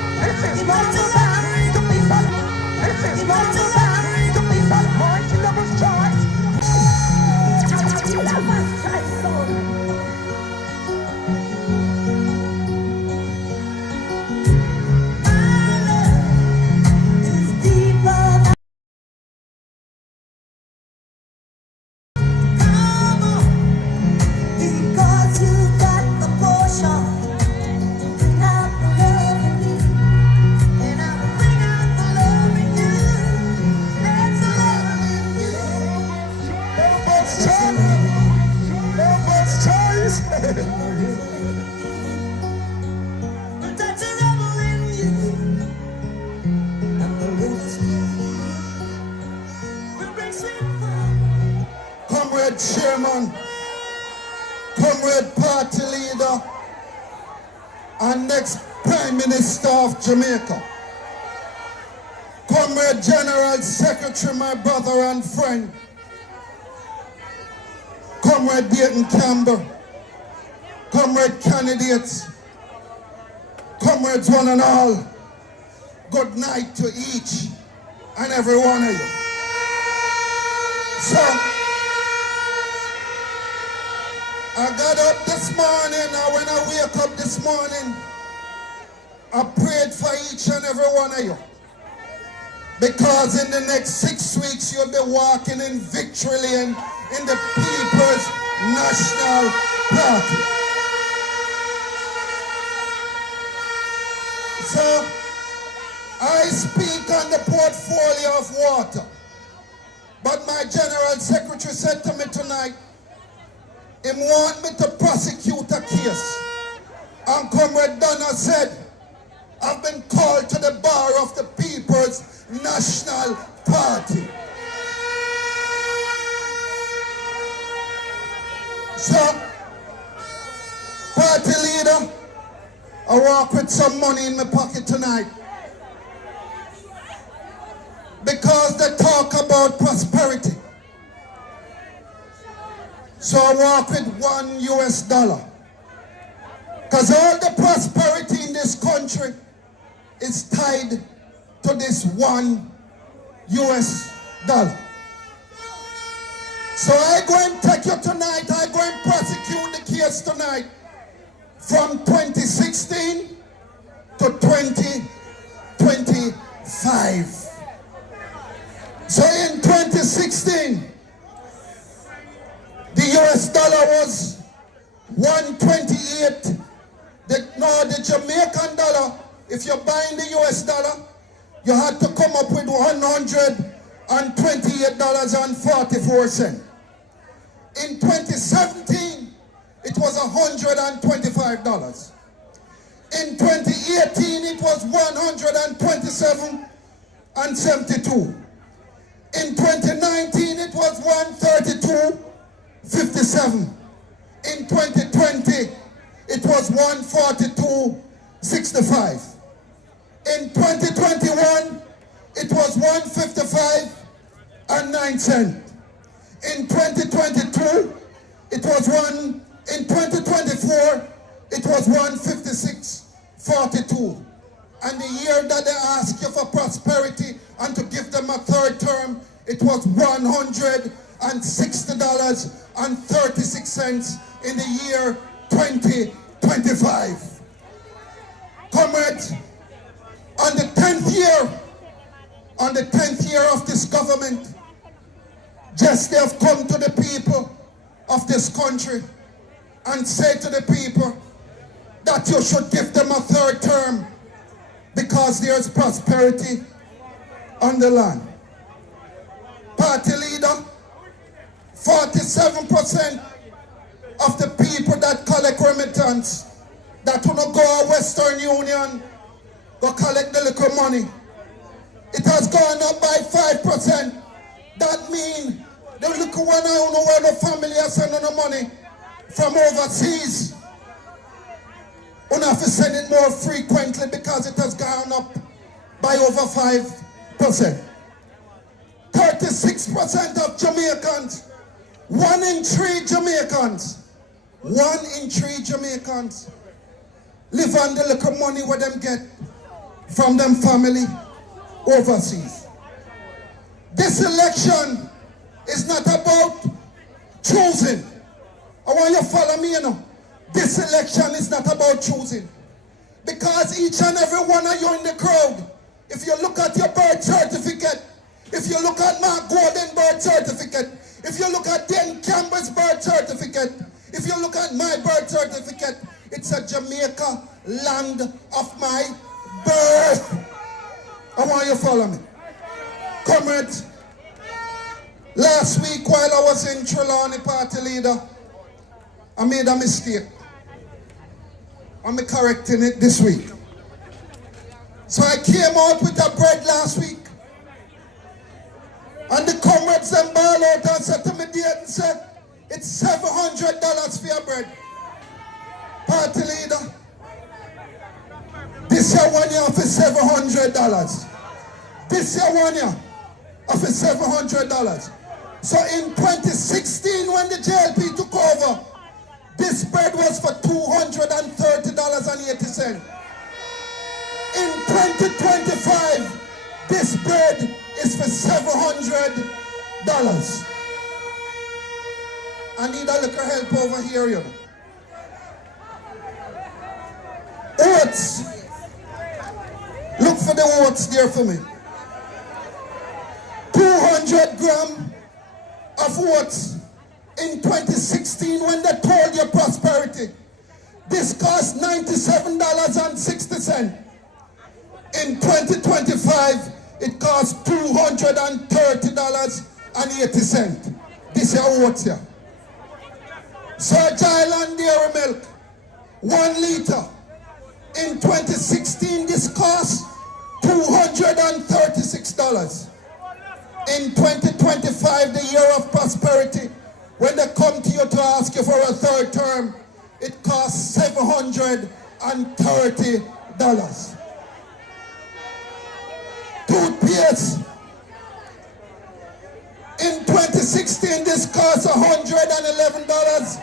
Comrade Chairman, Comrade Party Leader, and next Prime Minister of Jamaica, Comrade General Secretary, my brother and friend, Comrade Dayton Campbell, Comrade candidates, comrades one and all, good night to each and every one of you. So, I got up this morning, and when I wake up this morning, I prayed for each and every one of you. Because in the next 6 weeks, you'll be walking in victory lane in the People's National Party. So, I speak on the portfolio of water. But my General Secretary said to me tonight, he want me to prosecute a case. And Comrade Donna said, I've been called to the bar of the People's National Party. So, party leader, I walk with some money in my pocket tonight. Because they talk about prosperity. So I walk with $1 US. Because all the prosperity in this country is tied to this $1 US. So I go and take you tonight, I go and prosecute the case tonight from 2016 to 2025. So in 2016, the US dollar was 128. The Jamaican dollar, if you're buying the US dollar, you had to come up with $128.44. In 2017, it was $125. In 2018, it was $127.72. In 2019, it was $132.57. In 2020, it was $142.65. In 2021, it was $155.09. In 2022, it was in 2024, it was $156.42. And the year that they asked you for prosperity and to give them a third term, it was $160.36 in the year 2025. Comrades, on the 10th year of this government, just they have come to the people of this country and say to the people that you should give them a third term because there's prosperity on the land. Party leader, 47% of the people that collect remit Jamaicans that wanna go to Western Union, go collect the little money. It has gone up by 5%. That means the little one I don't know where the family are sending the money from overseas. We have to send it more frequently because it has gone up by over 5%. 36% of Jamaicans, 1 in 3 Jamaicans, 1 in 3 Jamaicans live on the little money where them get from them family overseas. This election is not about choosing. I want you to follow me, you know. This election is not about choosing. Because each and every one of you in the crowd, if you look at your birth certificate, if you look at Mark Gordon's birth certificate, if you look at Dan Campbell's birth certificate, if you look at my birth certificate, it's a Jamaica, land of my birth. I want you to follow me. Comrades, last week while I was in Trelawney party leader, I made a mistake. I'm correcting it this week. So I came out with a bread last week. And the comrades them ball out and said to me, dear, and said, it's $700 for your bread. Party leader. This year 1 year for $700. This year 1 year for $700. So in 2016 when the JLP took over, this bread was for $230.80. In 2025, this bread is for $700. I need a little help over here, you know. Oats. Look for the oats there for me. 200 grams of oats in 2016 when they told you prosperity. This cost $97.60. In 2025, it costs $230.80. This is oats here. Sir Island Dairy Milk, 1 liter. In 2016, this cost $236. In 2025, the year of prosperity, when they come to you to ask you for a 3rd term, it costs $730. Toothpaste. In 2016, this costs $111.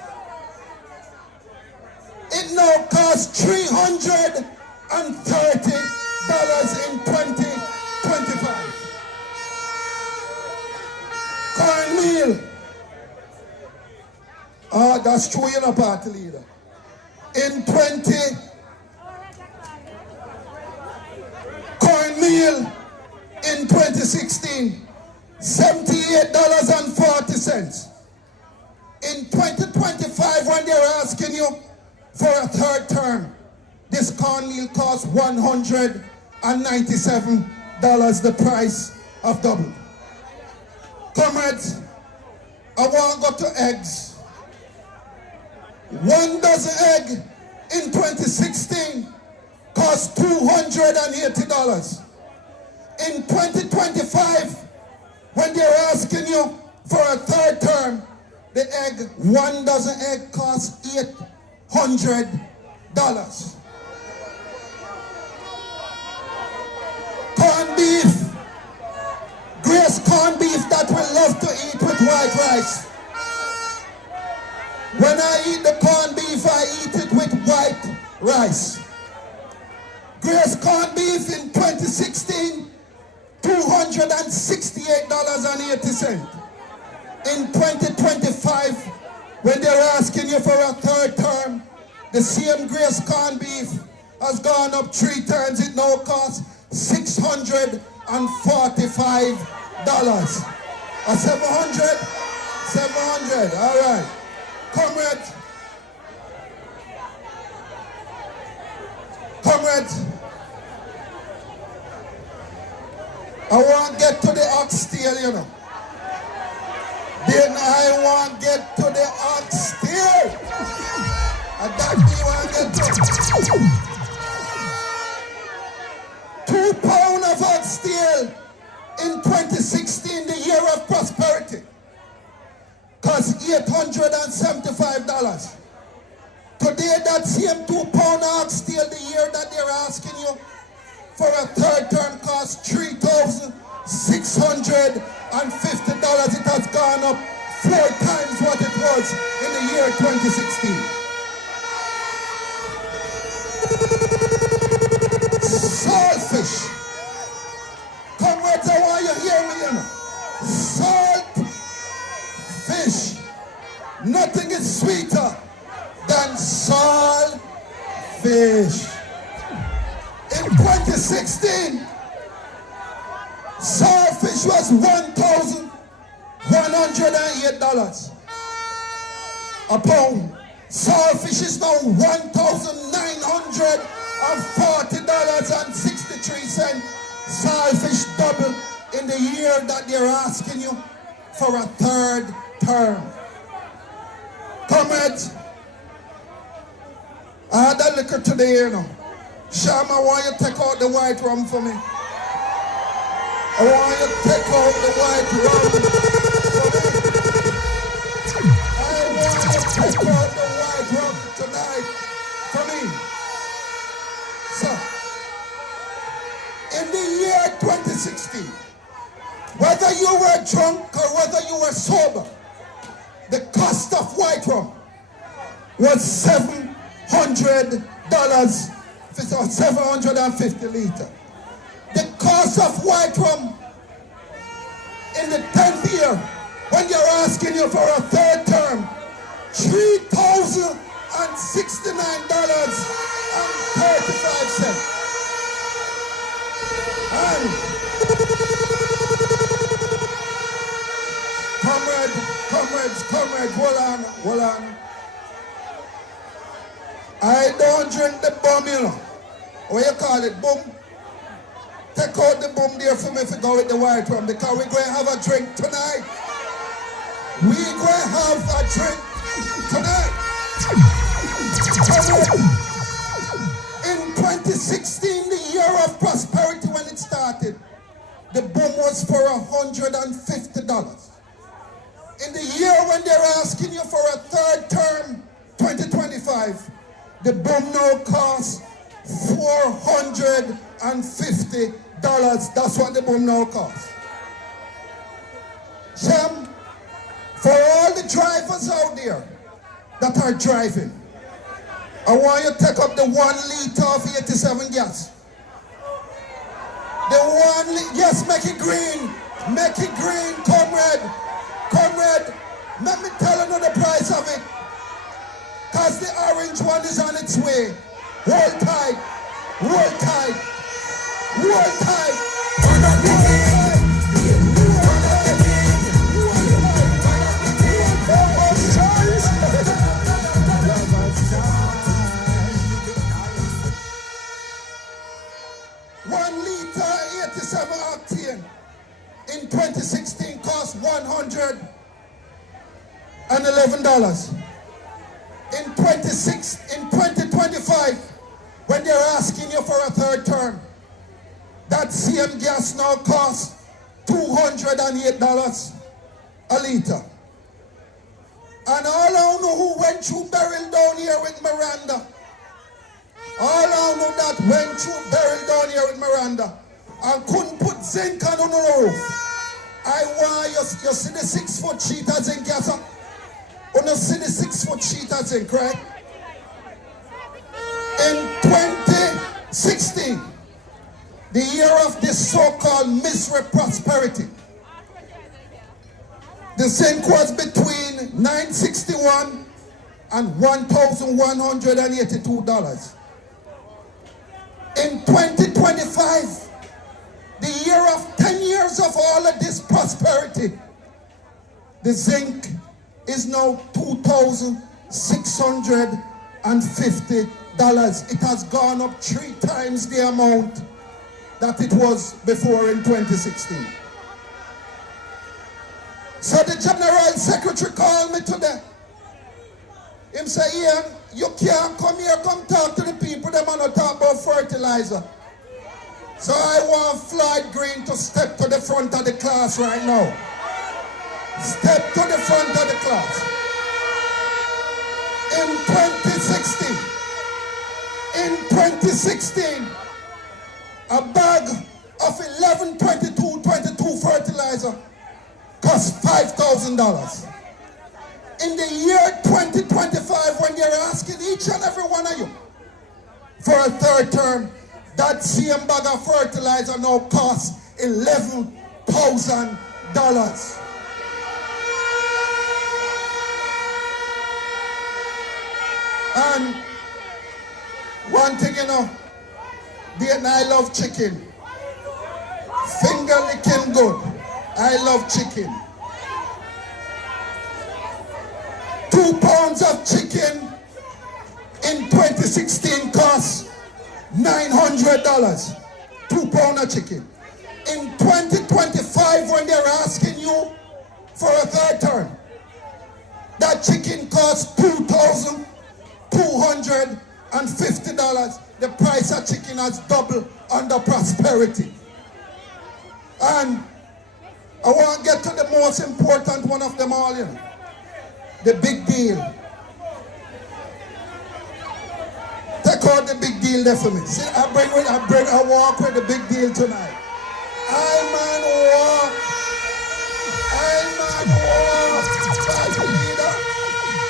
It now costs $330 in 2025. Cornmeal. Oh, that's true, you're a party leader. Cornmeal in 2016, $78.40. In 2025, when they're asking you for a 3rd term, this cornmeal costs $197, the price of double. Comrades, I want to go to eggs. 1 dozen egg in 2016 cost $280. In 2025, when they're asking you for a 3rd term, the egg, 1 dozen egg costs $800. Corned beef, Grace corned beef that we love to eat with white rice. When I eat the corned beef, I eat it with white rice. Grace corned beef in 2016, $268.80. In 2025, when they're asking you for a 3rd term, the same Grace corned beef has gone up 3 times. It now costs $645. A 700? 700, all right. Comrades, I want to get to the oxtail, you know. Then I want to get to the oxtail. And that me want £2 of hot steel in 2016, the year of prosperity, cost $875. Today, that same £2 of steel, the year that they're asking you for a third term, costs $3,650. It has gone up 4 times what it was in the year 2016. Saltfish. Comrades, I want you to hear me, you know. Salt fish. Nothing is sweeter than salt fish. In 2016, saltfish was $1,108 a pound. Saltfish is now $1,940.63. Saltfish double in the year that they're asking you for a third term. Comrades, I had a liquor today, you know. Sham, I want you to take out the white rum for me. I want you to take out the white rum for me. I want you to take out the white rum tonight for me. So, in the year 2016, whether you were drunk or whether you were sober, the cost of white rum was $750 liters. The cost of white rum in the 10th year, when they're asking you for a third term, $3,069.35. And comrades, hold on. I don't drink the bum, you know. What you call it, bum? Take out the bum there for me if you go with the white rum, because we're going to have a drink tonight. We're going to have a drink tonight. In 2016, the year of prosperity when it started, the bum was for $150. In the year when they're asking you for a third term, 2025, the bum now costs $450. That's what the bum now costs. Shem, for all the drivers out there that are driving, I want you to take up the 1 liter of 87 gas. The 1 liter, yes, make it green, comrade. Let me tell you the price of it. Because the orange one is on its way. Hold tight. In 2016 cost $111. In 2025, when they're asking you for a third term, that same gas now costs $208 a liter. And all I know who went through barrel down here with Miranda, and couldn't put zinc on the roof. I want you see the 6-foot sheet of zinc, yes, sir? You don't see the 6-foot sheet of zinc, right? In 2016, the year of this so-called misery prosperity, the zinc was between $961 and $1,182. In 2025, the year of 10 years of all of this prosperity, the zinc is now $2,650. It has gone up 3 times the amount that it was before in 2016. So the General Secretary called me today. He Him say, Ian, you can't come here, come talk to the people, them and talk about fertilizer. So I want Floyd Green to step to the front of the class right now. Step to the front of the class. In 2016, a bag of 1122 fertilizer cost $5,000. In the year 2025, when you're asking each and every one of you for a third term, that same bag of fertilizer now costs $11,000. And one thing you know, I love chicken. Finger licking good. I love chicken. 2 pounds of chicken in 2016 costs $900. 2 pounds of chicken. In 2025, when they're asking you for a third term, that chicken costs $2,250. The price of chicken has doubled under prosperity. And I want to get to the most important one of them all, you know, the big deal. Take out the big deal there for me. See, I walk with the big deal tonight. I man walk. As a leader,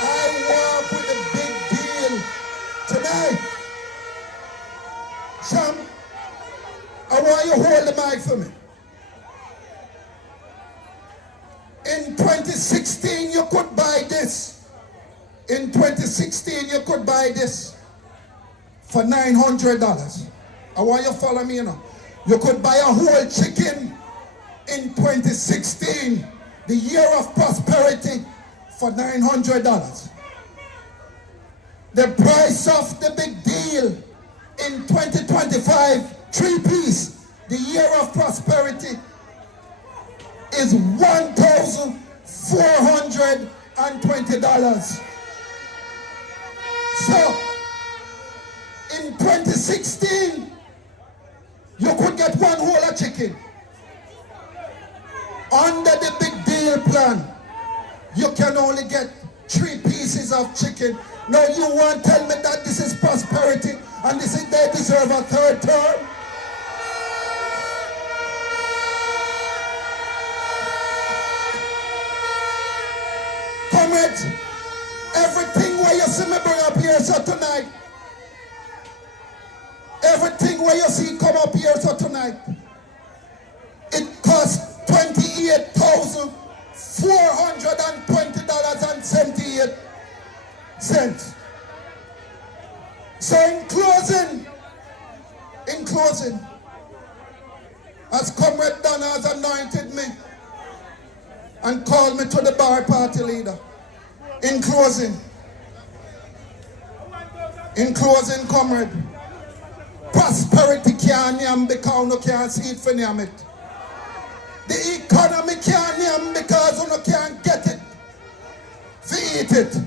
I walk with the big deal tonight. Sam, I want you to hold the mic for me. In 2016, you could buy this. In 2016, you could buy this for $900. I want you to follow me, you know. You could buy a whole chicken in 2016, the year of prosperity, for $900. The price of the big deal in 2025, 3-piece, the year of prosperity, is $1,420. So, in 2016, you could get one whole of chicken. Under the big deal plan, you can only get 3 pieces of chicken. Now you want to tell me that this is prosperity and this is they deserve a third term? Comrades, everything where you see me bring up here so tonight, everything where you see come up here so tonight, it costs $28,420.78. So in closing, as Comrade Donna has anointed me and called me to the bar party leader, in closing, comrade, prosperity can't name because you can't see it for name it. The economy can't name because you can't get it to eat it.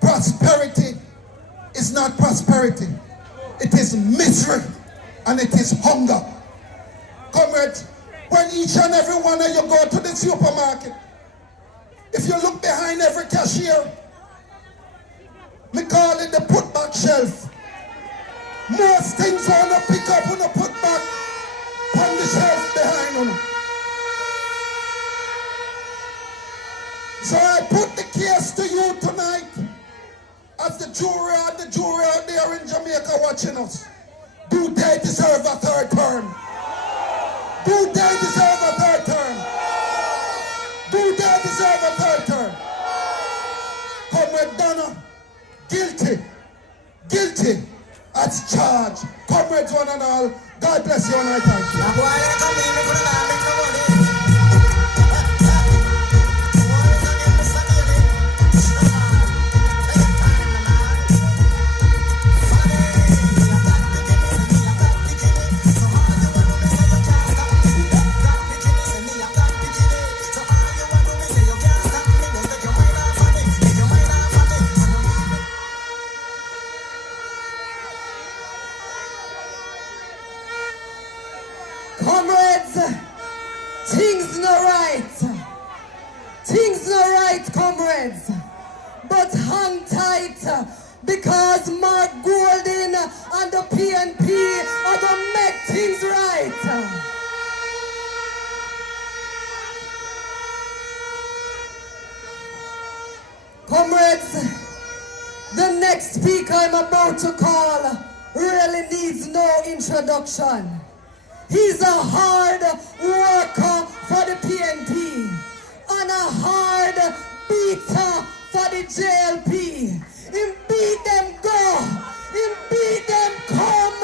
Prosperity is not prosperity. It is misery and it is hunger. Comrades, when each and every one of you go to the supermarket, if you look behind every cashier, we call it the put back shelf. Most things want to pick up and put back on the shelf behind them. So I put the case to you tonight as the jury out there in Jamaica watching us. Do they deserve a third term? Do they deserve a third term? Do they deserve a third term? Comrade Donna, guilty as charged. Comrades one and all, God bless you and I thank you. comrades, but hang tight because Mark Golding and the PNP are going to make things right. Comrades, the next speaker I'm about to call really needs no introduction. He's a hard worker for the PNP and a hard beater for the JLP. Him beat them go, him beat them come,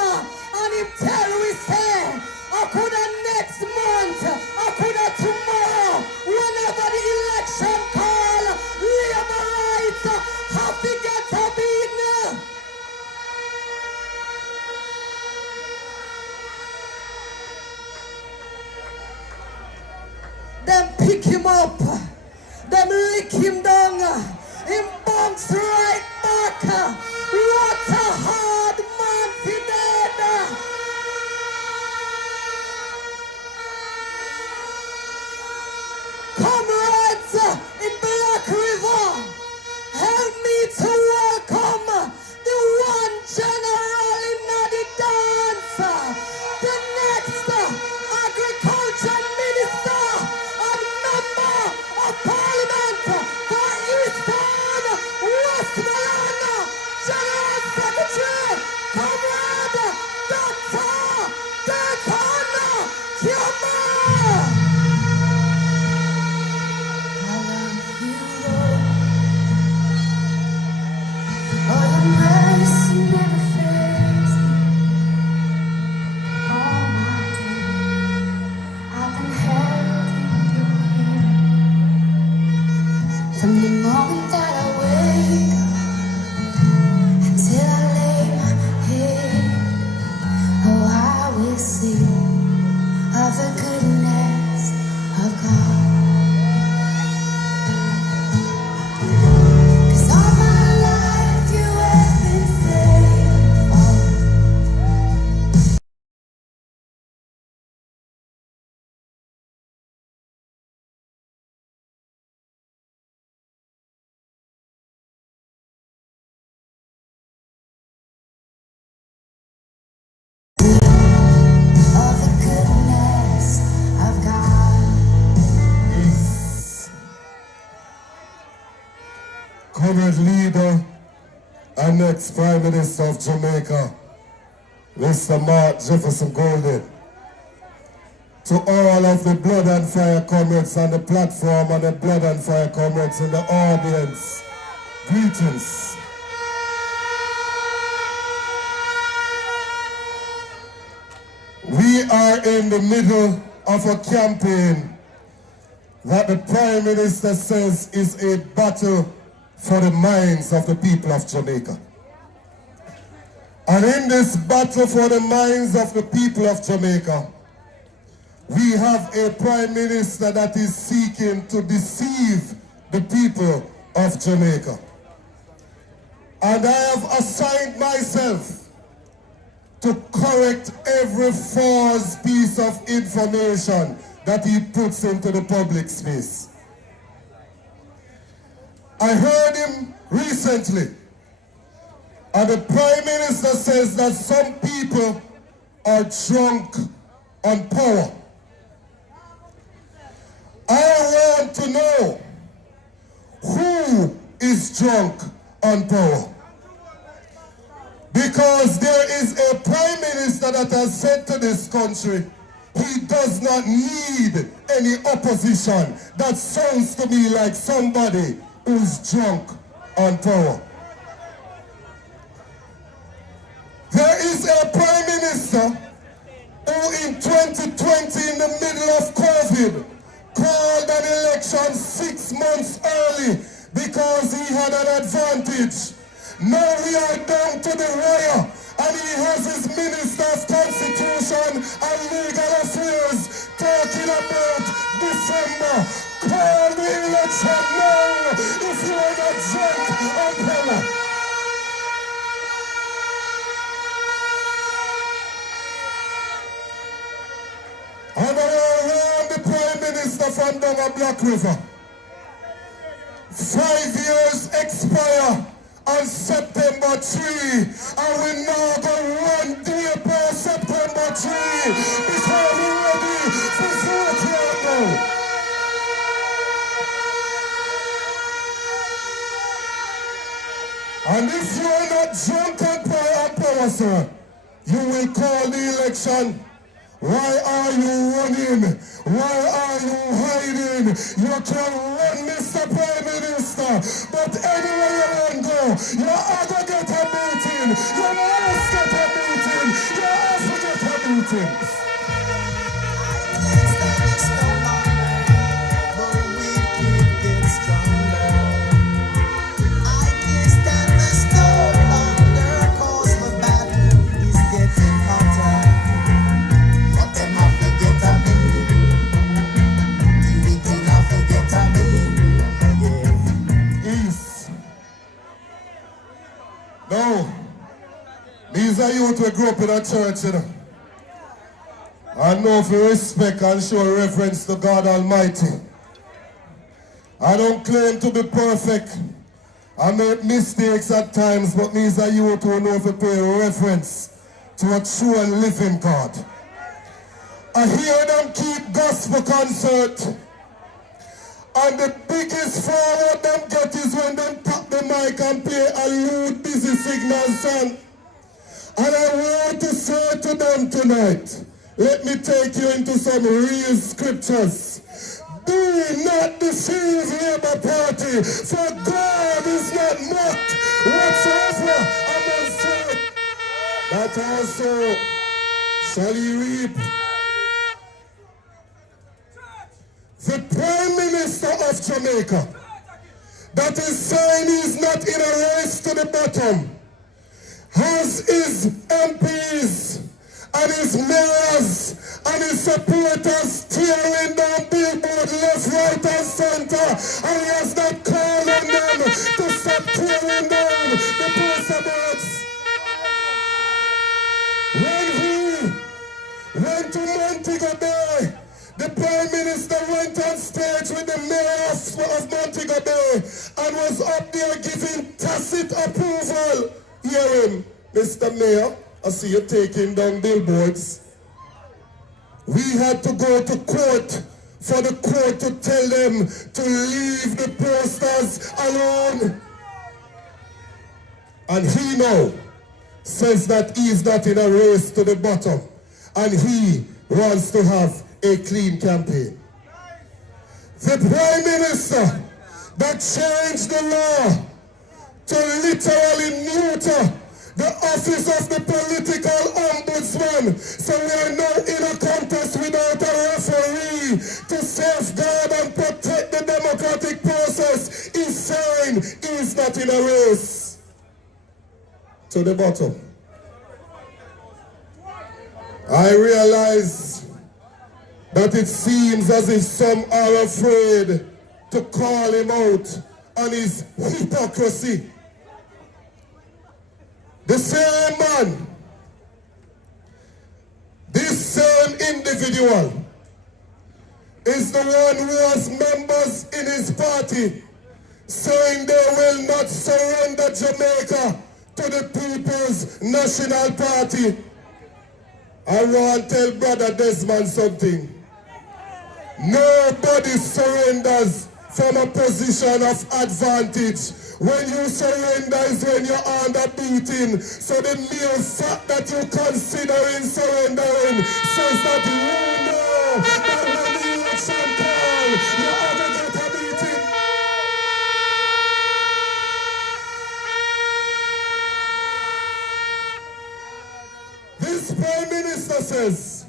and him tell we say, I coulda next month, I coulda tomorrow, whenever the election call, labor rights have to get a beating. Them pick him up, them lick him down, him bounce right back. What a hard man today. Comrades in Black River, help me to welcome the one general in the dance, the next agriculture minister and member of parliament for Eastern Westmoreland, General Secretary, Comrade Dr. Dayton Kiama. From the moment that I wake up until I lay my head, oh, I will sing of the goodness of God. 'Cause all my life you have been faithful. Of the goodness of God. Current leader and next Prime Minister of Jamaica, Mr. Mark Jefferson Golden. To all of the Blood and Fire comrades on the platform and the Blood and Fire comrades in the audience, greetings. We are in the middle of a campaign that the Prime Minister says is a battle for the minds of the people of Jamaica. And in this battle for the minds of the people of Jamaica, we have a Prime Minister that is seeking to deceive the people of Jamaica. And I have assigned myself to correct every false piece of information that he puts into the public space. I heard him recently, and the Prime Minister says that some people are drunk on power. I want to know who is drunk on power. Because there is a Prime Minister that has said to this country, he does not need any opposition. That sounds to me like somebody who's drunk on power. There is a Prime Minister who in 2020, in the middle of COVID, called an election 6 months early because he had an advantage. Now we are down to the wire, and he has his Minister of Constitution and Legal Affairs talking about December. Call the election now if you are not drunk on power. And I want the Prime Minister from down Black River. 5 years expire on September 3, and we now go 1 day per September 3 before we're ready for 4 years now. And if you are not drunk on power, sir, you will call the election. Why are you running? Why are you hiding? You can run, Mr. Prime Minister, but anywhere you want to go, you're gonna get a meeting. You must get a meeting. You have to get a meeting. No, these are youth who grew up in a church, you know. I know if you respect and show reverence to God Almighty. I don't claim to be perfect. I make mistakes at times, but these are youth who know if you pay reverence to a true and living God. I hear them keep gospel concert. And the biggest forward them get is when them tap the mic and play a loud busy signal song. And I want to say to them tonight, let me take you into some real scriptures. Do not deceive Labour Party, for God is not mocked. Whatsoever a man soweth, that also shall he reap. The Prime Minister of Jamaica, that is saying he's not in a race to the bottom, has his MPs and his mayors and his supporters tearing down billboard left, right and center, and he has not called on them to stop tearing down the poster boards. When he went to Montego Bay, the Prime Minister went on stage with the mayor of Montego Bay and was up there giving tacit approval. Hear him, Mr. Mayor, I see you taking down billboards. We had to go to court for the court to tell them to leave the posters alone. And he now says that he's not in a race to the bottom and he wants to have a clean campaign. The Prime Minister that changed the law to literally neuter the office of the political ombudsman, so we are now in a contest without a referee to safeguard and protect the democratic process. He's saying he's not in a race to the bottom. I realize that it seems as if some are afraid to call him out on his hypocrisy. The same man, this same individual, is the one who has members in his party saying they will not surrender Jamaica to the People's National Party. I want to tell Brother Desmond something. Nobody surrenders from a position of advantage. When you surrender is when you're under beating. So the mere fact that you're considering surrendering says that you know that when the election comes, you're going to get a beating. This Prime Minister says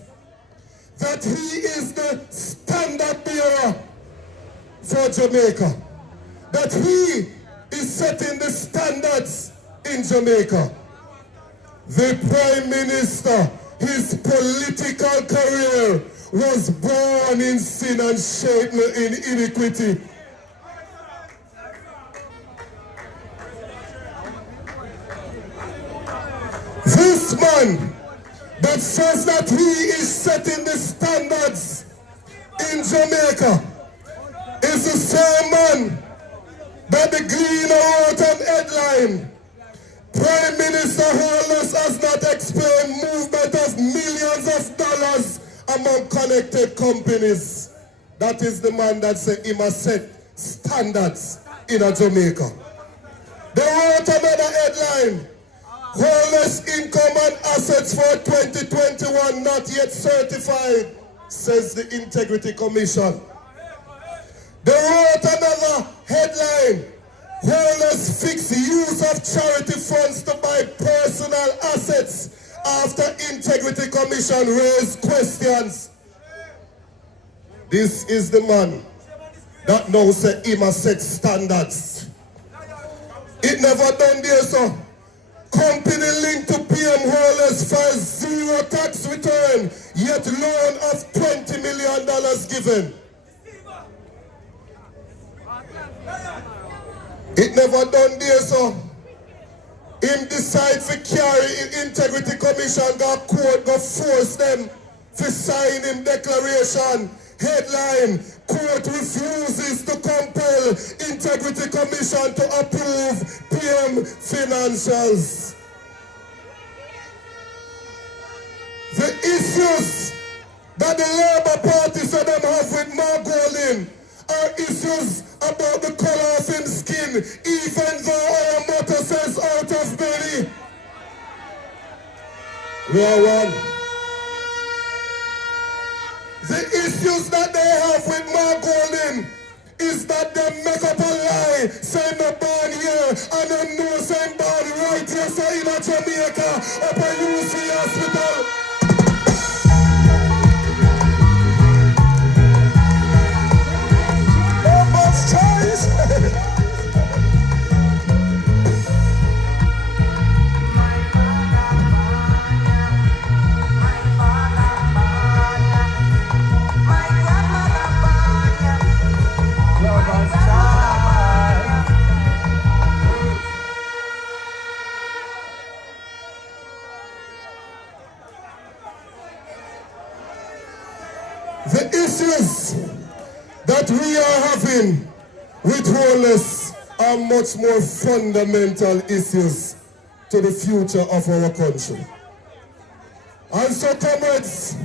that he is the standard bearer for Jamaica. That he is setting the standards in Jamaica. The Prime Minister, his political career was born in sin and shaped in iniquity. This man that says that he is setting the standards in Jamaica is the same man that the Gleaner wrote an headline. Prime Minister Holness has not explained movement of millions of dollars among connected companies. That is the man that said he must set standards in a Jamaica. They wrote another headline. Holness income and assets for 2021 not yet certified, says the Integrity Commission. They wrote another headline. Holness fix use of charity funds to buy personal assets after Integrity Commission raised questions. This is the man that now say he must set standards. It never done there, so. Company linked to PM Holness files zero tax return, yet loan of $20 million given. It never done there, so. Him decide to carry Integrity Commission, got court, go force them to sign him declaration. Headline, court refuses to compel Integrity Commission to approve PM financials. The issues that the Labour Party said them have with Mark Golding are issues about the color of his skin, even though our motto says out of belly. We are one. The issues that they have with Mark Golding is that they make up a lie, saying they're born here, and they know saying born right here, so in a Jamaica, up a UC hospital. No much choice. The issues that we are having with Holness are much more fundamental issues to the future of our country. And so, comrades,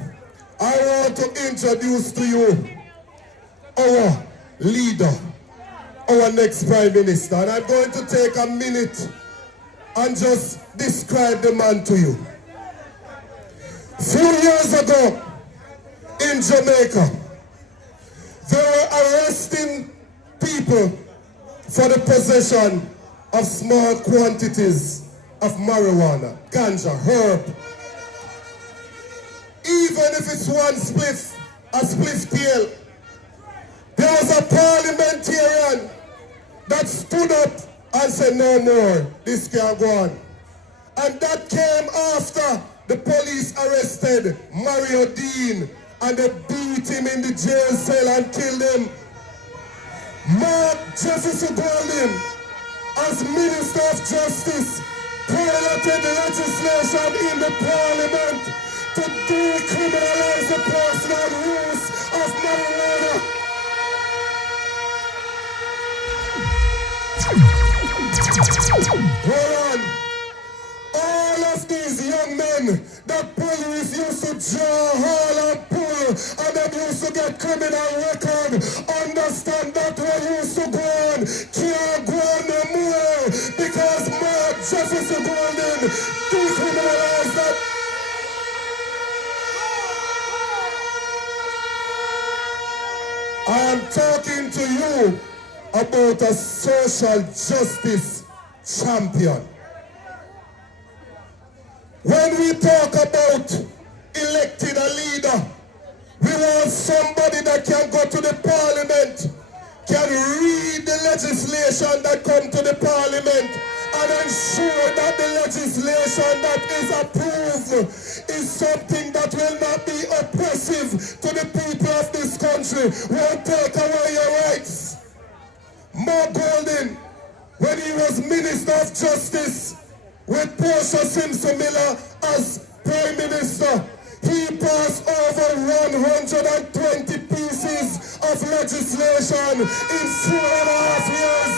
I want to introduce to you our leader, our next Prime Minister. And I'm going to take a minute and just describe the man to you. A few years ago, in Jamaica, they were arresting people for the possession of small quantities of marijuana, ganja, herb. Even if it's one spliff, a spliff tail. There was a parliamentarian that stood up and said, no more, this can't go on. And that came after the police arrested Mario Dean, and they beat him in the jail cell and killed him. Mark Jefferson Golding, as Minister of Justice, piloted legislation in the Parliament to decriminalize the personal use of marijuana. Hold on. All of these young men that police used to draw, haul and pull, and them used to get criminal record, understand that what used to go on can't go on no more, because Mark Jefferson Golding decriminalized that. I am talking to you about a social justice champion. When we talk about electing a leader, we want somebody that can go to the parliament, can read the legislation that come to the parliament, and ensure that the legislation that is approved is something that will not be oppressive to the people of this country, won't take away your rights. Mark Golding, when he was Minister of Justice, with Portia Simpson Miller as Prime Minister, he passed over 120 pieces of legislation in 4.5 years.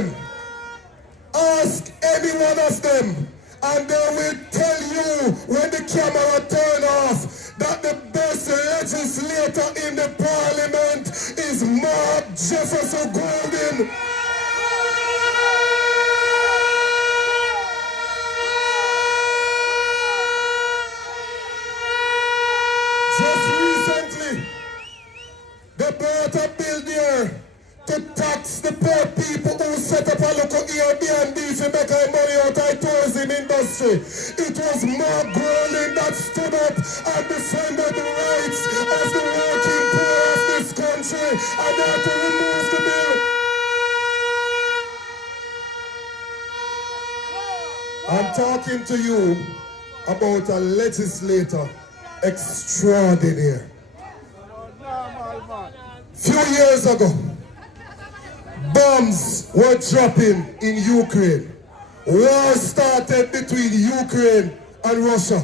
them. Ask any one of them, and they will tell you when the camera turn off that the best legislator in the parliament is Mark Jefferson Golden. Just recently, they brought a bill there to tax the poor people who set up a local Airbnb to make our money out of the tourism industry. It was Mark Golden that stood up and defended the rights of the working poor of this country, and they had to remove the bill. I'm talking to you about a legislator extraordinary. Few years ago, bombs were dropping in Ukraine. War started between Ukraine and Russia.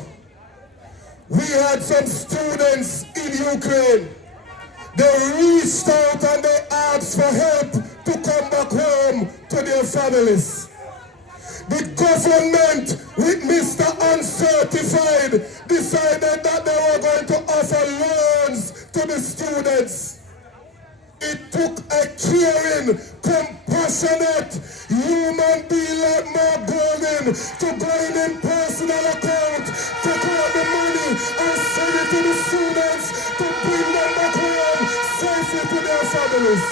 We had some students in Ukraine. They reached out and they asked for help to come back home to their families. The government, with Mr. Uncertified, decided that they were going to offer loans to the students. It took a caring, compassionate human being like Mark Golden to go in personal account, to collect the money and send it to the students to bring them back home safely to their families.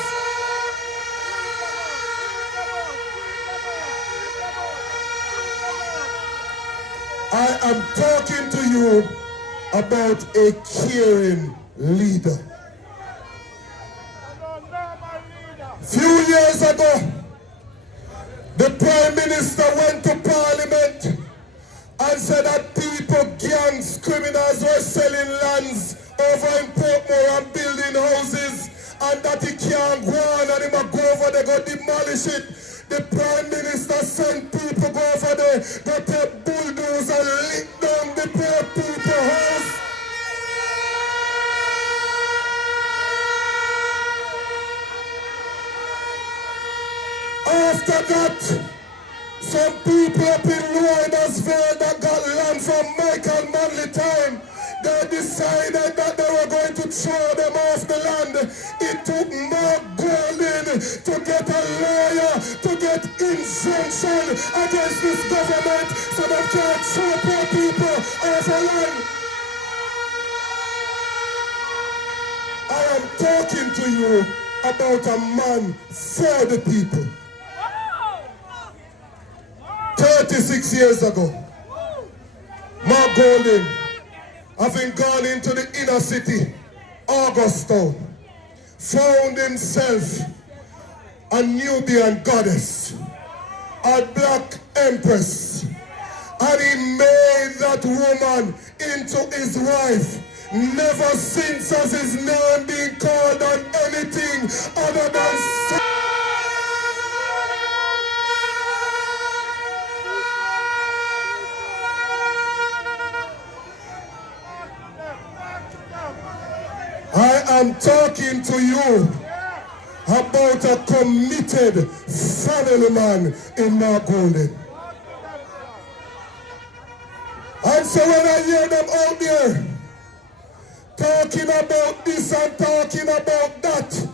I am talking to you about a caring leader. Few years ago, the Prime Minister went to Parliament and said that people, gangs, criminals were selling lands over in Portmore and building houses, and that he can't go on and he might go over there, go demolish it. The Prime Minister sent people go over there, go take bulldozer and lick down the poor people's house. After that, some people up in Roydersville that got land from Michael Manley time, they decided that they were going to throw them off the land. It took Mark Golden to get a lawyer to get injunction against this government so they can't throw poor people off the land. I am talking to you about a man for the people. 36 years ago, Mark Golden, having gone into the inner city, Augustown, found himself a Nubian goddess, a black empress, and he made that woman into his wife. Never since has his name been called on anything other than I am talking to you about a committed family man in Mark Golden. And so when I hear them out there talking about this and talking about that,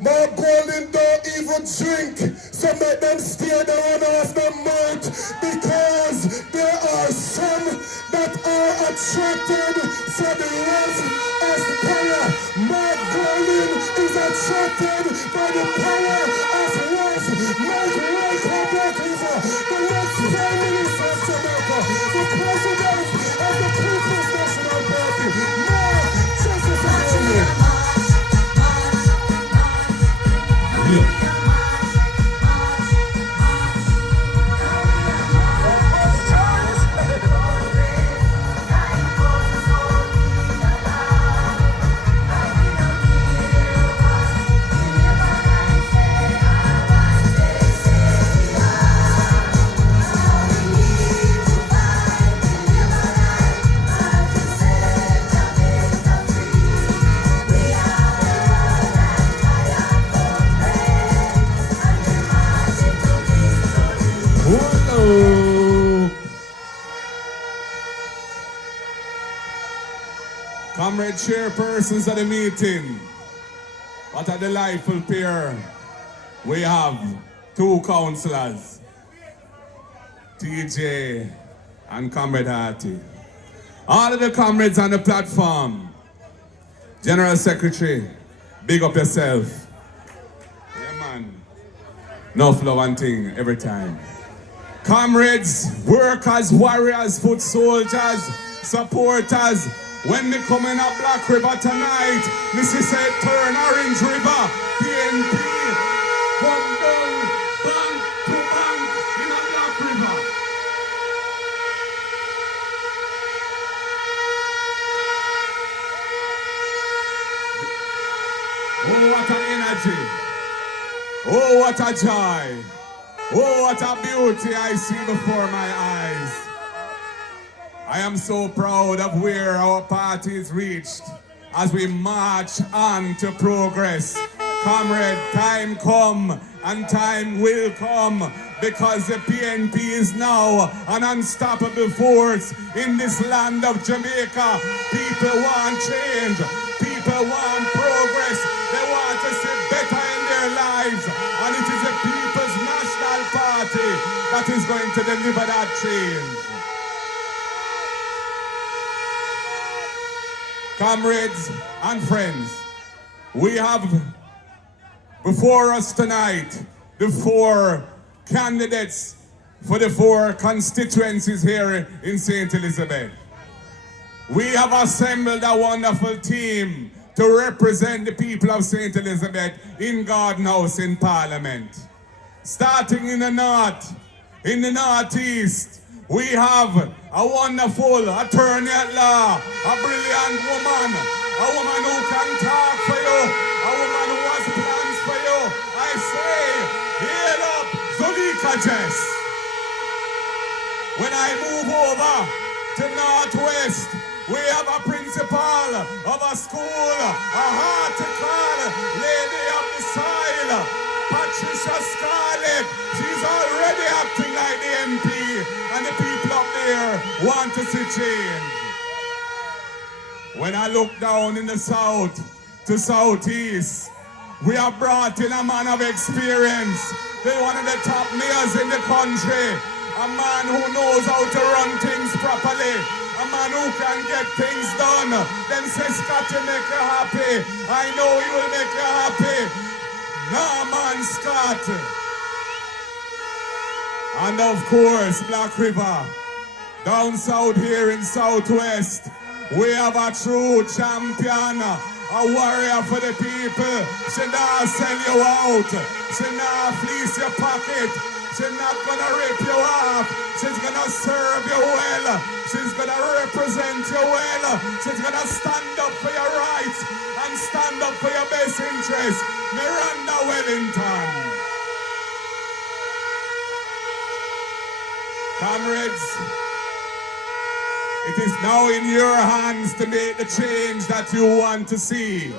Mark Golden don't even drink, so make them steer their own off their mouth, because there are some that are attracted for the love of power. Mark Golden is attracted by the power of wealth. Mark Golden, the next Prime Minister of Jamaica, the President of the People's National Party, Mark Jefferson Golden. Comrade chairpersons of the meeting, what a delightful pair. We have two councillors, TJ and Comrade Harty. All of the comrades on the platform, General Secretary, big up yourself. Yeah, man. Enough love and thing every time. Comrades, workers, warriors, foot soldiers, supporters, when me come in a Black River tonight, me see say turn Orange River, PNP, come down, bank to bank in a Black River. Oh, what an energy. Oh, what a joy. Oh, what a beauty I see before my eyes. I am so proud of where our party is reached as we march on to progress. Comrade, time come and time will come because the PNP is now an unstoppable force in this land of Jamaica. People want change. People want progress. They want to see better in their lives. And it is the People's National Party that is going to deliver that change. Comrades and friends, we have before us tonight the 4 candidates for the 4 constituencies here in St. Elizabeth. We have assembled a wonderful team to represent the people of St. Elizabeth in Garden House in Parliament. Starting in the north, in the northeast, we have a wonderful attorney at law, a brilliant woman, a woman who can talk for you, a woman who has plans for you. I say, hail up Zulika Jess. When I move over to Northwest, we have a principal of a school, a heart-to-call lady of the soil, Patricia Scarlett. She's already acting like the MP, and the people up there want to see change. When I look down in the south to southeast, we have brought in a man of experience. They're one of the top mayors in the country, a man who knows how to run things properly, a man who can get things done. Then say, Scott, to make you happy. I know he will make you happy. Norman Scott. And of course, Black River. Down south here in Southwest, we have a true champion, a warrior for the people. She not sell you out. She not fleece your pocket. She's not gonna rip you off. She's gonna serve you well. She's gonna represent you well. She's gonna stand up for your rights and stand up for your best interests. Miranda Wellington. Comrades, it is now in your hands to make the change that you want to see.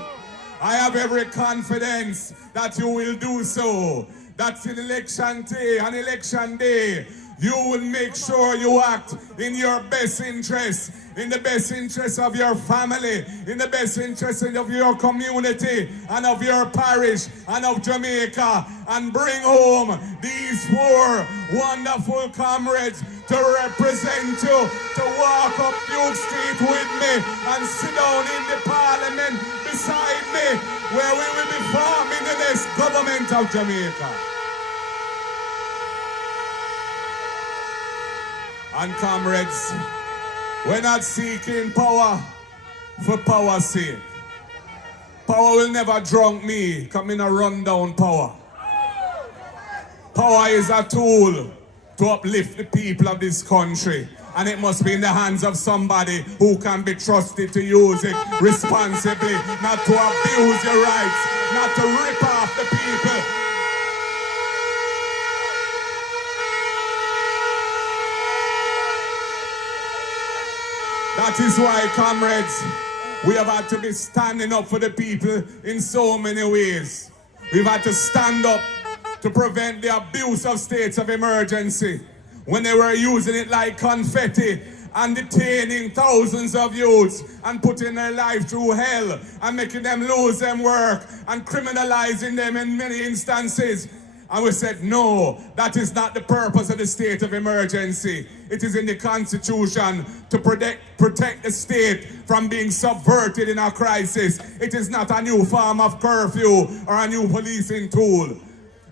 I have every confidence that you will do so. That's in election day, on election day, you will make sure you act in your best interest, in the best interest of your family, in the best interest of your community and of your parish and of Jamaica, and bring home these 4 wonderful comrades to represent you, to walk up Duke Street with me and sit down in the Parliament beside me, where we will be forming the next government of Jamaica. And comrades, we're not seeking power for power's sake. Power will never drunk me, come in a rundown power. Power is a tool to uplift the people of this country, and it must be in the hands of somebody who can be trusted to use it responsibly, not to abuse your rights, not to rip off the people. That is why, comrades, we have had to be standing up for the people in so many ways. We've had to stand up to prevent the abuse of states of emergency when they were using it like confetti and detaining thousands of youths and putting their life through hell and making them lose their work and criminalizing them in many instances. And we said, no, that is not the purpose of the state of emergency. It is in the Constitution to protect the state from being subverted in a crisis. It is not a new form of curfew or a new policing tool.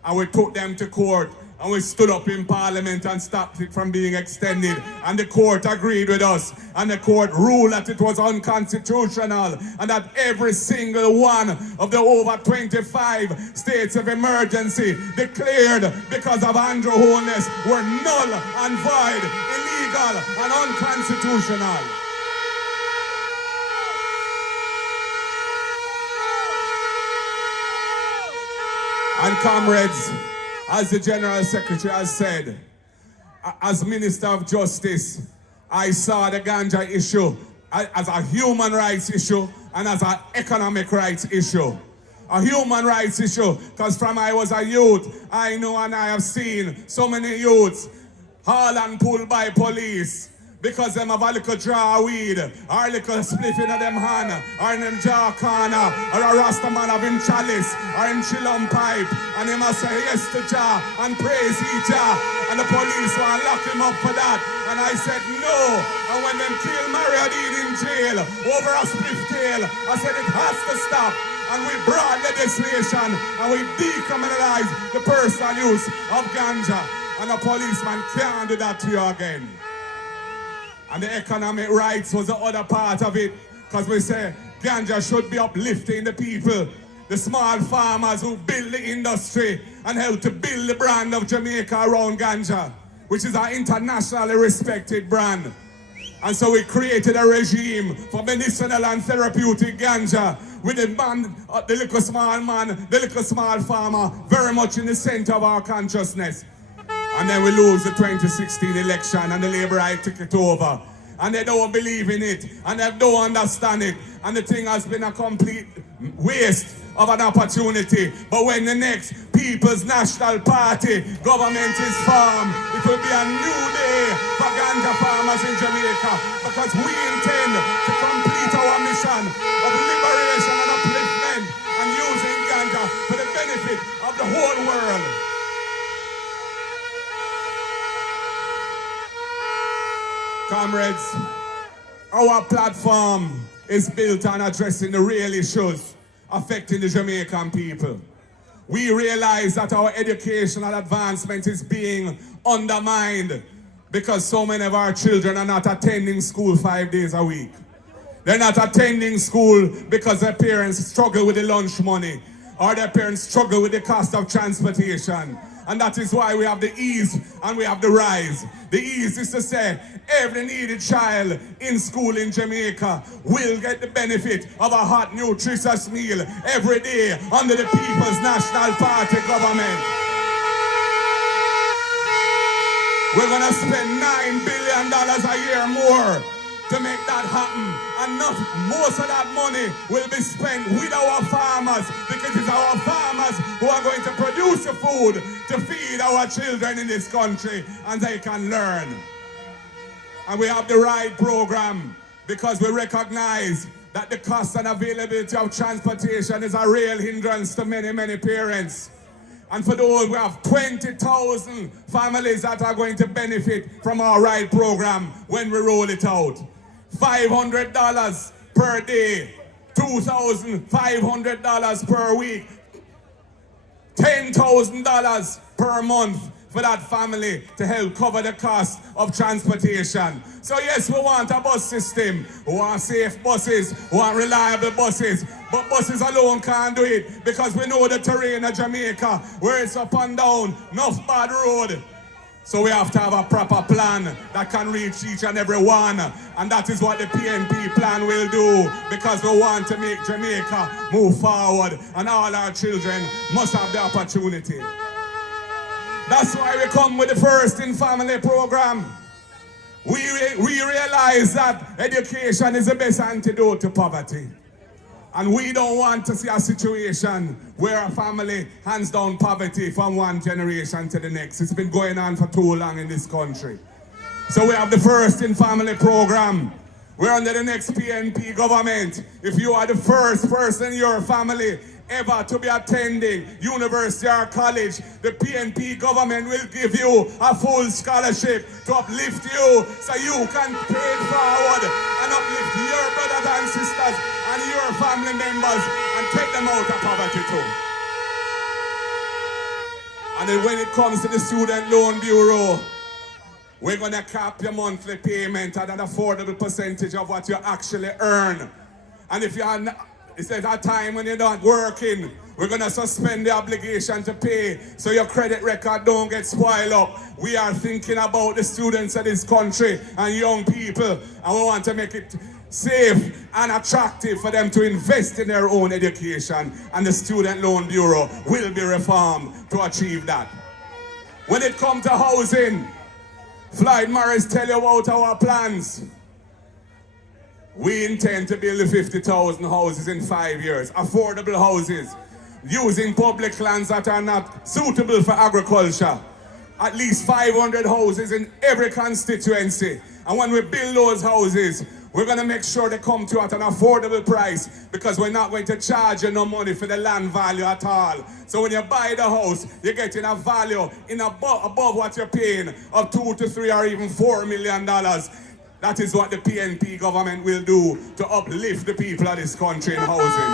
And we took them to court. And we stood up in Parliament and stopped it from being extended. And the court agreed with us. And the court ruled that it was unconstitutional. And that every single one of the over 25 states of emergency declared because of Andrew Holness were null and void, illegal and unconstitutional. And comrades, as the General Secretary has said, as Minister of Justice, I saw the ganja issue as a human rights issue and as an economic rights issue. A human rights issue, because from I was a youth, I know and I have seen so many youths hauled and pulled by police because them have a little jar of weed, or a little spliff in them hand, or in them jar corner, or a Rasta man of him chalice, or him chillum pipe, and he must say yes to Jah and praise he Jah, and the police want to lock him up for that. And I said no, and when them kill Mariadine in jail over a spliff tail, I said it has to stop. And we brought legislation, and we decriminalized the personal use of ganja, and the policeman can't do that to you again. And the economic rights was the other part of it, because we say ganja should be uplifting the people, the small farmers who build the industry and help to build the brand of Jamaica around ganja, which is an internationally respected brand. And so we created a regime for medicinal and therapeutic ganja with the man, the little small man, the little small farmer, very much in the center of our consciousness. And then we lose the 2016 election and the Labour Right took it over. And they don't believe in it and they don't understand it. And the thing has been a complete waste of an opportunity. But when the next People's National Party government is formed, it will be a new day for ganja farmers in Jamaica, because we intend to complete our mission of liberation and upliftment and using ganja for the benefit of the whole world. Comrades, our platform is built on addressing the real issues affecting the Jamaican people. We realize that our educational advancement is being undermined because so many of our children are not attending school 5 days a week. They're not attending school because their parents struggle with the lunch money or their parents struggle with the cost of transportation. And that is why we have the ease and we have the rise. The ease is to say every needy child in school in Jamaica will get the benefit of a hot, nutritious meal every day under the People's National Party government. We're going to spend $9 billion a year more to make that happen. And most of that money will be spent with our farmers, because it's our farmers who are going to produce the food to feed our children in this country, and they can learn. And we have the right program because we recognize that the cost and availability of transportation is a real hindrance to many, many parents. And for those, we have 20,000 families that are going to benefit from our right program when we roll it out. $500 per day, $2,500 per week, $10,000 per month for that family to help cover the cost of transportation. So yes, we want a bus system. We want safe buses. We want reliable buses. But buses alone can't do it, because we know the terrain of Jamaica, where it's up and down, enough bad road. So we have to have a proper plan that can reach each and every one. And that is what the PNP plan will do, because we want to make Jamaica move forward, and all our children must have the opportunity. That's why we come with the First in Family program. We realize that education is the best antidote to poverty. And we don't want to see a situation where a family hands down poverty from one generation to the next. It's been going on for too long in this country. So we have the First in Family program. We're under the next PNP government. If you are the first person in your family ever to be attending university or college, the PNP government will give you a full scholarship to uplift you so you can pay it forward and uplift your brothers and sisters and your family members and take them out of poverty too. And then when it comes to the Student Loan Bureau, we're going to cap your monthly payment at an affordable percentage of what you actually earn. And if you are not, it's at a time when you're not working, we're going to suspend the obligation to pay so your credit record don't get spoiled up. We are thinking about the students of this country and young people, and we want to make it safe and attractive for them to invest in their own education, and the Student Loan Bureau will be reformed to achieve that. When it comes to housing, Floyd Morris tell you about our plans. We intend to build 50,000 houses in 5 years, affordable houses, using public lands that are not suitable for agriculture. At least 500 houses in every constituency. And when we build those houses, we're going to make sure they come to you at an affordable price, because we're not going to charge you no money for the land value at all. So when you buy the house, you're getting a value in above what you're paying of $2 to $3 or even $4 million. That is what the PNP government will do to uplift the people of this country in housing.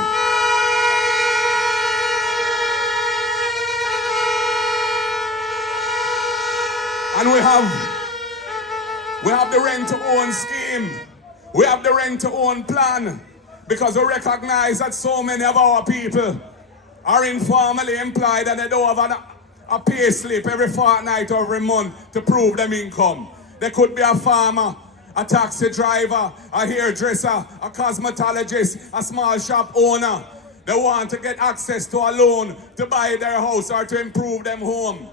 And we have the rent-to-own scheme. We have the rent-to-own plan, because we recognize that so many of our people are informally employed and they don't have a pay slip every fortnight or every month to prove them income. They could be a farmer, a taxi driver, a hairdresser, a cosmetologist, a small shop owner. They want to get access to a loan to buy their house or to improve them home.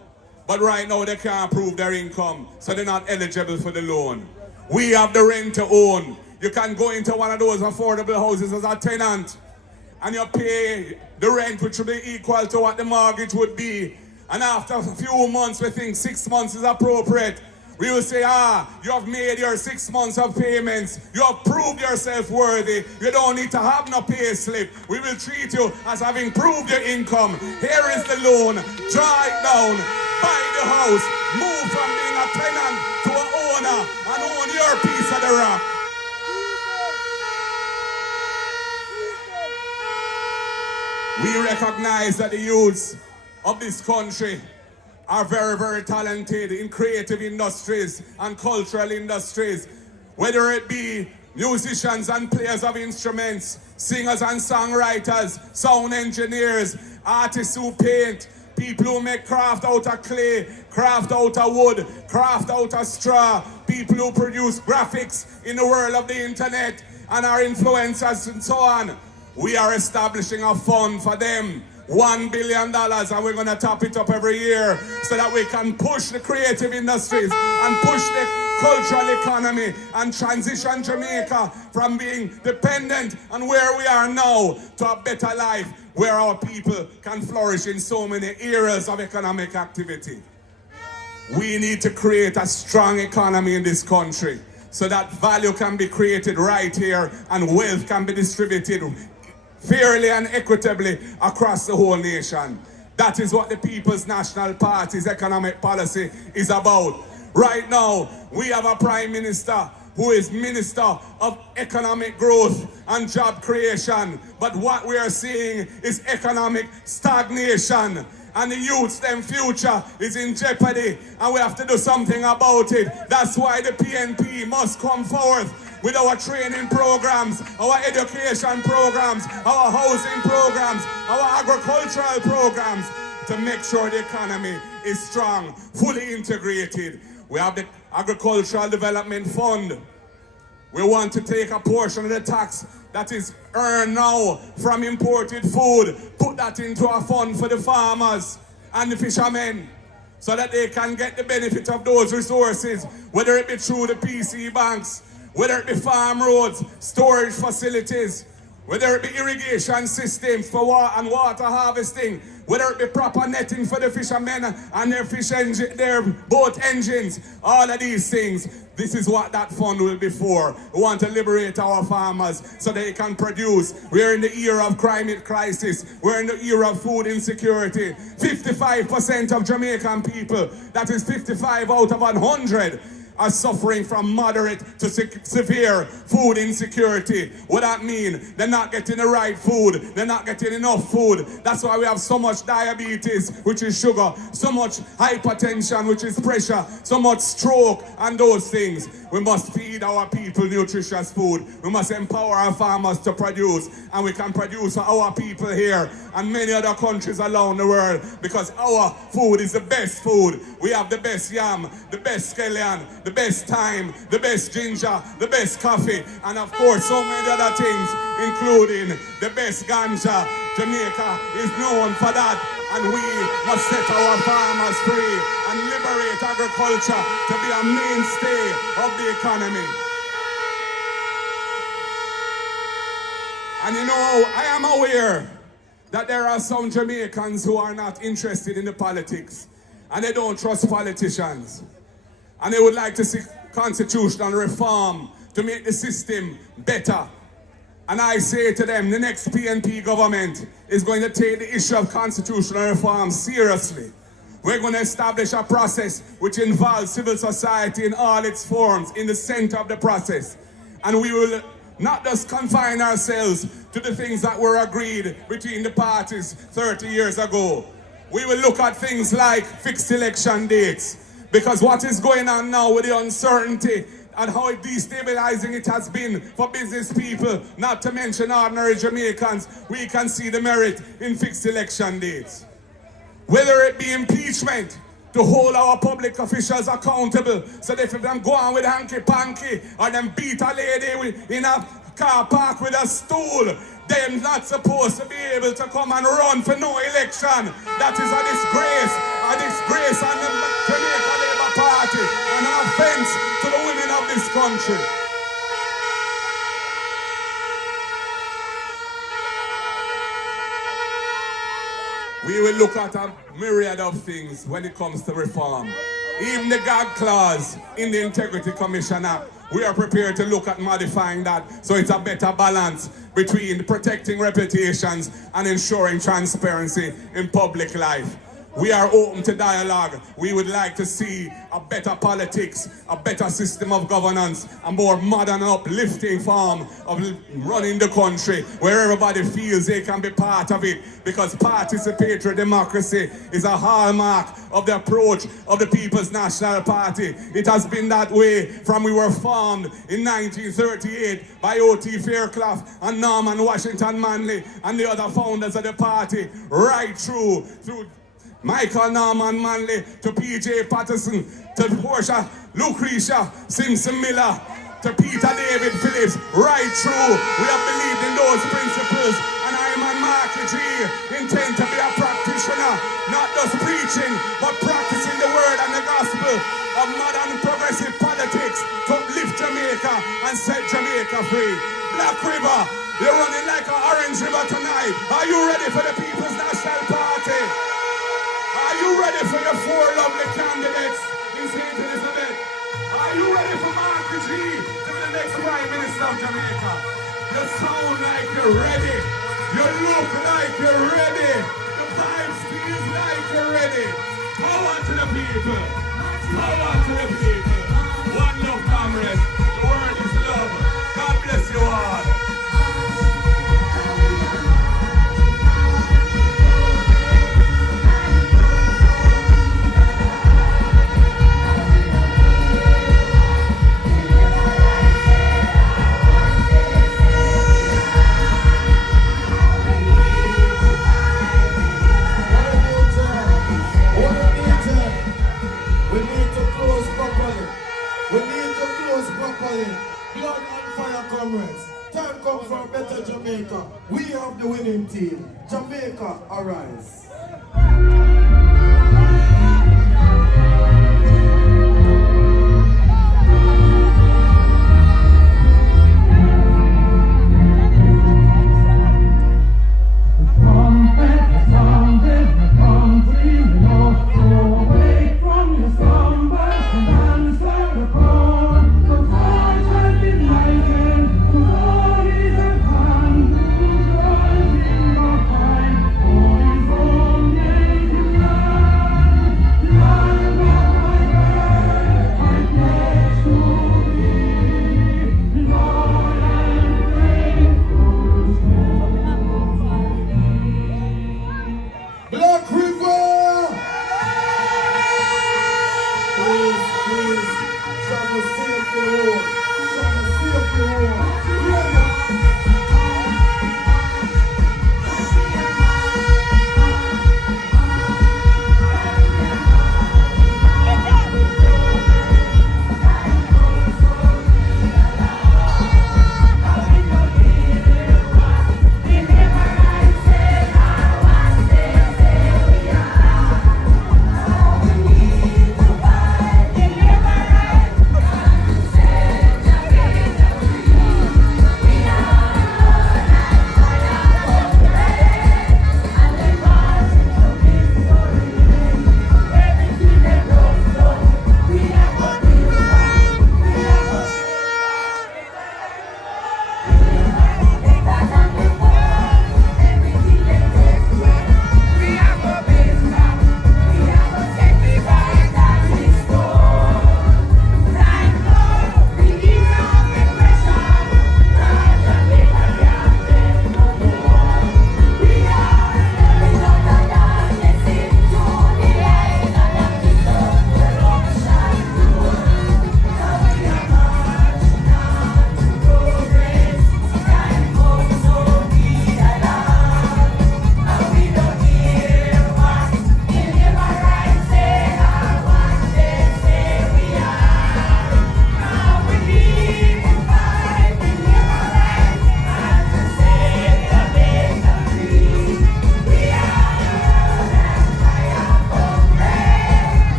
But right now they can't prove their income, so they're not eligible for the loan. We have the rent to own. You can go into one of those affordable houses as a tenant and you pay the rent, which will be equal to what the mortgage would be. And after a few months, we think 6 months is appropriate. We will say, you have made your 6 months of payments. You have proved yourself worthy. You don't need to have no pay slip. We will treat you as having proved your income. Here is the loan. Draw it down. Buy the house. Move from being a tenant to an owner and own your piece of the rock. We recognize that the youths of this country are very, very talented in creative industries and cultural industries, whether it be musicians and players of instruments, singers and songwriters, sound engineers, artists who paint, people who make craft out of clay, craft out of wood, craft out of straw, people who produce graphics in the world of the internet and are influencers and so on. We are establishing a fund for them, $1 billion, and we're going to top it up every year so that we can push the creative industries and push the cultural economy and transition Jamaica from being dependent on where we are now to a better life where our people can flourish in so many areas of economic activity. We need to create a strong economy in this country so that value can be created right here and wealth can be distributed fairly and equitably across the whole nation. That is what the People's National Party's economic policy is about. Right now, we have a Prime Minister who is Minister of Economic Growth and Job Creation. But what we are seeing is economic stagnation. And the youth's them future is in jeopardy. And we have to do something about it. That's why the PNP must come forth with our training programs, our education programs, our housing programs, our agricultural programs to make sure the economy is strong, fully integrated. We have the Agricultural Development Fund. We want to take a portion of the tax that is earned now from imported food, put that into a fund for the farmers and the fishermen so that they can get the benefit of those resources, whether it be through the PC banks, whether it be farm roads, storage facilities, whether it be irrigation systems for water harvesting. whether it be proper netting for the fishermen and their their boat engines, all of these things. This is what that fund will be for. We want to liberate our farmers so they can produce. We're in the era of climate crisis. We're in the era of food insecurity. 55% of Jamaican people, that is 55 out of 100, are suffering from moderate to severe food insecurity. What that mean? They're not getting the right food. They're not getting enough food. That's why we have so much diabetes, which is sugar, so much hypertension, which is pressure, so much stroke, and those things. We must feed our people nutritious food. We must empower our farmers to produce, and we can produce for our people here and many other countries around the world, because our food is the best food. We have the best yam, the best scallion, the best thyme, the best ginger, the best coffee, and of course so many other things, including the best ganja. Jamaica is known for that, and we must set our farmers free and liberate agriculture to be a mainstay of the economy. And you know, I am aware that there are some Jamaicans who are not interested in the politics, and they don't trust politicians. And they would like to see constitutional reform to make the system better. And I say to them, the next PNP government is going to take the issue of constitutional reform seriously. We're going to establish a process which involves civil society in all its forms in the center of the process. And we will not just confine ourselves to the things that were agreed between the parties 30 years ago. We will look at things like fixed election dates, because what is going on now with the uncertainty and how destabilizing it has been for business people, not to mention ordinary Jamaicans, we can see the merit in fixed election dates. Whether it be impeachment, to hold our public officials accountable, so that if them go on with hanky-panky or them beat a lady in a car park with a stool, they're not supposed to be able to come and run for no election. That is a disgrace on the Jamaica Labour Party and an offense to the women of this country. We will look at a myriad of things when it comes to reform. Even the gag clause in the Integrity Commission Act, we are prepared to look at modifying that so it's a better balance between protecting reputations and ensuring transparency in public life. We are open to dialogue. We would like to see a better politics, a better system of governance, a more modern, uplifting form of running the country where everybody feels they can be part of it, because participatory democracy is a hallmark of the approach of the People's National Party. It has been that way from we were formed in 1938 by O.T. Fairclough and Norman Washington Manley and the other founders of the party, right through Michael Norman Manley, to P.J. Patterson, to Portia Lucretia Simpson Miller, to Peter David Phillips, right through. We have believed in those principles, and I am on Marky G, intend to be a practitioner, not just preaching, but practicing the word and the gospel of modern progressive politics to lift Jamaica and set Jamaica free. Black River, you're running like an orange river tonight. Are you ready for the People's National Party? Are you ready for your four lovely candidates in St. Elizabeth? Are you ready for Marky G to be the next Prime Minister of Jamaica? You sound like you're ready. You look like you're ready. The vibe feels like you're ready. Power to the people. Power to the people. One love, comrades. The word is love. God bless you all. Blood and fire, comrades. Time come for a better Jamaica. We have the winning team. Jamaica, arise. The trumpet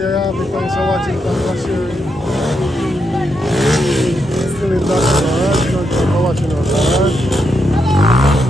there you have it. Thanks for watching. Thanks for sharing. Still in that, alright? Thanks for watching us, alright?